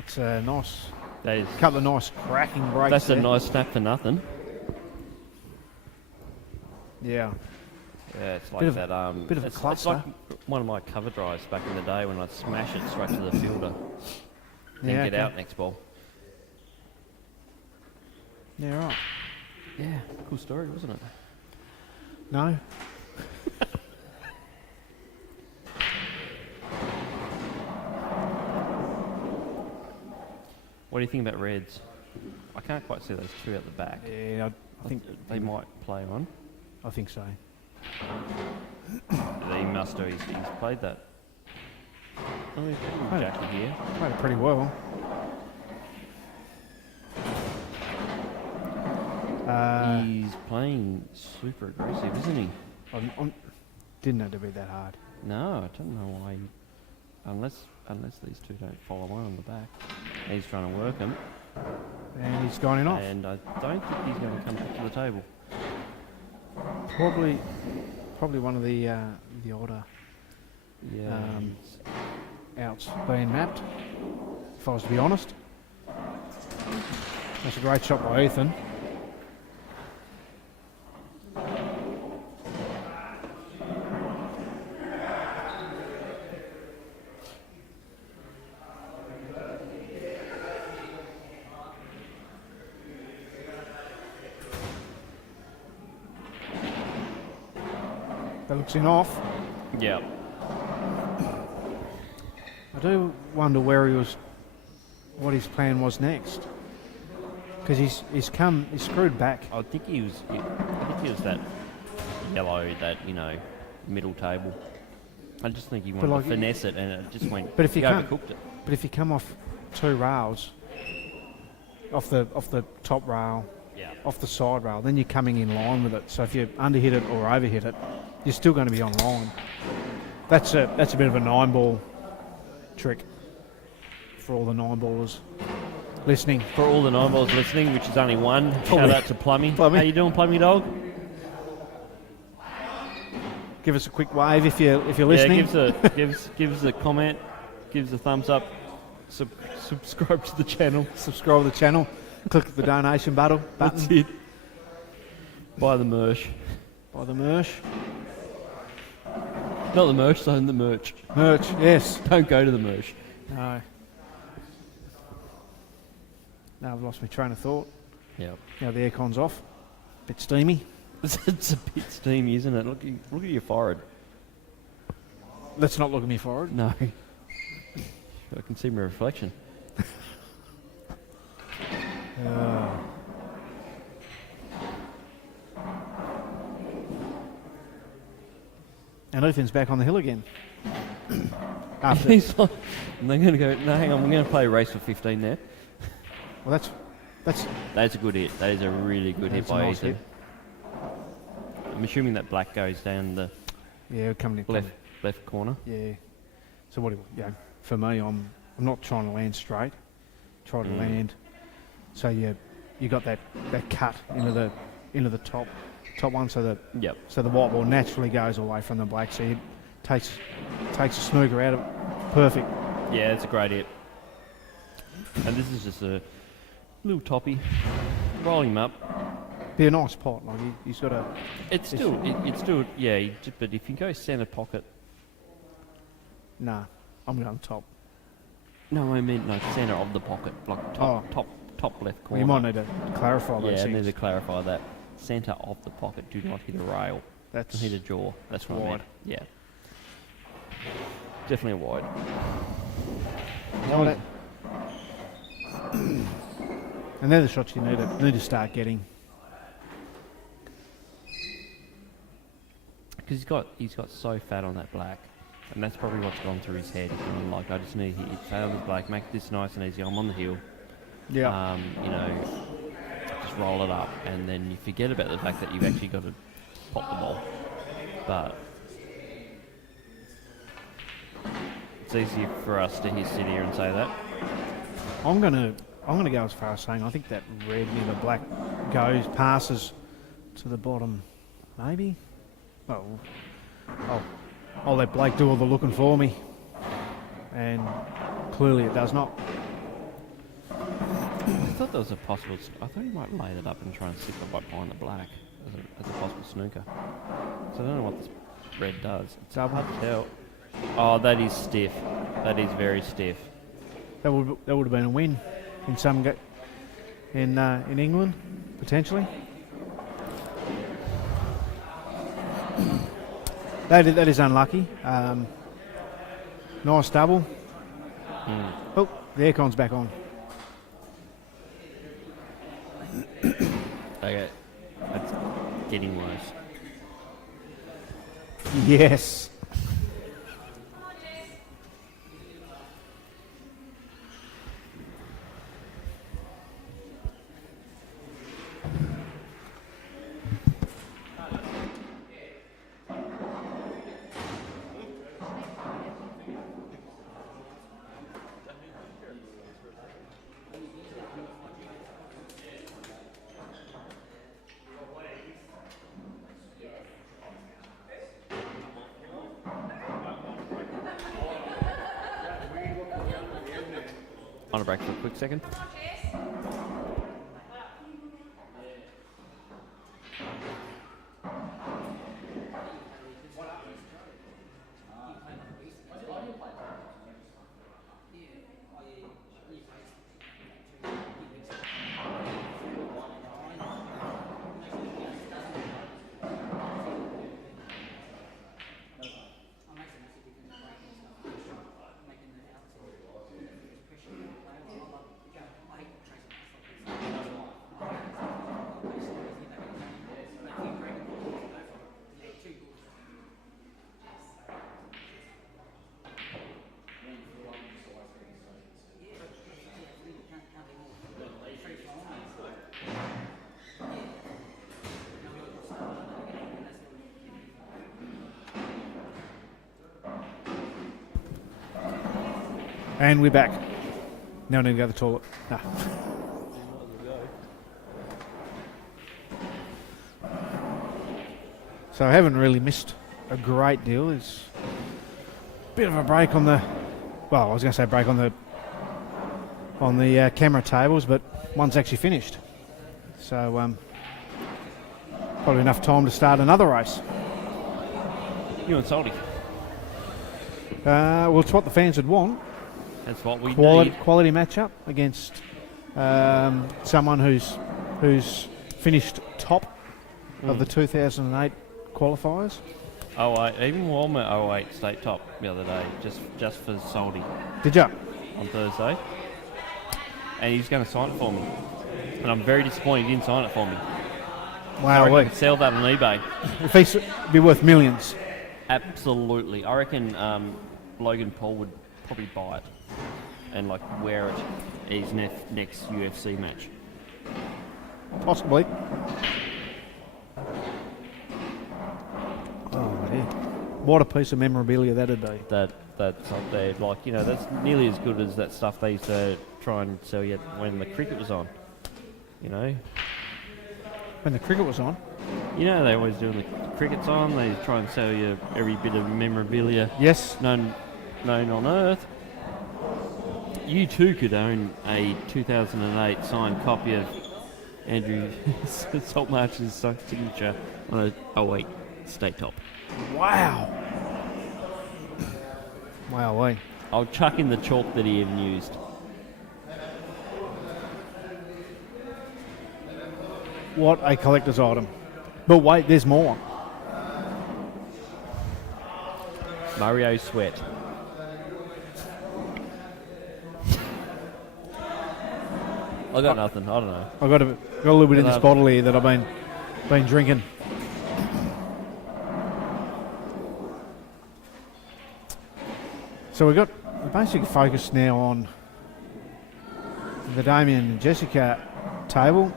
That's a nice, That is. couple of nice cracking breaks. That's there. a nice snap for nothing. Yeah. Yeah, it's like Bit of- that. bit of a it's cluster. like one of my cover drives back in the day when I'd smash it straight to the fielder and Yeah, get okay. out next ball. Yeah, right. Yeah, cool story, wasn't it? No. What do you think about Reds? I can't quite see those two at the back. Yeah, I think They might play on. I think so. He must do. He's played that. Oh, he's got a jacket here. Played it pretty well. He's playing super aggressive, isn't he? Didn't have to be that hard. No, I don't know why. Unless these two don't follow on the back. He's trying to work him. And he's gone in off. And I don't think he's going to come back to the table. Probably one of the older Yeah. outs being mapped, if I was to be honest. That's a great shot by Ethan. That looks in off. Yeah. I do wonder where he was, what his plan was next. Because he's screwed back. I think he was that yellow, that, middle table. I just think he wanted like to finesse it and it just went, But if he you can't- overcooked it. But if you come off two rails, off the top rail, Yeah. off the side rail, then you're coming in line with it. So if you underhit it or overhit it, you're still going to be on line. That's a bit of a 9-ball trick for all the 9-ballers listening. For all the 9-balls listening, which is only one, shout out to Plummy. Plummy. How you doing, Plummy dog? Give us a quick wave if you're listening. Yeah, give us a comment, give us a thumbs up, subscribe to the channel. Subscribe to the channel. Click the donation button. That's it. Buy the merch. Buy the merch. Not the merch, though, the merch. Merch, yes. Don't go to the merch. No. Now I've lost my train of thought. Yep. Now the aircon's off. Bit steamy. It's a bit steamy, isn't it? Look at your forehead. Let's not look at me forward. No. I can see my reflection. And Ethan's back on the hill again. After, He's like, and they're going to go, no, hang on, we're going to play a race for 15 there. well, that's That's a good hit. That is a really good hit That's a by nice Ethan. hit. I'm assuming that black goes down the yeah, coming in. left corner. Yeah. So what? For me, I'm not trying to land straight. Try to land. So you got that cut into the top one. So the Yep. white ball naturally goes away from the black. So it takes a snooker out of it. Perfect. Yeah, it's a great hit. And this is just a little toppy. Roll him up. Be a nice pot. Like he's got a. It's still, yeah, but if you go centre pocket. Nah, I'm going top. No, I mean, no, centre of the pocket. Like top left Well, corner. you might need to clarify those Yeah, I need things. to clarify that. Centre of the pocket, do not hit a rail. That's Hit a jaw. That's what I wide. meant. Yeah. Definitely a wide. Well, that- and they're the shots you need to start getting. Because he's got so fat on that black, and that's probably what's gone through his head. I mean, like, I just need to hit fat on this black, make this nice and easy. I'm on the hill. Yeah. Just roll it up, and then you forget about the fact that you've actually got to pop the ball. But it's easy for us to sit here and say that. I'm gonna go as far as saying I think that red near the black passes to the bottom, maybe. Oh, I'll let Blake do all the looking for me, and clearly it does not. thought there was a possible... I thought he might lay that up and try and stick it right behind the black as a possible snooker. So I don't know what this red does. It's hard to tell. Oh, that is stiff. That is very stiff. That would have been a win in some in England, potentially. That is unlucky. Nice double. Oh, the aircon's back on. Okay, that's getting worse. Yes. On a break for a quick second. And we're back. Now I need to go to the toilet. Nah. So I haven't really missed a great deal. It's a bit of a break on the... Well, I was going to say break on the camera tables, but one's actually finished. So probably enough time to start another race. You and Salty. Well, it's what the fans would want. That's what we need. Quality matchup against someone who's finished top of the 2008 qualifiers. 08, even Walmer 08 state top the other day, just for Salty. Did ya? On Thursday. And he's going to sign it for me. And I'm very disappointed he didn't sign it for me. Wow, I could sell that on eBay. If he'd be worth millions. Absolutely. I reckon Logan Paul would probably buy it and wear it at his next UFC match. Possibly. Oh, yeah. What a piece of memorabilia that'd be. That's up there. That's nearly as good as that stuff they used to try and sell you when the cricket was on. When the cricket was on? They always do when the cricket's on. They try and sell you every bit of memorabilia Yes. known on Earth. You too could own a 2008 signed copy of Andrew Saltmarsh's signature on a 08 state top. Wow. Wow, I'll chuck in the chalk that he even used. What a collector's item. But wait, there's more. Mario Sweat. I got nothing. I don't know. I've got a little bit in this bottle here that I've been drinking. So we've got the basic focus now on the Damien and Jessica table.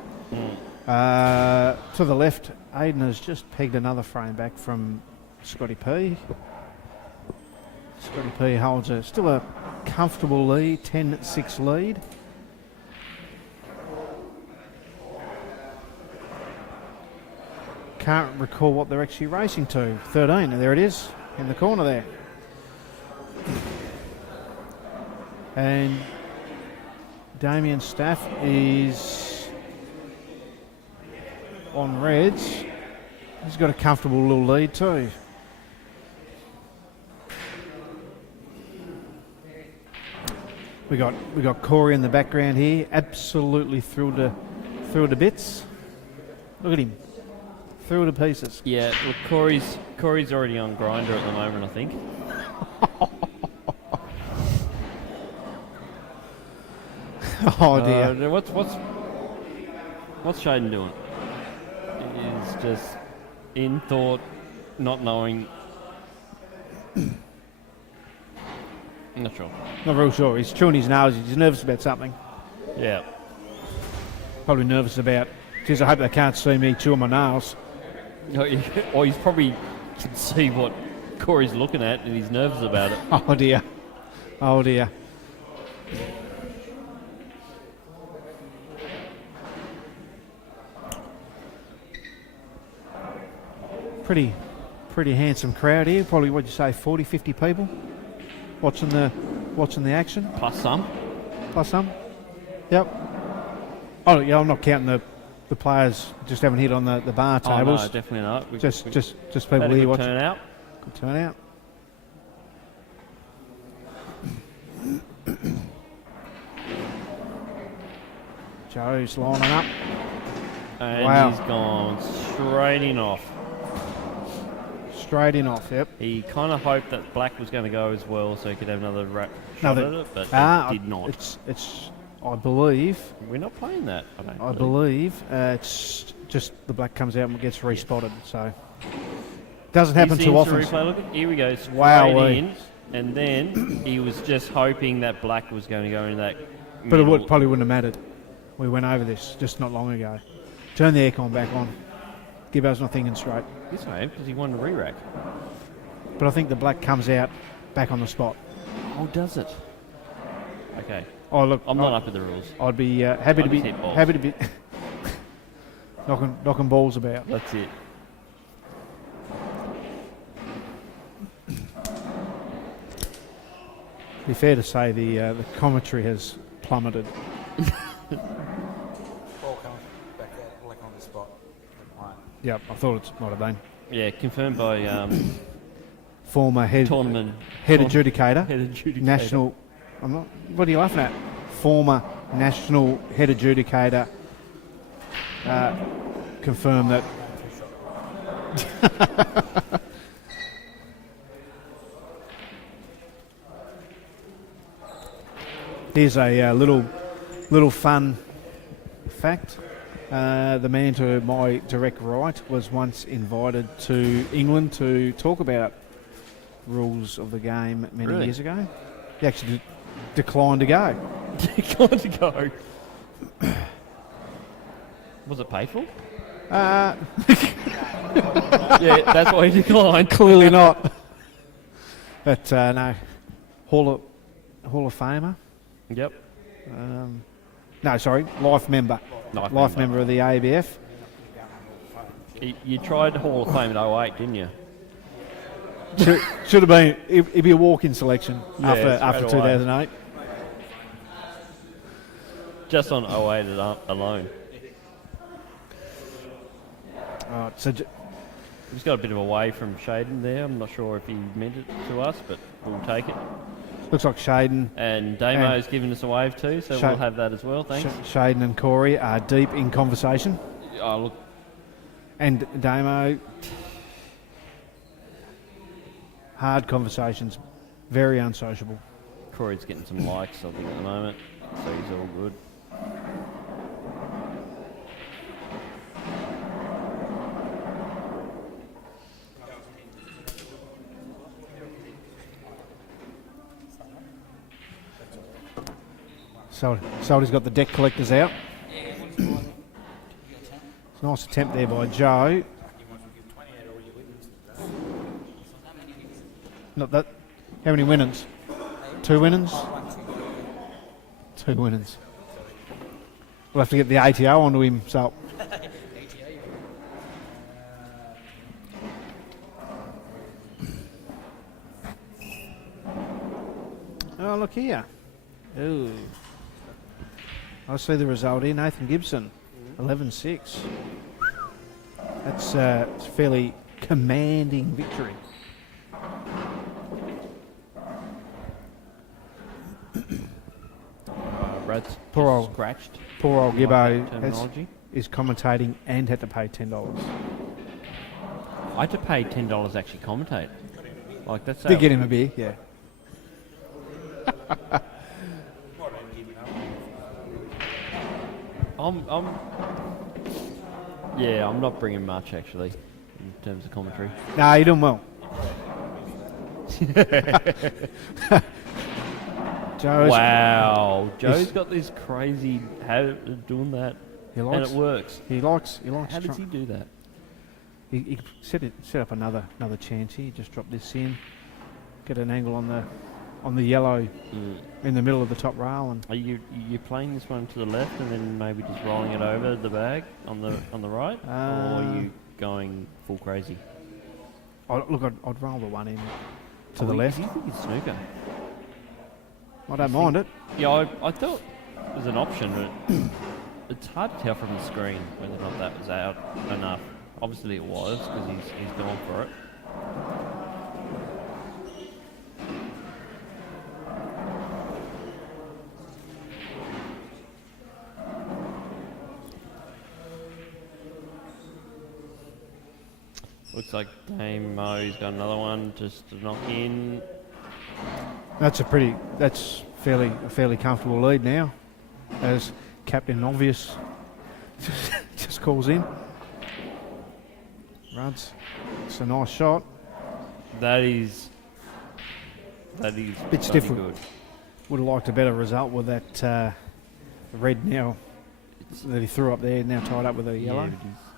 To the left, Aiden has just pegged another frame back from Scotty P. Scotty P holds still a comfortable lead, 10-6 lead. Can't recall what they're actually racing to. 13, there it is, in the corner there. Damien Staff is on reds. He's got a comfortable little lead too. We got Corey in the background here, absolutely thrilled to bits. Look at him, thrilled to pieces. Yeah, look, Corey's already on grinder at the moment, I think. Oh dear. What's Shaden doing? He's just in thought, not knowing. I'm not sure. Not real sure. He's chewing his nose. He's nervous about something. Yeah. Probably nervous about. Geez, I hope they can't see me chewing my nails. Or he's probably can see what Corey's looking at and he's nervous about it. Oh dear. Oh dear. Pretty handsome crowd here. Probably, what'd you say, 40, 50 people watching the action. Plus some. Plus some. Yep. Oh yeah, I'm not counting the players just haven't hit on the bar tables. Oh, no, definitely not. Just people had a here good watching. turnout. Good turnout. Joe's lining up. And Wow. he's gone straight in off. Straight in off, yep. He kind of hoped that black was going to go as well so he could have another shot at it, but he did not. It's I believe, We're not playing that, I believe it's just the black comes out and gets respotted, so doesn't happen too often. Look, here we go, straight Wowee. in, and then he was just hoping that black was going to go in that But middle. it probably wouldn't have mattered. We went over this just not long ago. Turn the aircon back on. Gibbo's not thinking straight. This way, because he wanted a re-rack. But I think the black comes out back on the spot. Oh, does it? Okay. Oh look, I'm not up with the rules. I'd be happy to I'll be just hit balls. happy to be knocking balls about. That's it. Be fair to say the commentary has plummeted. Ball coming back out, like on the spot. Right. Yep, I thought it might have been. Yeah, confirmed by Former head tournament adjudicator, head adjudicator. national. I'm not. What are you laughing at? Former national head adjudicator confirmed that. Here's a little fun fact. The man to my direct right was once invited to England to talk about rules of the game many Really? years ago. He actually declined to go. Declined to go. Was it paid for? Yeah, that's why he declined. Clearly not. But no, Hall of Famer. Yep. No, sorry, life member. Life member of the ABF. You tried Hall of Fame in 08, didn't you? Should have been. He'd be a walk-in selection Yeah, after straight away. 2008. Just on 08 alone. Right, so He's got a bit of a way from Shaden there. I'm not sure if he meant it to us, but we'll take it. looks like Shaden, And Damo's given us a wave too, so we'll have that as well. Thanks. Shaden and Corey are deep in conversation, Oh, look, and Damo, hard conversations, very unsociable. Corey's getting some likes, I think, at the moment, so he's all good. Salty's got the deck collectors out. It's a nice attempt there by Joe. Not that. How many winners? 2 winners? 2 winners. We'll have to get the ATO onto him, so. Oh, look here. Ooh. I see the result here. Nathan Gibson, 11-6. That's it's a fairly commanding victory. Brad's Poor old- scratched. Poor old Like Gibbo that terminology. is commentating and had to pay $10. I had to pay $10 to actually commentate. Like that's Did get him a beer, yeah. I'm not bringing much actually in terms of commentary. No, you're doing well. Joe's, Wow, Joe's he's- got this crazy habit of doing that, he and likes. it works. He likes. How does he do that? He set up another chance here. Just drop this in, get an angle on the yellow in the middle of the top rail, and Are you playing this one to the left and then maybe just rolling it over the bag on the right, or are you going full crazy? I'd roll the one in to the Do left. you think it's snooker? I don't mind it. Yeah, I thought it was an option, but it's hard to tell from the screen whether or not that was out enough. Obviously it was, because he's gone for it. Looks like Dame Mo's got another one just to knock in. That's a fairly comfortable lead now, as Captain Obvious just calls in. Ruds, it's a nice shot. That is It's bloody different. good. Would have liked a better result with that red now that he threw up there, now tied up with a yellow.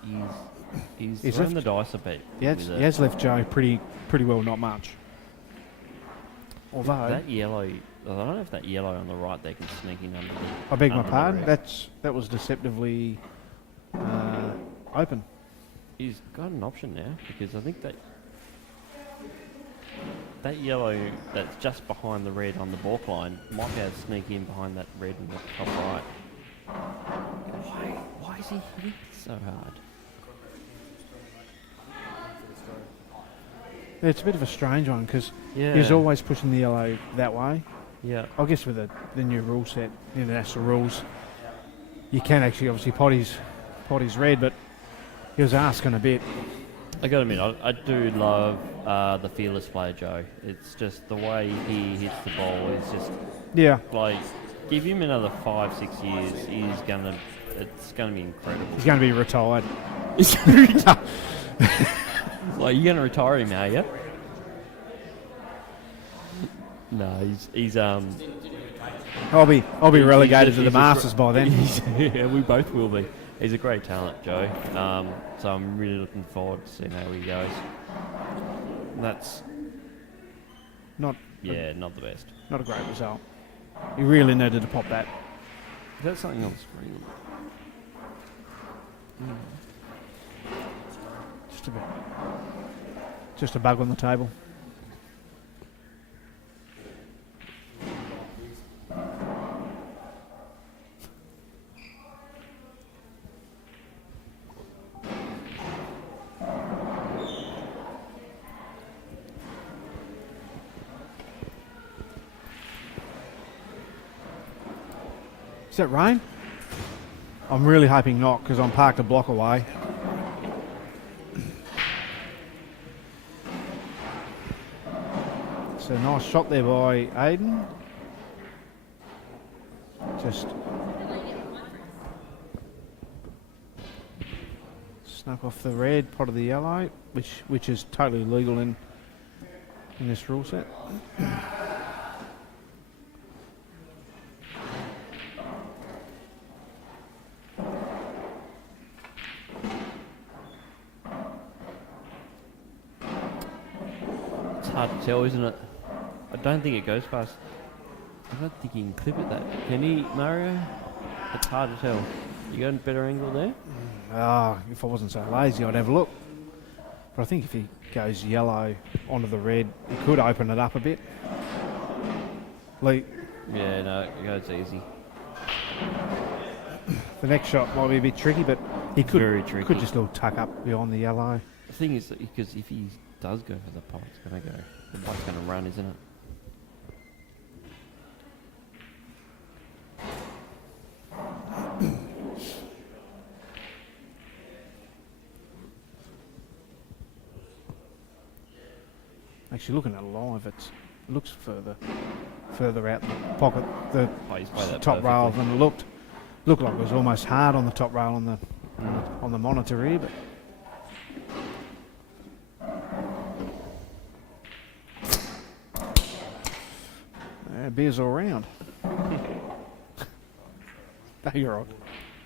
Yeah, but he's He's throwing left- the dice a bit. He has left Joe pretty well, not much. Although, That yellow, I don't know if that yellow on the right there can sneak in under the. I beg my under the pardon, red. that was deceptively open. He's got an option now because I think that yellow that's just behind the red on the balk line might be able to sneak in behind that red in the top right. Why is he hitting so hard? Yeah, it's a bit of a strange one because Yeah. he's always pushing the yellow that way. Yeah. I guess with the new rule set, the international rules, you can actually obviously pot his red, but he was asking a bit. I gotta admit, I do love the fearless player Joe. It's just the way he hits the ball is just Yeah, like, give him another 5-6 years, it's gonna be incredible. he's going to be retired. Like, you're gonna retire him, are you? No, he's I'll be relegated to the he's a Masters by then. yeah, we both will be. He's a great talent, Joe. So I'm really looking forward to seeing how he goes. And that's Not not the best. not a great result. He really needed to pop that. Is that something on the screen? Just a bit. Just a bug on the table. Is that rain? I'm really hoping not because I'm parked a block away. It's a nice shot there by Aiden. Just snuck off the red, pot of the yellow, which is totally legal in this rule set. It's hard to tell, isn't it? I don't think it goes past. I don't think he can clip it that. Can he, Mario? It's hard to tell. You got a better angle there? If I wasn't so lazy, I'd have a look. But I think if he goes yellow onto the red, he could open it up a bit. Lee, Yeah, no, it goes easy. The next shot might be a bit tricky, but he Very tricky. could just a little tuck up beyond the yellow. The thing is that because if he does go for the pot, it's going to go. The pot's going to run, isn't it? Actually, looking at it live, it looks further out in the pocket, the Oh, he's played that top rail perfectly. than it looked. Looked like it was almost hard on the top rail on the monitor here, but beers all round. No, you're right.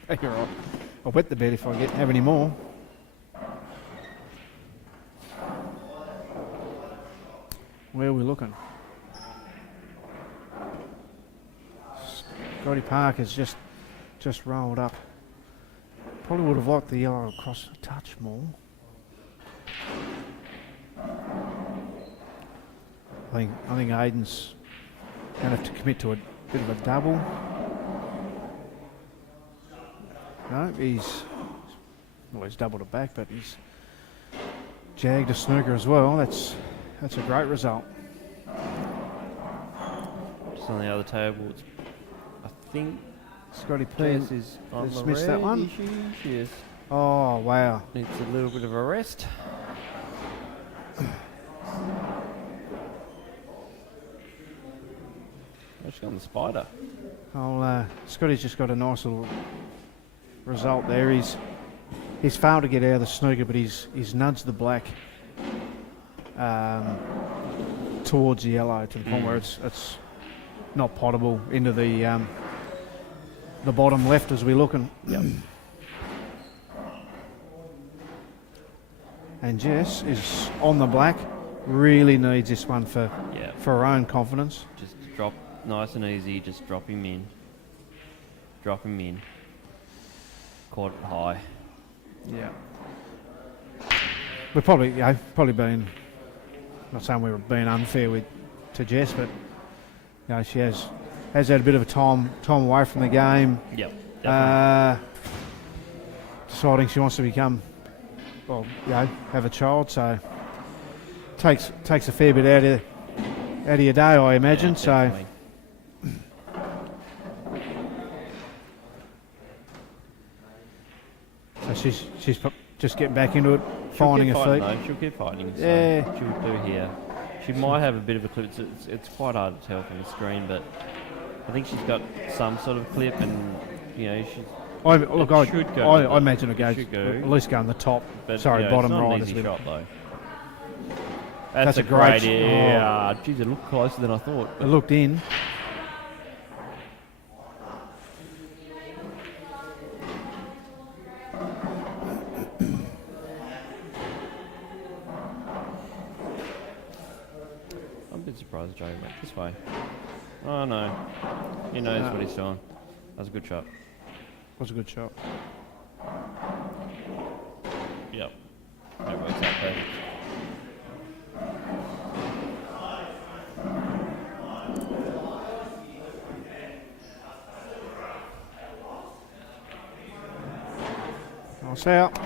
No, you're right. I'll wet the bed if I have any more. Where are we looking? Scotty Park has just rolled up. Probably would have liked the yellow across a touch more. I think Aiden's going to have to commit to a bit of a double. No, he's doubled it back, but he's jagged a snooker as well. That's a great result. Just on the other table, it's, I think Scotty P Jess is on has the missed that red one. issues. Yes, Oh wow! needs a little bit of a rest. She's got the spider. Scotty's just got a nice little result there. He's failed to get out of the snooker, but he's nudged the black towards the yellow to the point where it's not potable into the bottom left as we're looking. Yep. And Jess is on the black. Really needs this one for Yeah. her own confidence. Just drop nice and easy. Just drop him in. Drop him in. Caught it high. Yeah. We've probably been, not saying we were being unfair to Jess, but she has had a bit of a time away from the game. Yep. Definitely. Deciding she wants to have a child, so takes a fair bit out of your day, I imagine. Yeah, definitely. So she's just getting back into it, finding her feet. She'll keep fighting. So Yeah. she'll do here. She might have a bit of a clip. It's quite hard to tell from the screen, but I think she's got some sort of clip, and she's. I imagine it goes should go. at least go on the top. But, Sorry, bottom it's not right. An as easy we- shot though. That's That's, a a great great. Yeah, geez, it looked closer than I thought. It looked in. I'm a bit surprised Joe went this way. Oh no, he knows No. what he's doing. That's a good shot. Was a good shot. Yep. That works out perfect. Nice out.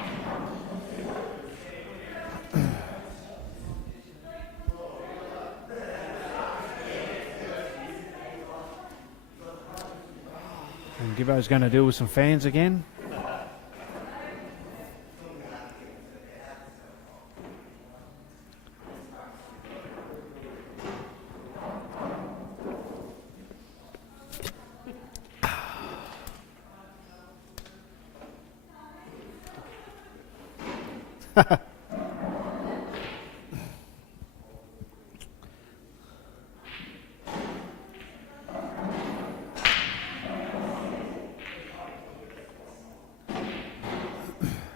And Gibbo's going to deal with some fans again.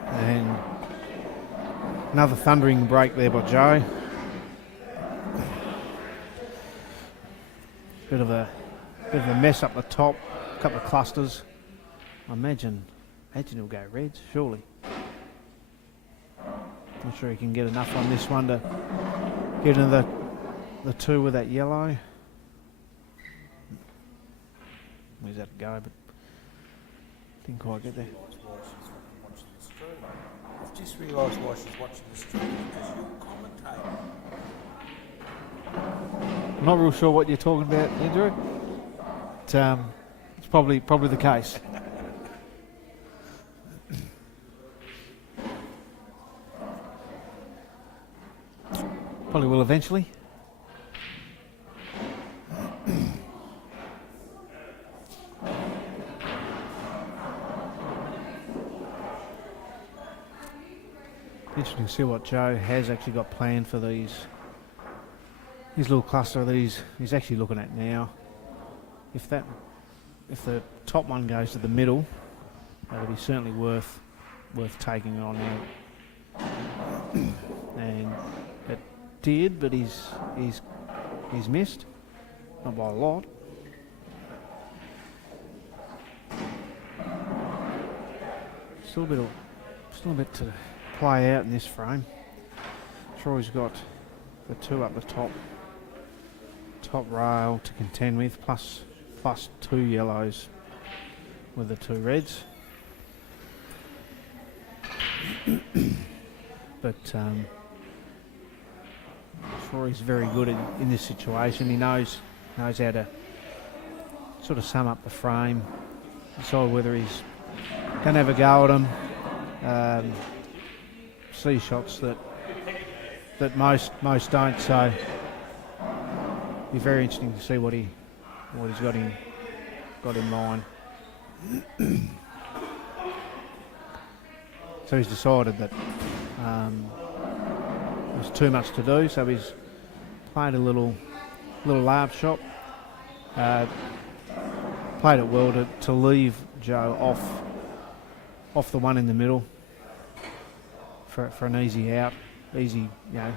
And another thundering break there by Joe. Bit of a mess up the top, a couple of clusters. I imagine he'll go reds, surely. Not sure he can get enough on this one to get into the two with that yellow. Where's that go? But Didn't quite get there. Realise why she's fucking watching the stream. I've just realised why she's watching the stream because you're commentating. I'm not real sure what you're talking about, Andrew. It's probably the case. Probably will eventually. Interesting to see what Joe has actually got planned for these. His little cluster of these he's actually looking at now. If the top one goes to the middle, that'll be certainly worth taking on out. And it did, but he's missed, not by a lot. Still a bit to play out in this frame. Troy's got the two up the top rail to contend with, plus 2 yellows with the 2 reds. But Troy's very good in this situation. He knows how to sort of sum up the frame, decide whether he's going to have a go at them. See shots that most don't. So be very interesting to see what he's got in mind. So he's decided that there's too much to do. So he's played a little large shot. Played it well to leave Joe off the one in the middle for an easy out. Easy, you know.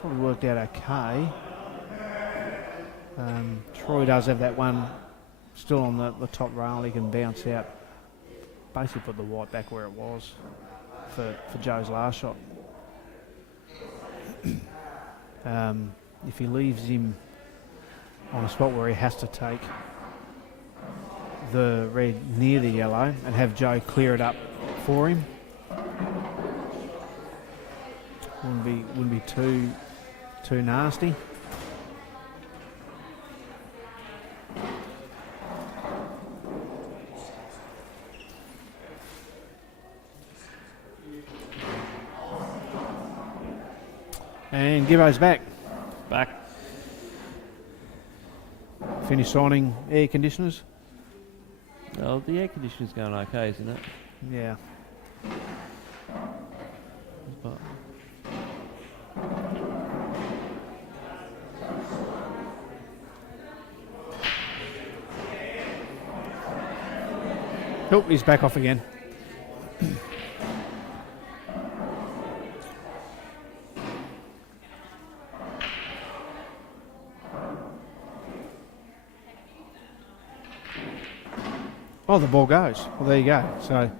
Probably worked out okay. Troy does have that one still on the top rail. He can bounce out, basically put the white back where it was for Joe's last shot. If he leaves him on a spot where he has to take the red near the yellow and have Joe clear it up for him, wouldn't be too nasty. And Gibbo's back. Finished signing air conditioners. Oh, the air conditioner's going okay, isn't it? Yeah. But Oh, he's back off again. Oh, the ball goes. Well, there you go. So,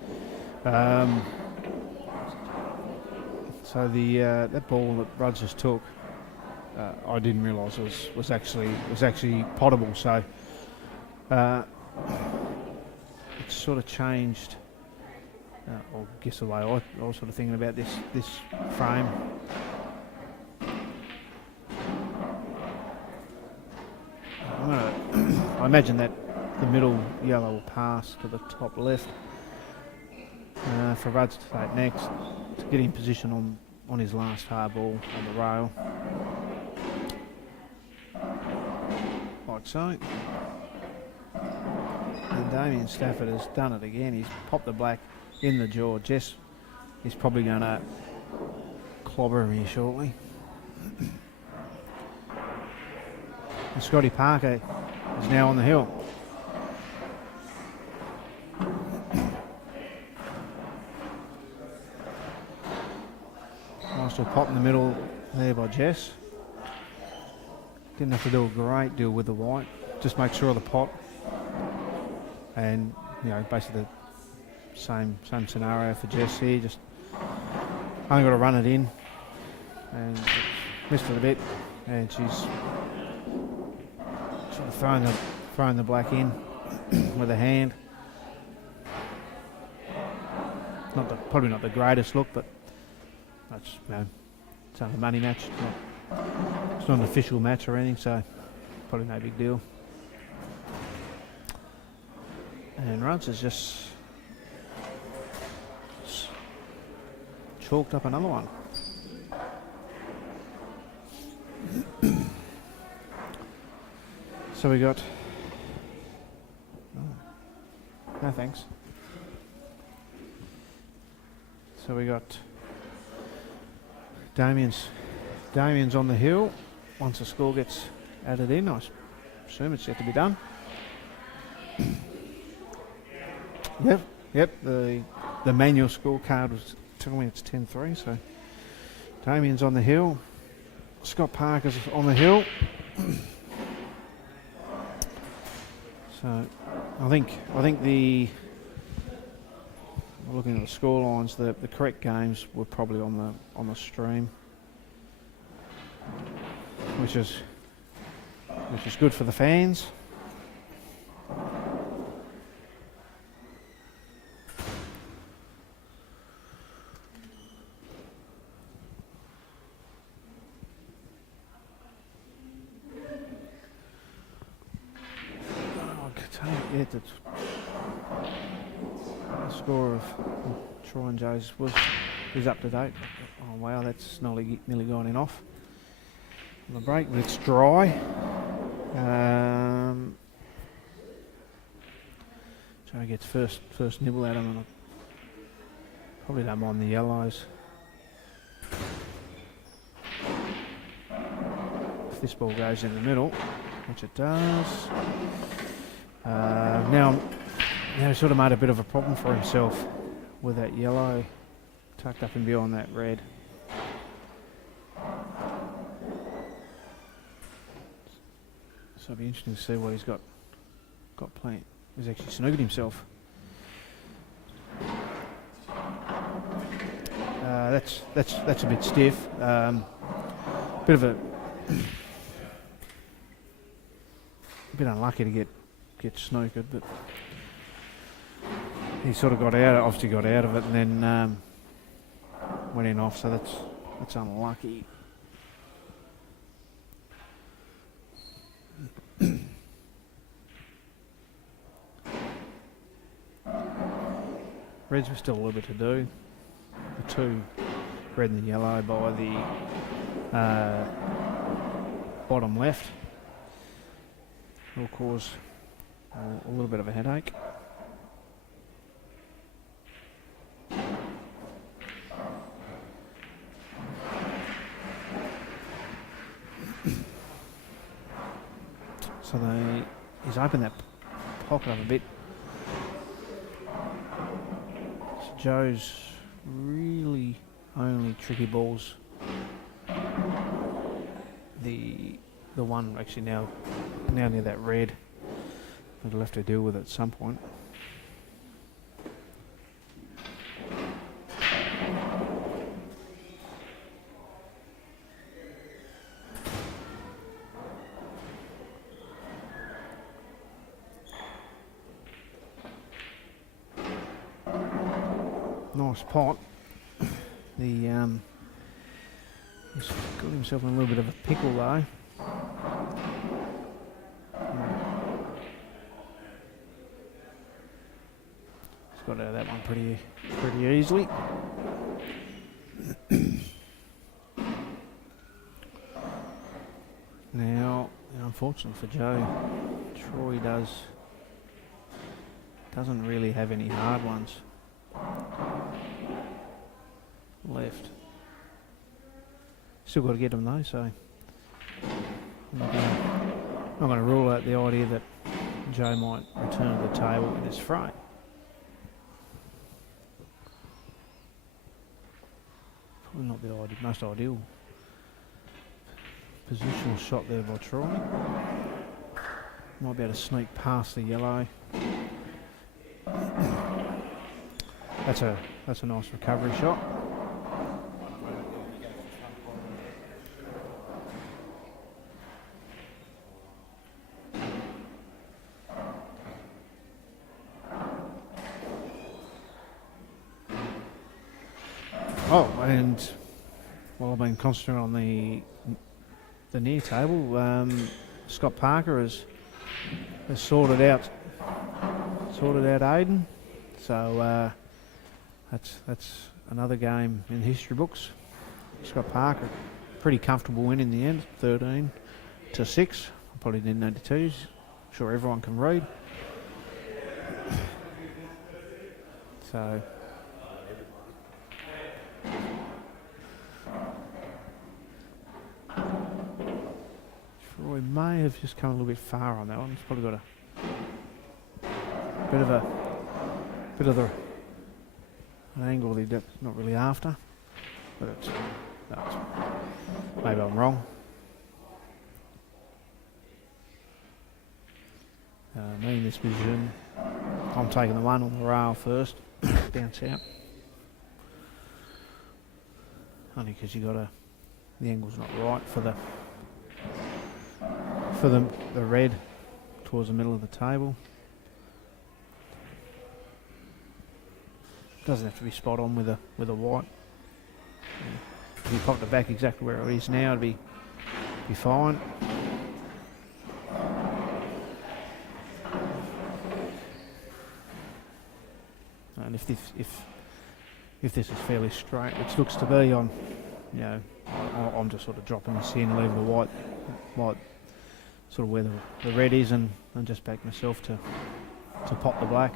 that ball that Rudd just took, I didn't realise was actually potable. So, it's sort of changed. I guess the way I was sort of thinking about this frame. I imagine that the middle yellow will pass to the top left for Rudd to take next to get in position on his last hard ball on the rail. Like so. And Damien Stafford has done it again. He's popped the black in the jaw. Jess is probably going to clobber him here shortly. And Scotty Parker is now on the hill. Nice little pop in the middle there by Jess. Didn't have to do a great deal with the white. Just make sure of the pot. And, you know, basically the same scenario for Jess here. Just only got to run it in. And missed it a bit. and she's sort of throwing the black in with a hand. Probably not the greatest look, but that's, it's only a money match. It's not an official match or anything, so probably no big deal. And Ruds has just chalked up another one. So we got... no thanks. So we got Damien's on the hill. Once the score gets added in, I assume it's yet to be done. Yep. The manual scorecard was telling me it's 10-3. So Damien's on the hill. Scott Parker's on the hill. So I think looking at the score lines, the correct games were probably on the stream, which is good for the fans. The score of Troy and Joe's is up to date. Oh wow, that's nearly gone in off on the break, but it's dry. Joe gets first nibble at him, and I probably don't mind the yellows. If this ball goes in the middle, which it does. Now he sort of made a bit of a problem for himself with that yellow tucked up and beyond that red. So it'll be interesting to see what he's got planned. He's actually snookered himself. That's a bit stiff. Bit of a bit unlucky to get snookered, but he sort of obviously got out of it, and then went in off. So that's unlucky. Reds were still a little bit to do. The two, red and the yellow, by the bottom left, will cause a little bit of a headache. So he's opened that pocket up a bit. So Joe's really only tricky balls. The one actually now near that red. He'll have to deal with it at some point. Nice pot. He's got himself in a little bit of a pickle though. Got out of that one pretty easily. Now, unfortunately for Joe, Troy doesn't really have any hard ones left. Still got to get them though, so I'm not going to rule out the idea that Joe might return to the table with his fray. Probably not the most ideal positional shot there by Troy. Might be able to sneak past the yellow. That's a nice recovery shot. Oh, and while I've been concentrating on the near table, Scott Parker has sorted out Aiden. So that's another game in history books. Scott Parker, pretty comfortable win in the end, 13-6. I probably didn't need to tell you. I'm sure everyone can read. So. Troy may have just come a little bit far on that one. He's probably got a bit of an angle that he's not really after. But maybe I'm wrong. Me in this position, I'm taking the one on the rail first, bounce out. Only because the angle's not right for the red towards the middle of the table. Doesn't have to be spot on with a white. If you popped it back exactly where it is now, it'd be fine. And if this is fairly straight, which looks to be, I'm just sort of dropping this in, leaving the white sort of where the red is, and just back myself to pop the black.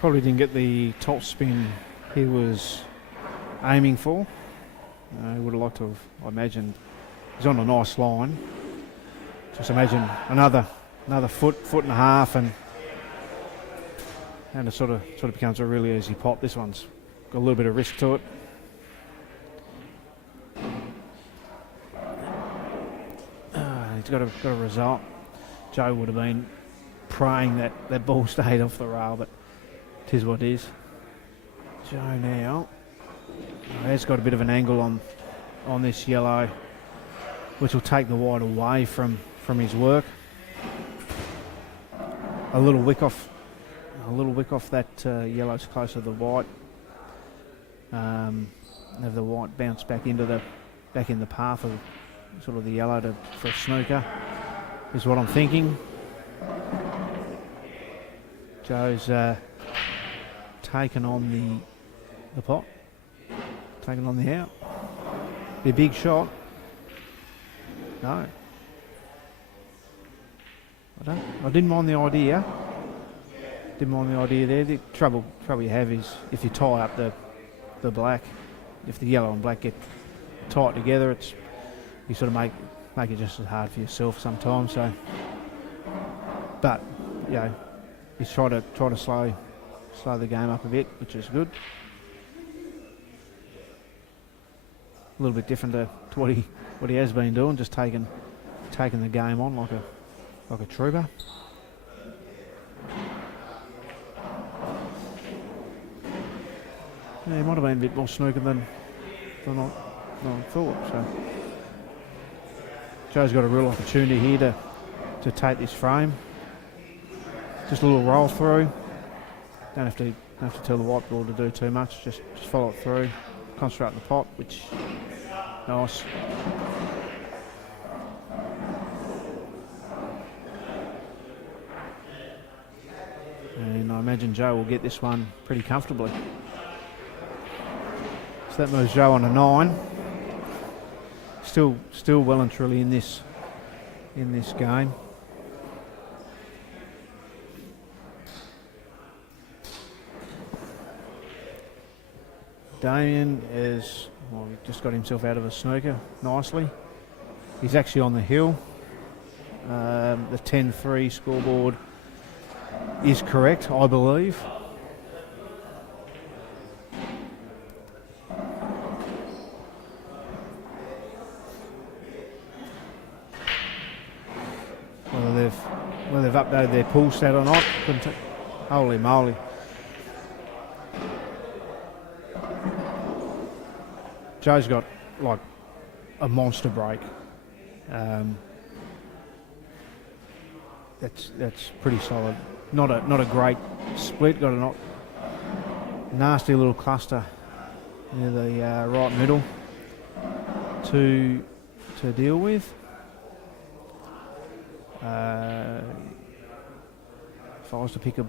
Probably didn't get the top spin he was aiming for. He would have liked to have, I imagine, he's on a nice line. Just imagine another foot and a half, and it sort of becomes a really easy pop. This one's got a little bit of risk to it. He's got a result. Joe would have been praying that ball stayed off the rail, but it is what it is. Joe now has got a bit of an angle on this yellow, which will take the white away from his work. A little wick off that yellow's closer to the white. Have the white bounce back in the path of sort of the yellow for a snooker, is what I'm thinking. Joe's taken on the pot, taken on the out. Be a big shot. No. I didn't mind the idea. Didn't mind the idea there. The trouble you have is if you tie up the black, if the yellow and black get tight together, you sort of make it just as hard for yourself sometimes. So, but he's try to slow the game up a bit, which is good. A little bit different to what he has been doing, just taking the game on like a trooper. Yeah, he might have been a bit more snooker than I thought. So Joe's got a real opportunity here to take this frame. Just a little roll through. Don't have to tell the white ball to do too much. Just follow it through. Concentrate on the pot, which nice. And I imagine Joe will get this one pretty comfortably. So that moves Joe on a 9. Still well and truly in this game. Damien just got himself out of a snooker nicely. He's actually on the hill. The 10-3 scoreboard is correct, I believe. whether they've updated their pull stat or not. Holy moly. Joe's got like a monster break. That's pretty solid. Not a great split. Got a nasty little cluster near the right middle to deal with. If I was to pick a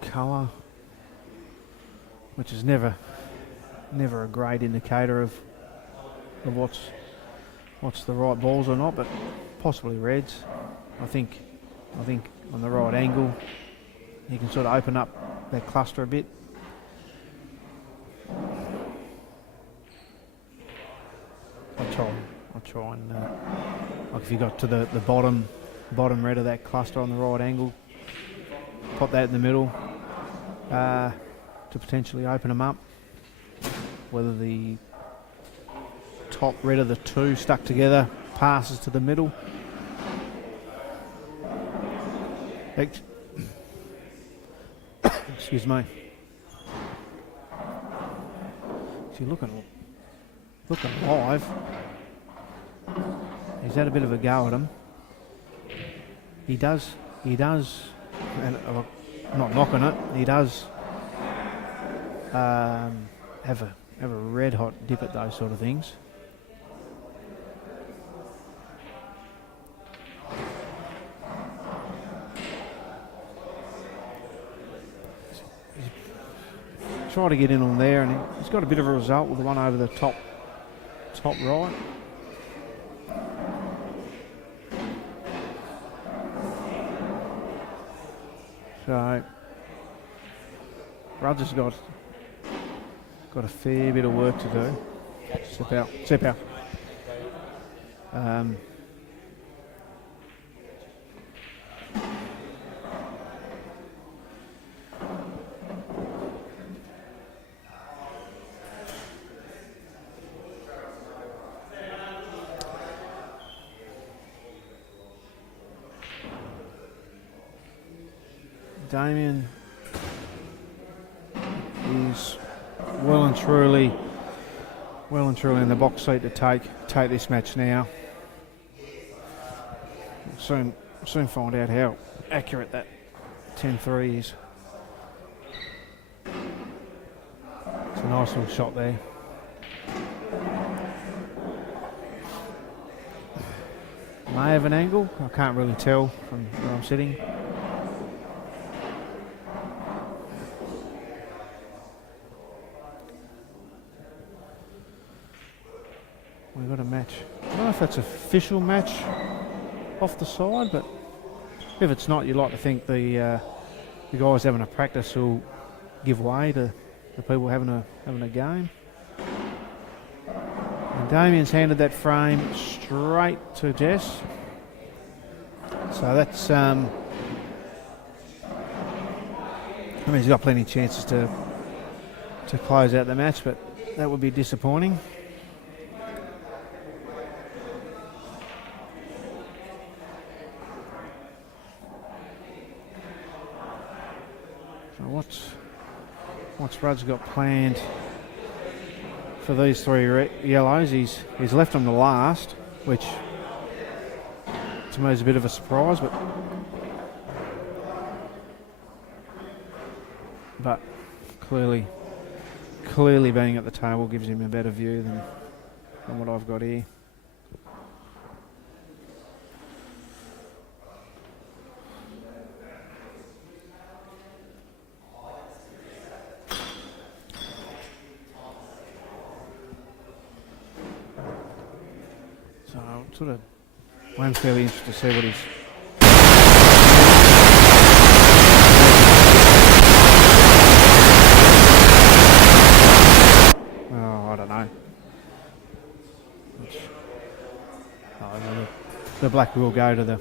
colour, which is never a great indicator of what's the right balls or not, but possibly reds. I think on the right angle you can sort of open up that cluster a bit. I'll try and like if you got to the bottom red of that cluster on the right angle, pop that in the middle to potentially open them up. Whether the top red of the two stuck together passes to the middle. Excuse me. See, looking live. He's had a bit of a go at him. He does, and I'm not knocking it. He does have a red hot dip at those sort of things. Try to get in on there, and he's got a bit of a result with the one over the top right. So Rudd has got a fair bit of work to do. Step out. Damien is well and truly in the box seat to take this match now. We'll soon find out how accurate that 10-3 is. It's a nice little shot there. May have an angle. I can't really tell from where I'm sitting. We've got a match. I don't know if that's an official match off the side, but if it's not, you'd like to think the guys having a practice will give way to the people having a game. And Damien's handed that frame straight to Jess. So that's I mean, he's got plenty of chances to close out the match, but that would be disappointing. What's Rudd's got planned for these three yellows? He's left them to last, which to me is a bit of a surprise, but clearly being at the table gives him a better view than what I've got here. I'm fairly interested to see what he's... Oh, I don't know. The black will go to the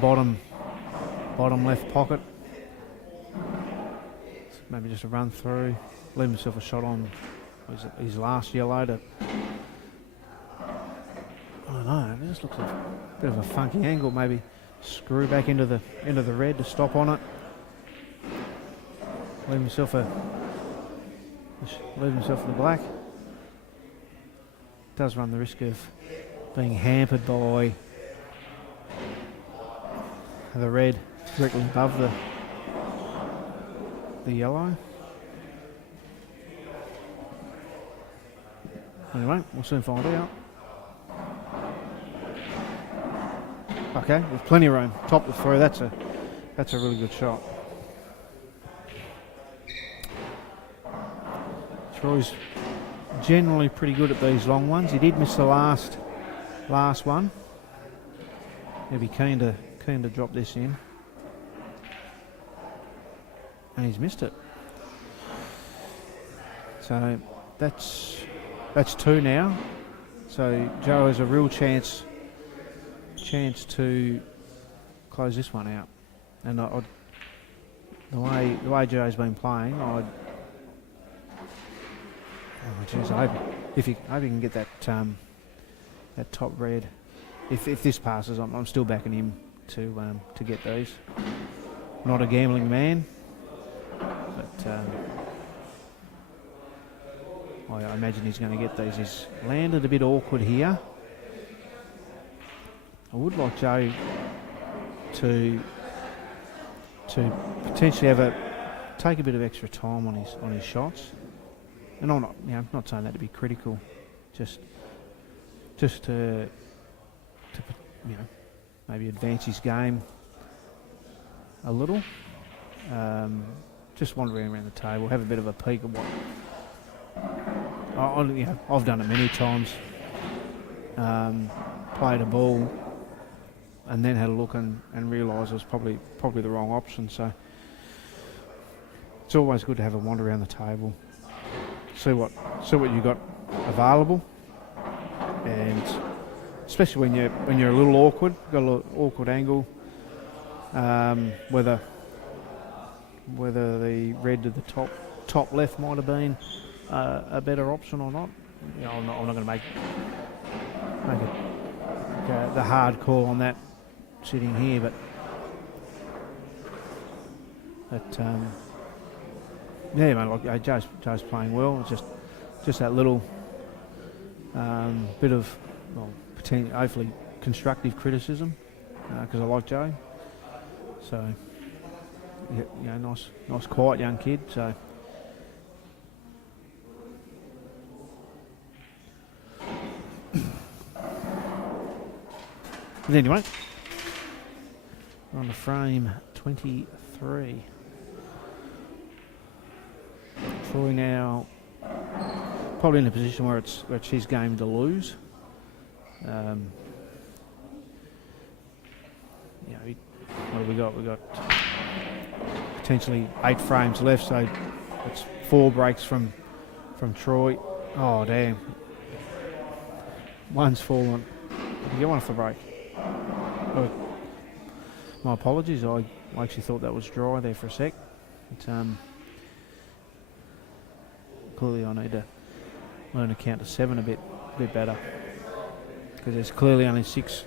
bottom left pocket. Maybe just a run through, leave himself a shot on his last yellow to... I don't know. This looks a bit of a funky angle. Maybe screw back into the red to stop on it. Leave himself the black. Does run the risk of being hampered by the red directly above the yellow. Anyway, we'll soon find out. Okay, there's plenty of room. Top the throw. That's a really good shot. Troy's generally pretty good at these long ones. He did miss the last one. He'll be keen to drop this in, and he's missed it. So that's 2 now. So Joe has a real chance to close this one out. And the way Joe's been playing, I hope he can get that top red. If this passes, I'm still backing him to get these. Not a gambling man, but I imagine he's going to get these. He's landed a bit awkward here. I would like Joe to potentially take a bit of extra time on his shots, and I'm not saying that to be critical, just to maybe advance his game a little. Just wandering around the table, have a bit of a peek at what I've done it many times. Played a ball and then had a look and realised it was probably the wrong option. So it's always good to have a wander around the table, see what you got available, and especially when you're a little awkward, got a little awkward angle, whether the red to the top left might have been a better option or not. I'm not going to make the hard call on that sitting here, but Joe's playing well. It's just that little bit of hopefully constructive criticism, because I like Joe. So nice quiet young kid. So but anyway, we're on the frame 23. Troy now probably in a position where it's his game to lose. What have we got? We've got potentially 8 frames left, so it's 4 breaks from Troy. Oh damn! One's fallen. Did you get one off the break? Oh, my apologies. I actually thought that was dry there for a sec. But, clearly, I need to learn to count to 7 a bit better, because there's clearly only six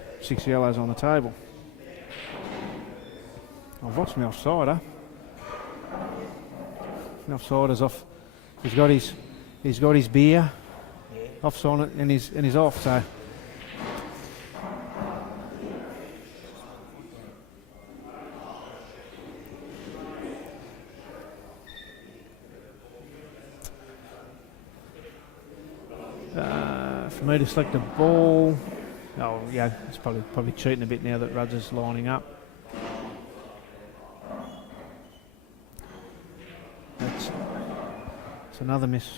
yellows on the table. I've watched my offsider. My offsider's off. He's got his beer. Off's on it, and he's off. So. For me to select a ball, it's probably cheating a bit now that Rudd's is lining up. It's another miss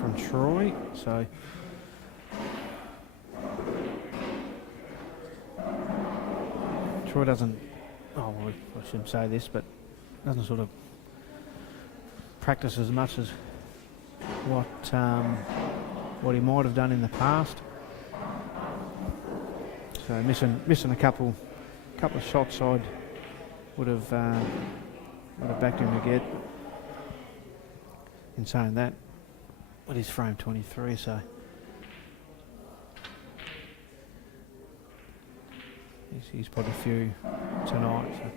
from Troy. So Troy doesn't. I shouldn't say this, but doesn't sort of practice as much as what he might have done in the past. So missing a couple of shots, I would have backed him to get. In saying that, what is frame 23? So He's put a few tonight. So.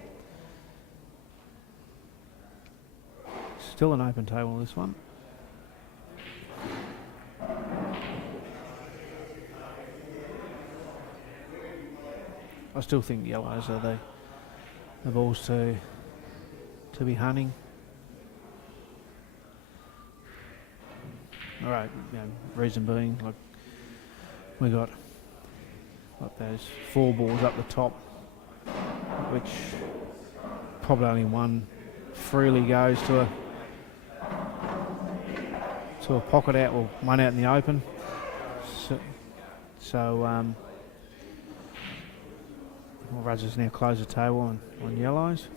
Still an open table, this one. I still think yellows are the balls to be hunting. All right, reason being, like we got those 4 balls up the top, which probably only one freely goes to a pocket out, or one out in the open. So Rogers now close the table on yellows.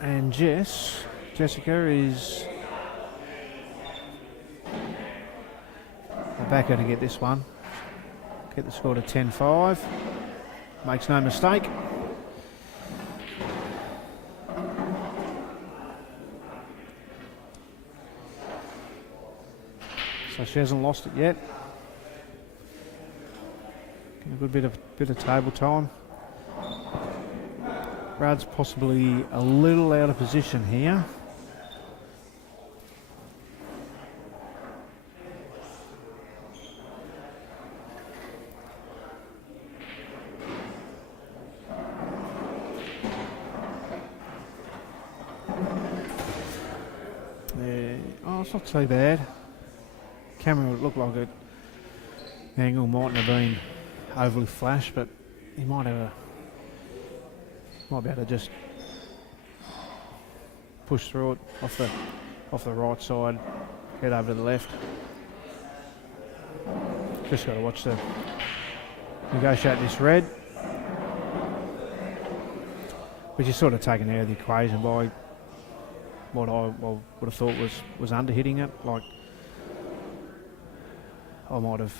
And Jessica is the backer to get this one. Get the score to 10-5. Makes no mistake. So she hasn't lost it yet. A good bit of table time. Brad's possibly a little out of position here. Oh, it's not so bad. Camera would look like the angle mightn't have been overly flash, but he might be able to just push through it off the right side, head over to the left. Just got to watch the negotiate this red, which is sort of taken out of the equation by what I would have thought was under hitting it. Like I might have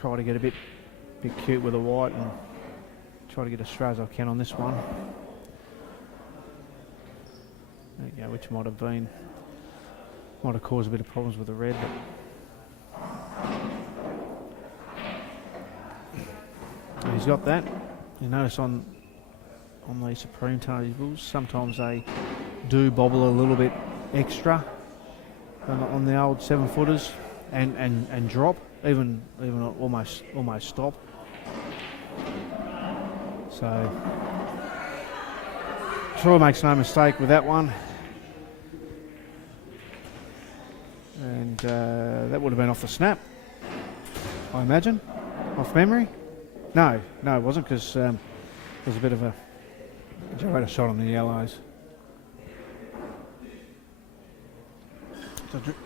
tried to get a bit cute with the white and try to get as straight as I can on this one. There you go, which might have caused a bit of problems with the red. But he's got that. You notice on these Supreme tables, sometimes they do bobble a little bit extra on the old 7-footers and drop, even almost stop. So Troy makes no mistake with that one, and that would have been off the snap, I imagine, off memory. No, it wasn't, because there was a bit of a gyrator shot on the yellows.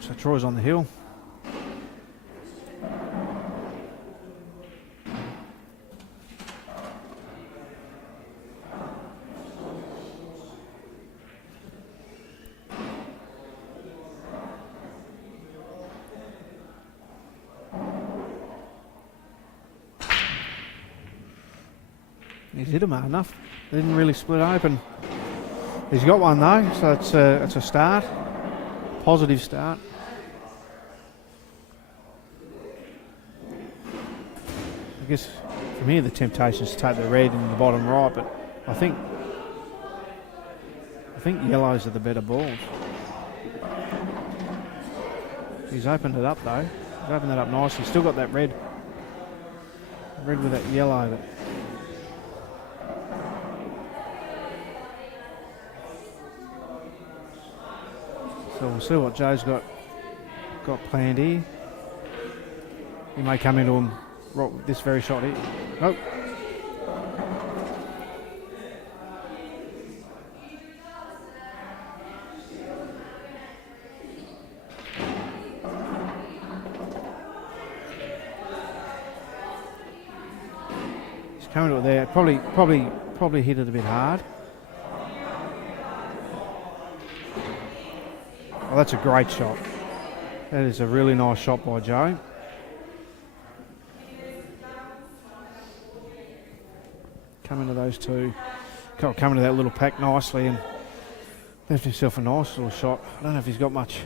So Troy's on the hill. He's hit him hard enough. They didn't really split open. He's got one though, so it's a start. Positive start. I guess from here the temptation is to take the red in the bottom right, but I think yellows are the better balls. He's opened it up though. He's opened that up nicely. Still got that red with that yellow. But so we'll see what Joe's got planned here. He may come into him right with this very shot here. Nope. He's coming to it there. Probably hit it a bit hard. Oh, that's a great shot. That is a really nice shot by Joe. Coming to those two, coming to that little pack nicely and left himself a nice little shot. I don't know if he's got much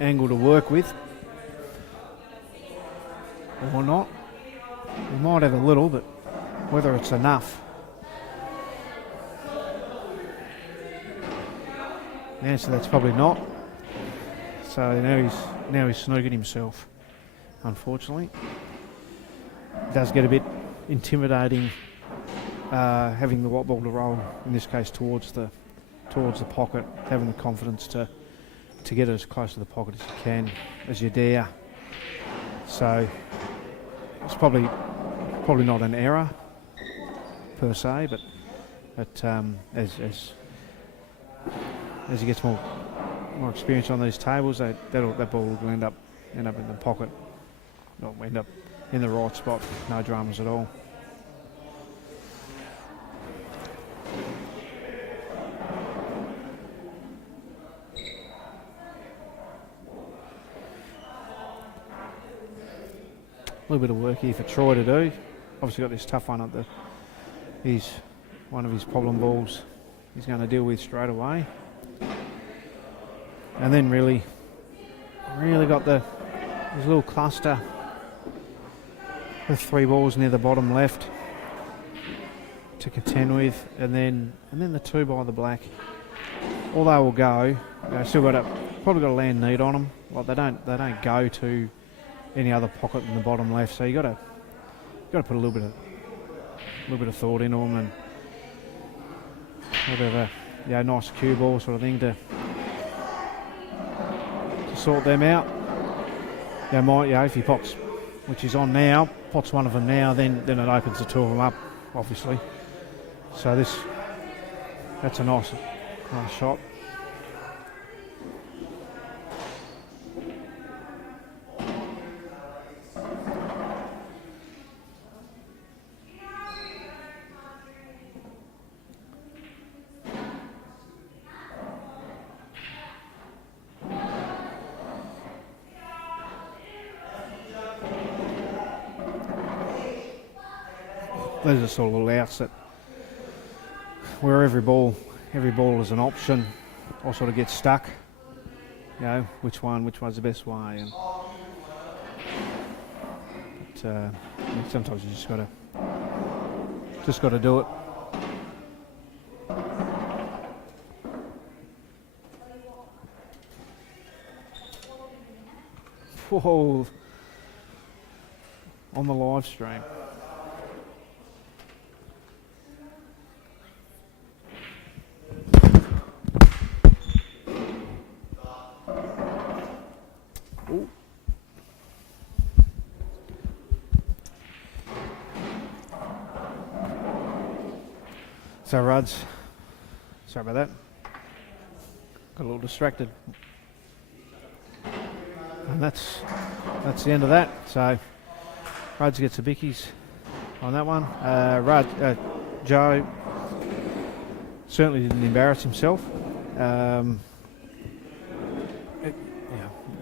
angle to work with or not. He might have a little, but whether it's enough. The answer to that's probably not. So now he's snookered himself, unfortunately. It does get a bit intimidating having the white ball to roll, in this case towards the pocket, having the confidence to get it as close to the pocket as you can, as you dare. So it's probably not an error per se, but as he gets more experience on these tables, that ball will end up in the pocket, not end up in the right spot. No dramas at all. A little bit of work here for Troy to do. Obviously got this tough one up there. He's one of his problem balls he's going to deal with straight away. And then really got this little cluster with 3 balls near the bottom left to contend with, and then the 2 by the black. All they will go, still probably got to land neat on them. Like they don't go to any other pocket in the bottom left. So you got to put a little bit of thought into them, and a bit of a nice cue ball sort of thing to sort them out. If he pots, which he's on now, pots one of them now, then it opens the 2 of them up, obviously. So that's a nice shot. Those are sort of little outs that where every ball is an option, or sort of gets stuck. Which one's the best way, but sometimes you just got to do it. Whoa! On the live stream. So Ruds, sorry about that, got a little distracted, and that's the end of that. So Ruds gets the bickies on that one. Joe certainly didn't embarrass himself.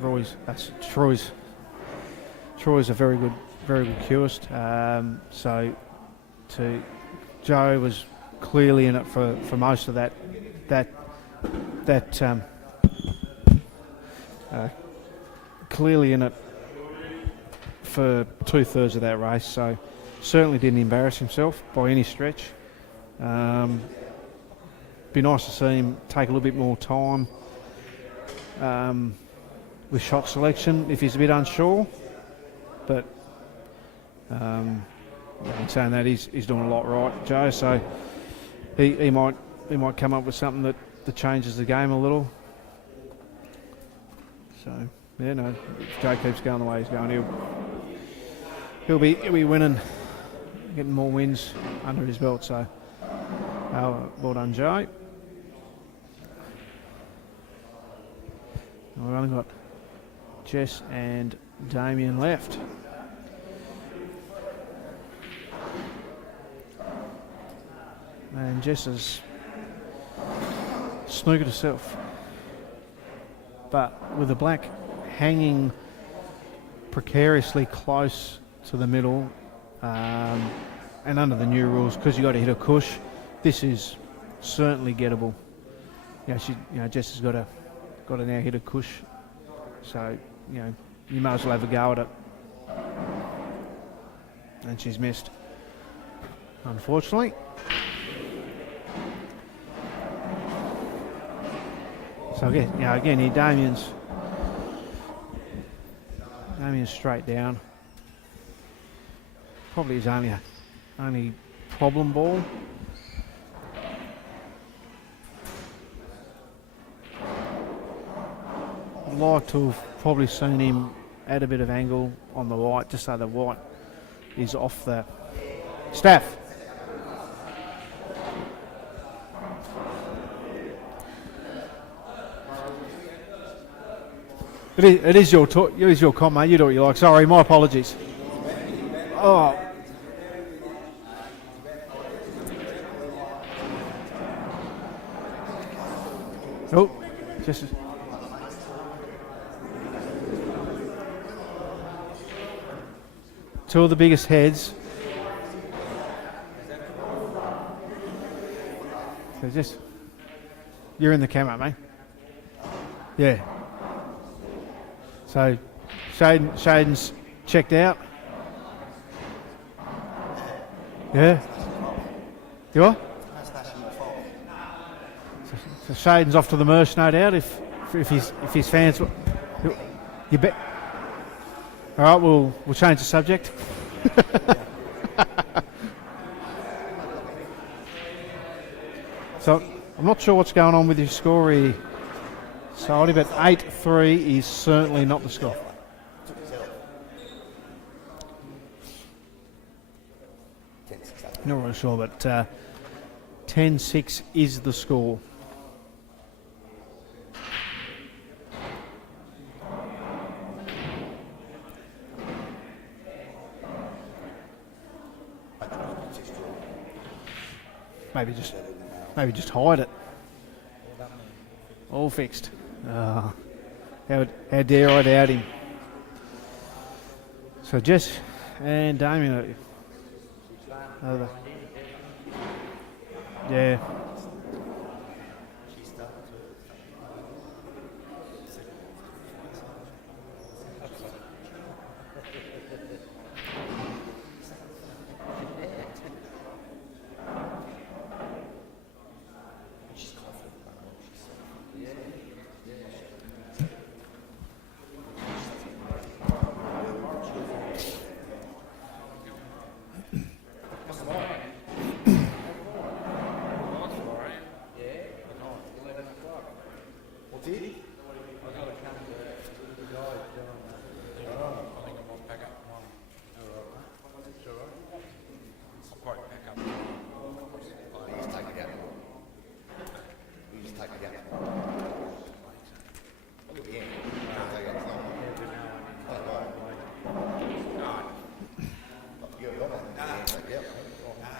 Troy's a very good cueist. So Joe was clearly in it for most of that clearly in it for 2/3 of that race, so certainly didn't embarrass himself by any stretch. Be nice to see him take a little bit more time with shot selection if he's a bit unsure, but in saying that, he's doing a lot right, Joe, so he might come up with something that changes the game a little. So if Joe keeps going the way he's going, he'll be winning, getting more wins under his belt. So well done, Joe. We've only got Jess and Damien left. And Jess has snookered herself. but with the black hanging precariously close to the middle, and under the new rules, because you got to hit a cush, this is certainly gettable. Jess has got to now hit a cush, so you might as well have a go at it. And she's missed, unfortunately. So again here Damien's straight down. Probably his only problem ball. I'd like to have probably seen him add a bit of angle on the white, just so the white is off the staff. It is your comment, mate. You do what you like. Sorry, my apologies. Oh. Oh, just. Two of the biggest heads. So you're in the camera, mate. Yeah. So Shaden's checked out. Yeah. You are? So Shaden's off to the Mersh, no doubt. If his fans, you bet. All right, we'll change the subject. So I'm not sure what's going on with your score here, Salty, but 8-3 is certainly not the score. Not really sure, but 10-6 is the score. Maybe just hide it. All fixed. How dare I doubt him? So Jess and Damien are yeah.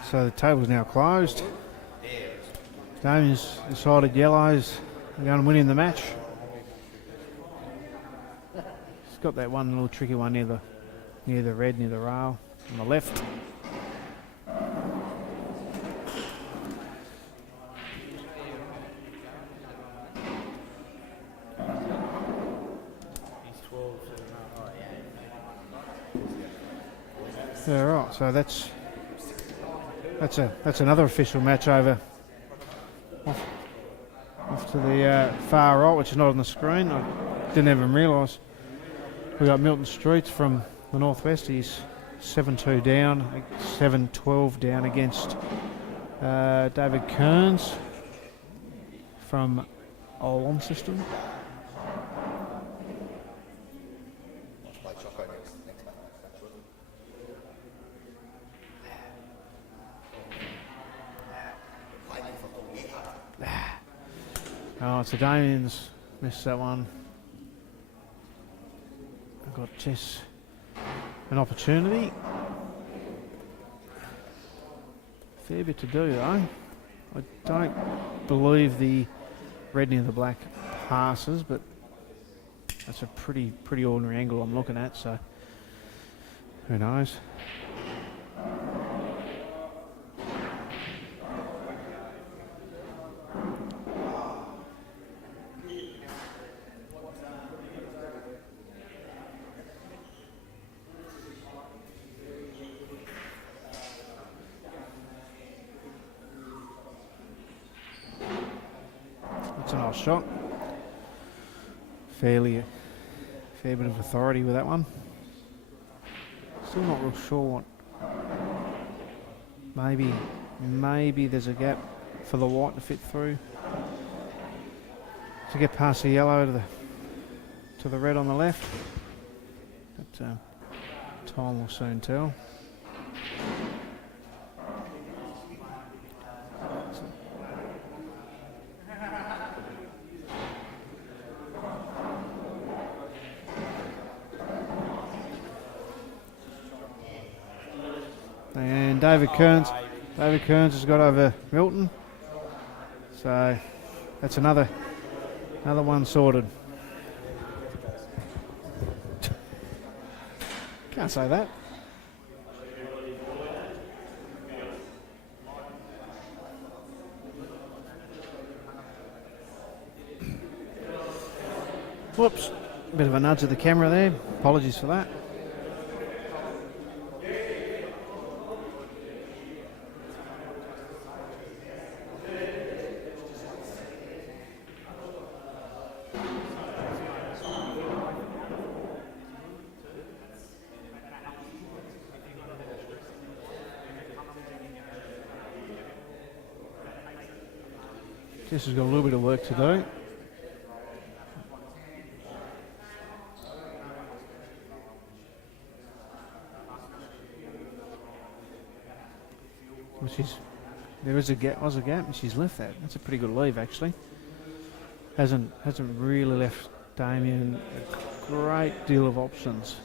So the table's now closed. Damien's decided yellows are going to win in the match. He's got that one little tricky one near the red, near the rail on the left. Yeah, right. So that's another official match over off to the far right, which is not on the screen. I didn't even realise. We got Milton Streets from the northwest. He's 7-2 down, 7-12 down against David Kearns from Launceston. Oh, so Damien's missed that one. I've got Jess an opportunity. Fair bit to do though. I don't believe the red near the black passes, but That's a pretty ordinary angle I'm looking at, so who knows. That's a nice shot. Fair bit of authority with that one. Still not real sure what. Maybe there's a gap for the white to fit through. To get past the yellow to the red on the left. But time will soon tell. And David Kearns has got over Milton. So that's another one sorted. Can't say that. Whoops, bit of a nudge of the camera there. Apologies for that. Jess has got a little bit of work to do. There was a gap, and she's left that. That's a pretty good leave, actually. Hasn't really left Damien a great deal of options.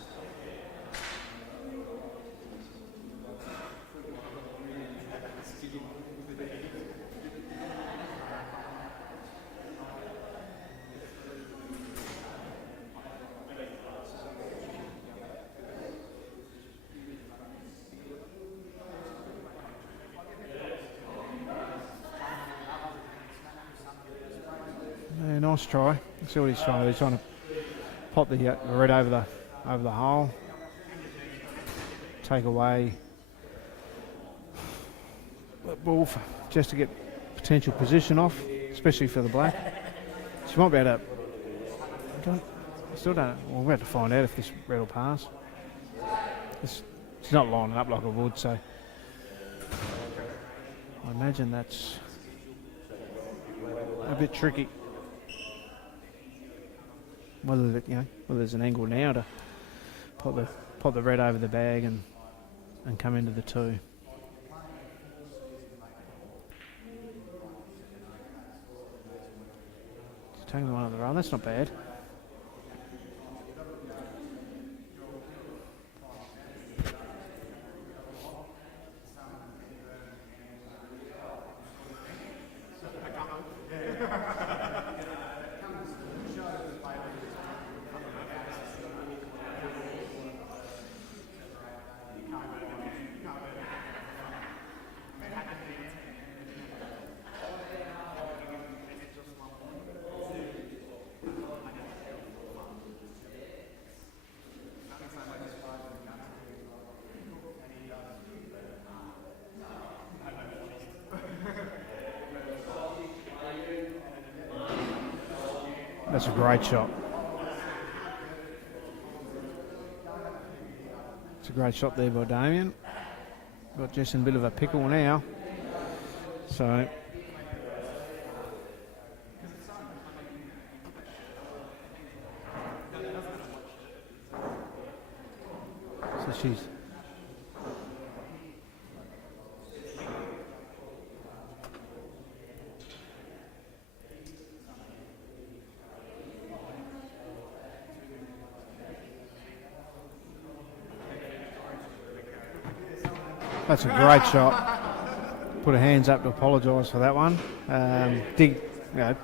Yeah, nice try. See what he's trying to do. He's trying to pop the red over the hole. Take away the ball just to get potential position off, especially for the black. She might be able to. I still don't. Well, we have to find out if this red will pass. She's not lining up like it would, so I imagine that's a bit tricky. Whether there's an angle now to pop the red over the bag and come into the two. Just taking the one on the run. That's not bad. That's a great shot. It's a great shot there by Damien. Got Jess in a bit of a pickle now. So she's that's a great shot. Put her hands up to apologise for that one.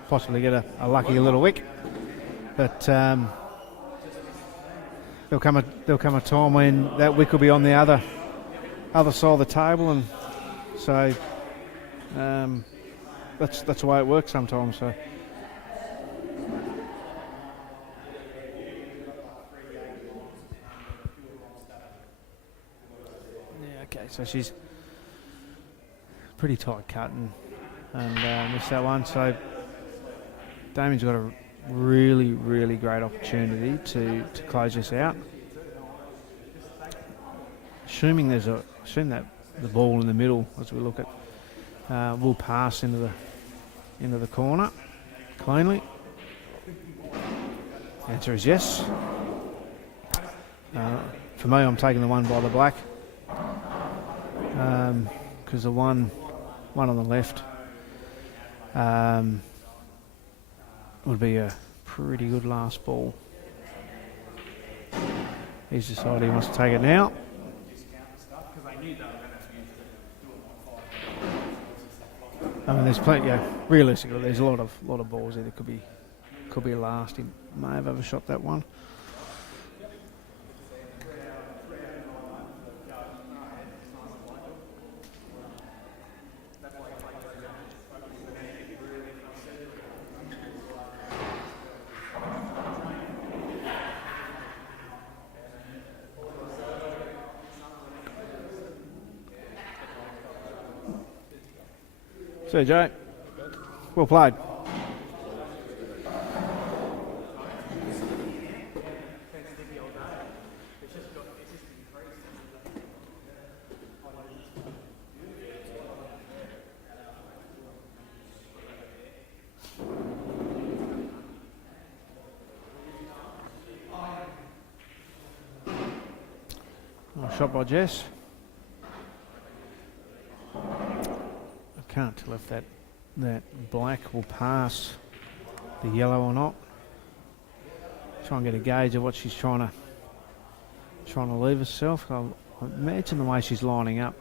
Possibly get a lucky little wick. But there'll come a time when that wick will be on the other side of the table, and so that's the way it works sometimes. So. Yeah, okay, so she's pretty tight cut and missed that one. So Damien's got a really, really great opportunity to close this out. Assuming that the ball in the middle, as we look at, will pass into the corner cleanly. Answer is yes. For me, I'm taking the one by the black because the one on the left would be a pretty good last ball. He's decided he wants to take it now. I mean, there's plenty. Yeah, realistically, there's a lot of balls there that could be last. He may have overshot that one. So, Joe, well played. Shot by Jess. Can't tell if that black will pass the yellow or not. Try and get a gauge of what she's trying to leave herself. I imagine the way she's lining up,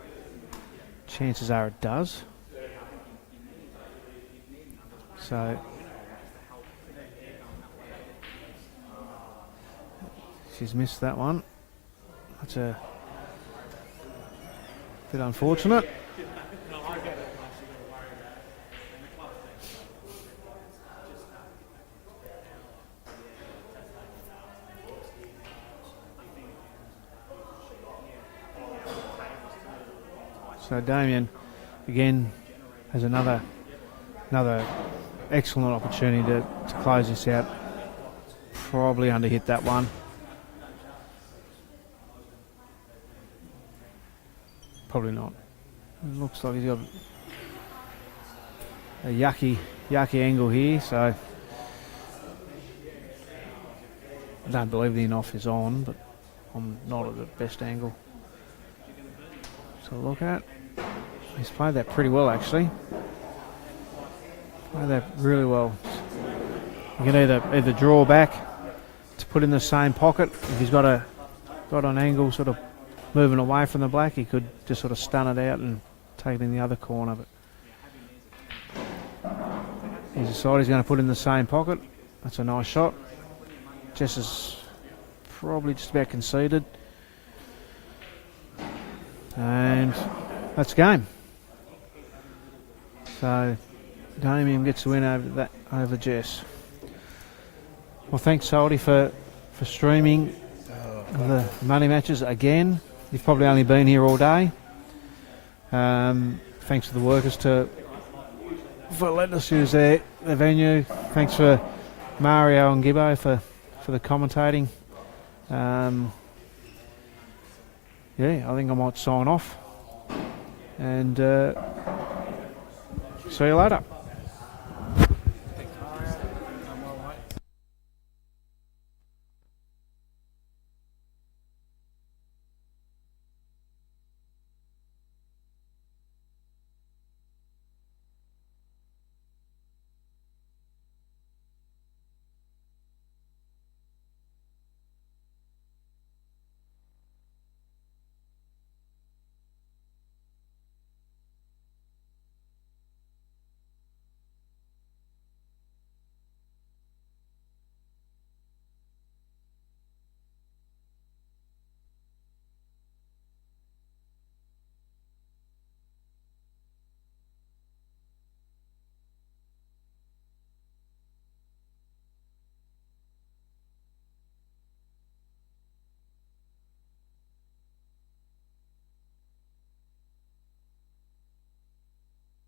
chances are it does. So she's missed that one. That's a bit unfortunate. So Damien again has another excellent opportunity to close this out. Probably underhit that one. Probably not. It looks like he's got a yucky angle here, so I don't believe the in-off is on, but I'm not at the best angle to look at. He's played that pretty well, actually. Played that really well. You can either draw back to put in the same pocket. If he's got an angle sort of moving away from the black, he could just sort of stun it out and take it in the other corner. But he's decided he's going to put it in the same pocket. That's a nice shot. Jess is probably just about conceded. And that's game. So Damien gets the win over Jess. Well, thanks, Soldy, for streaming the money matches again. You've probably only been here all day. Thanks to the workers for letting us use their venue. Thanks for Mario and Gibbo for the commentating. Yeah, I think I might sign off and see you later.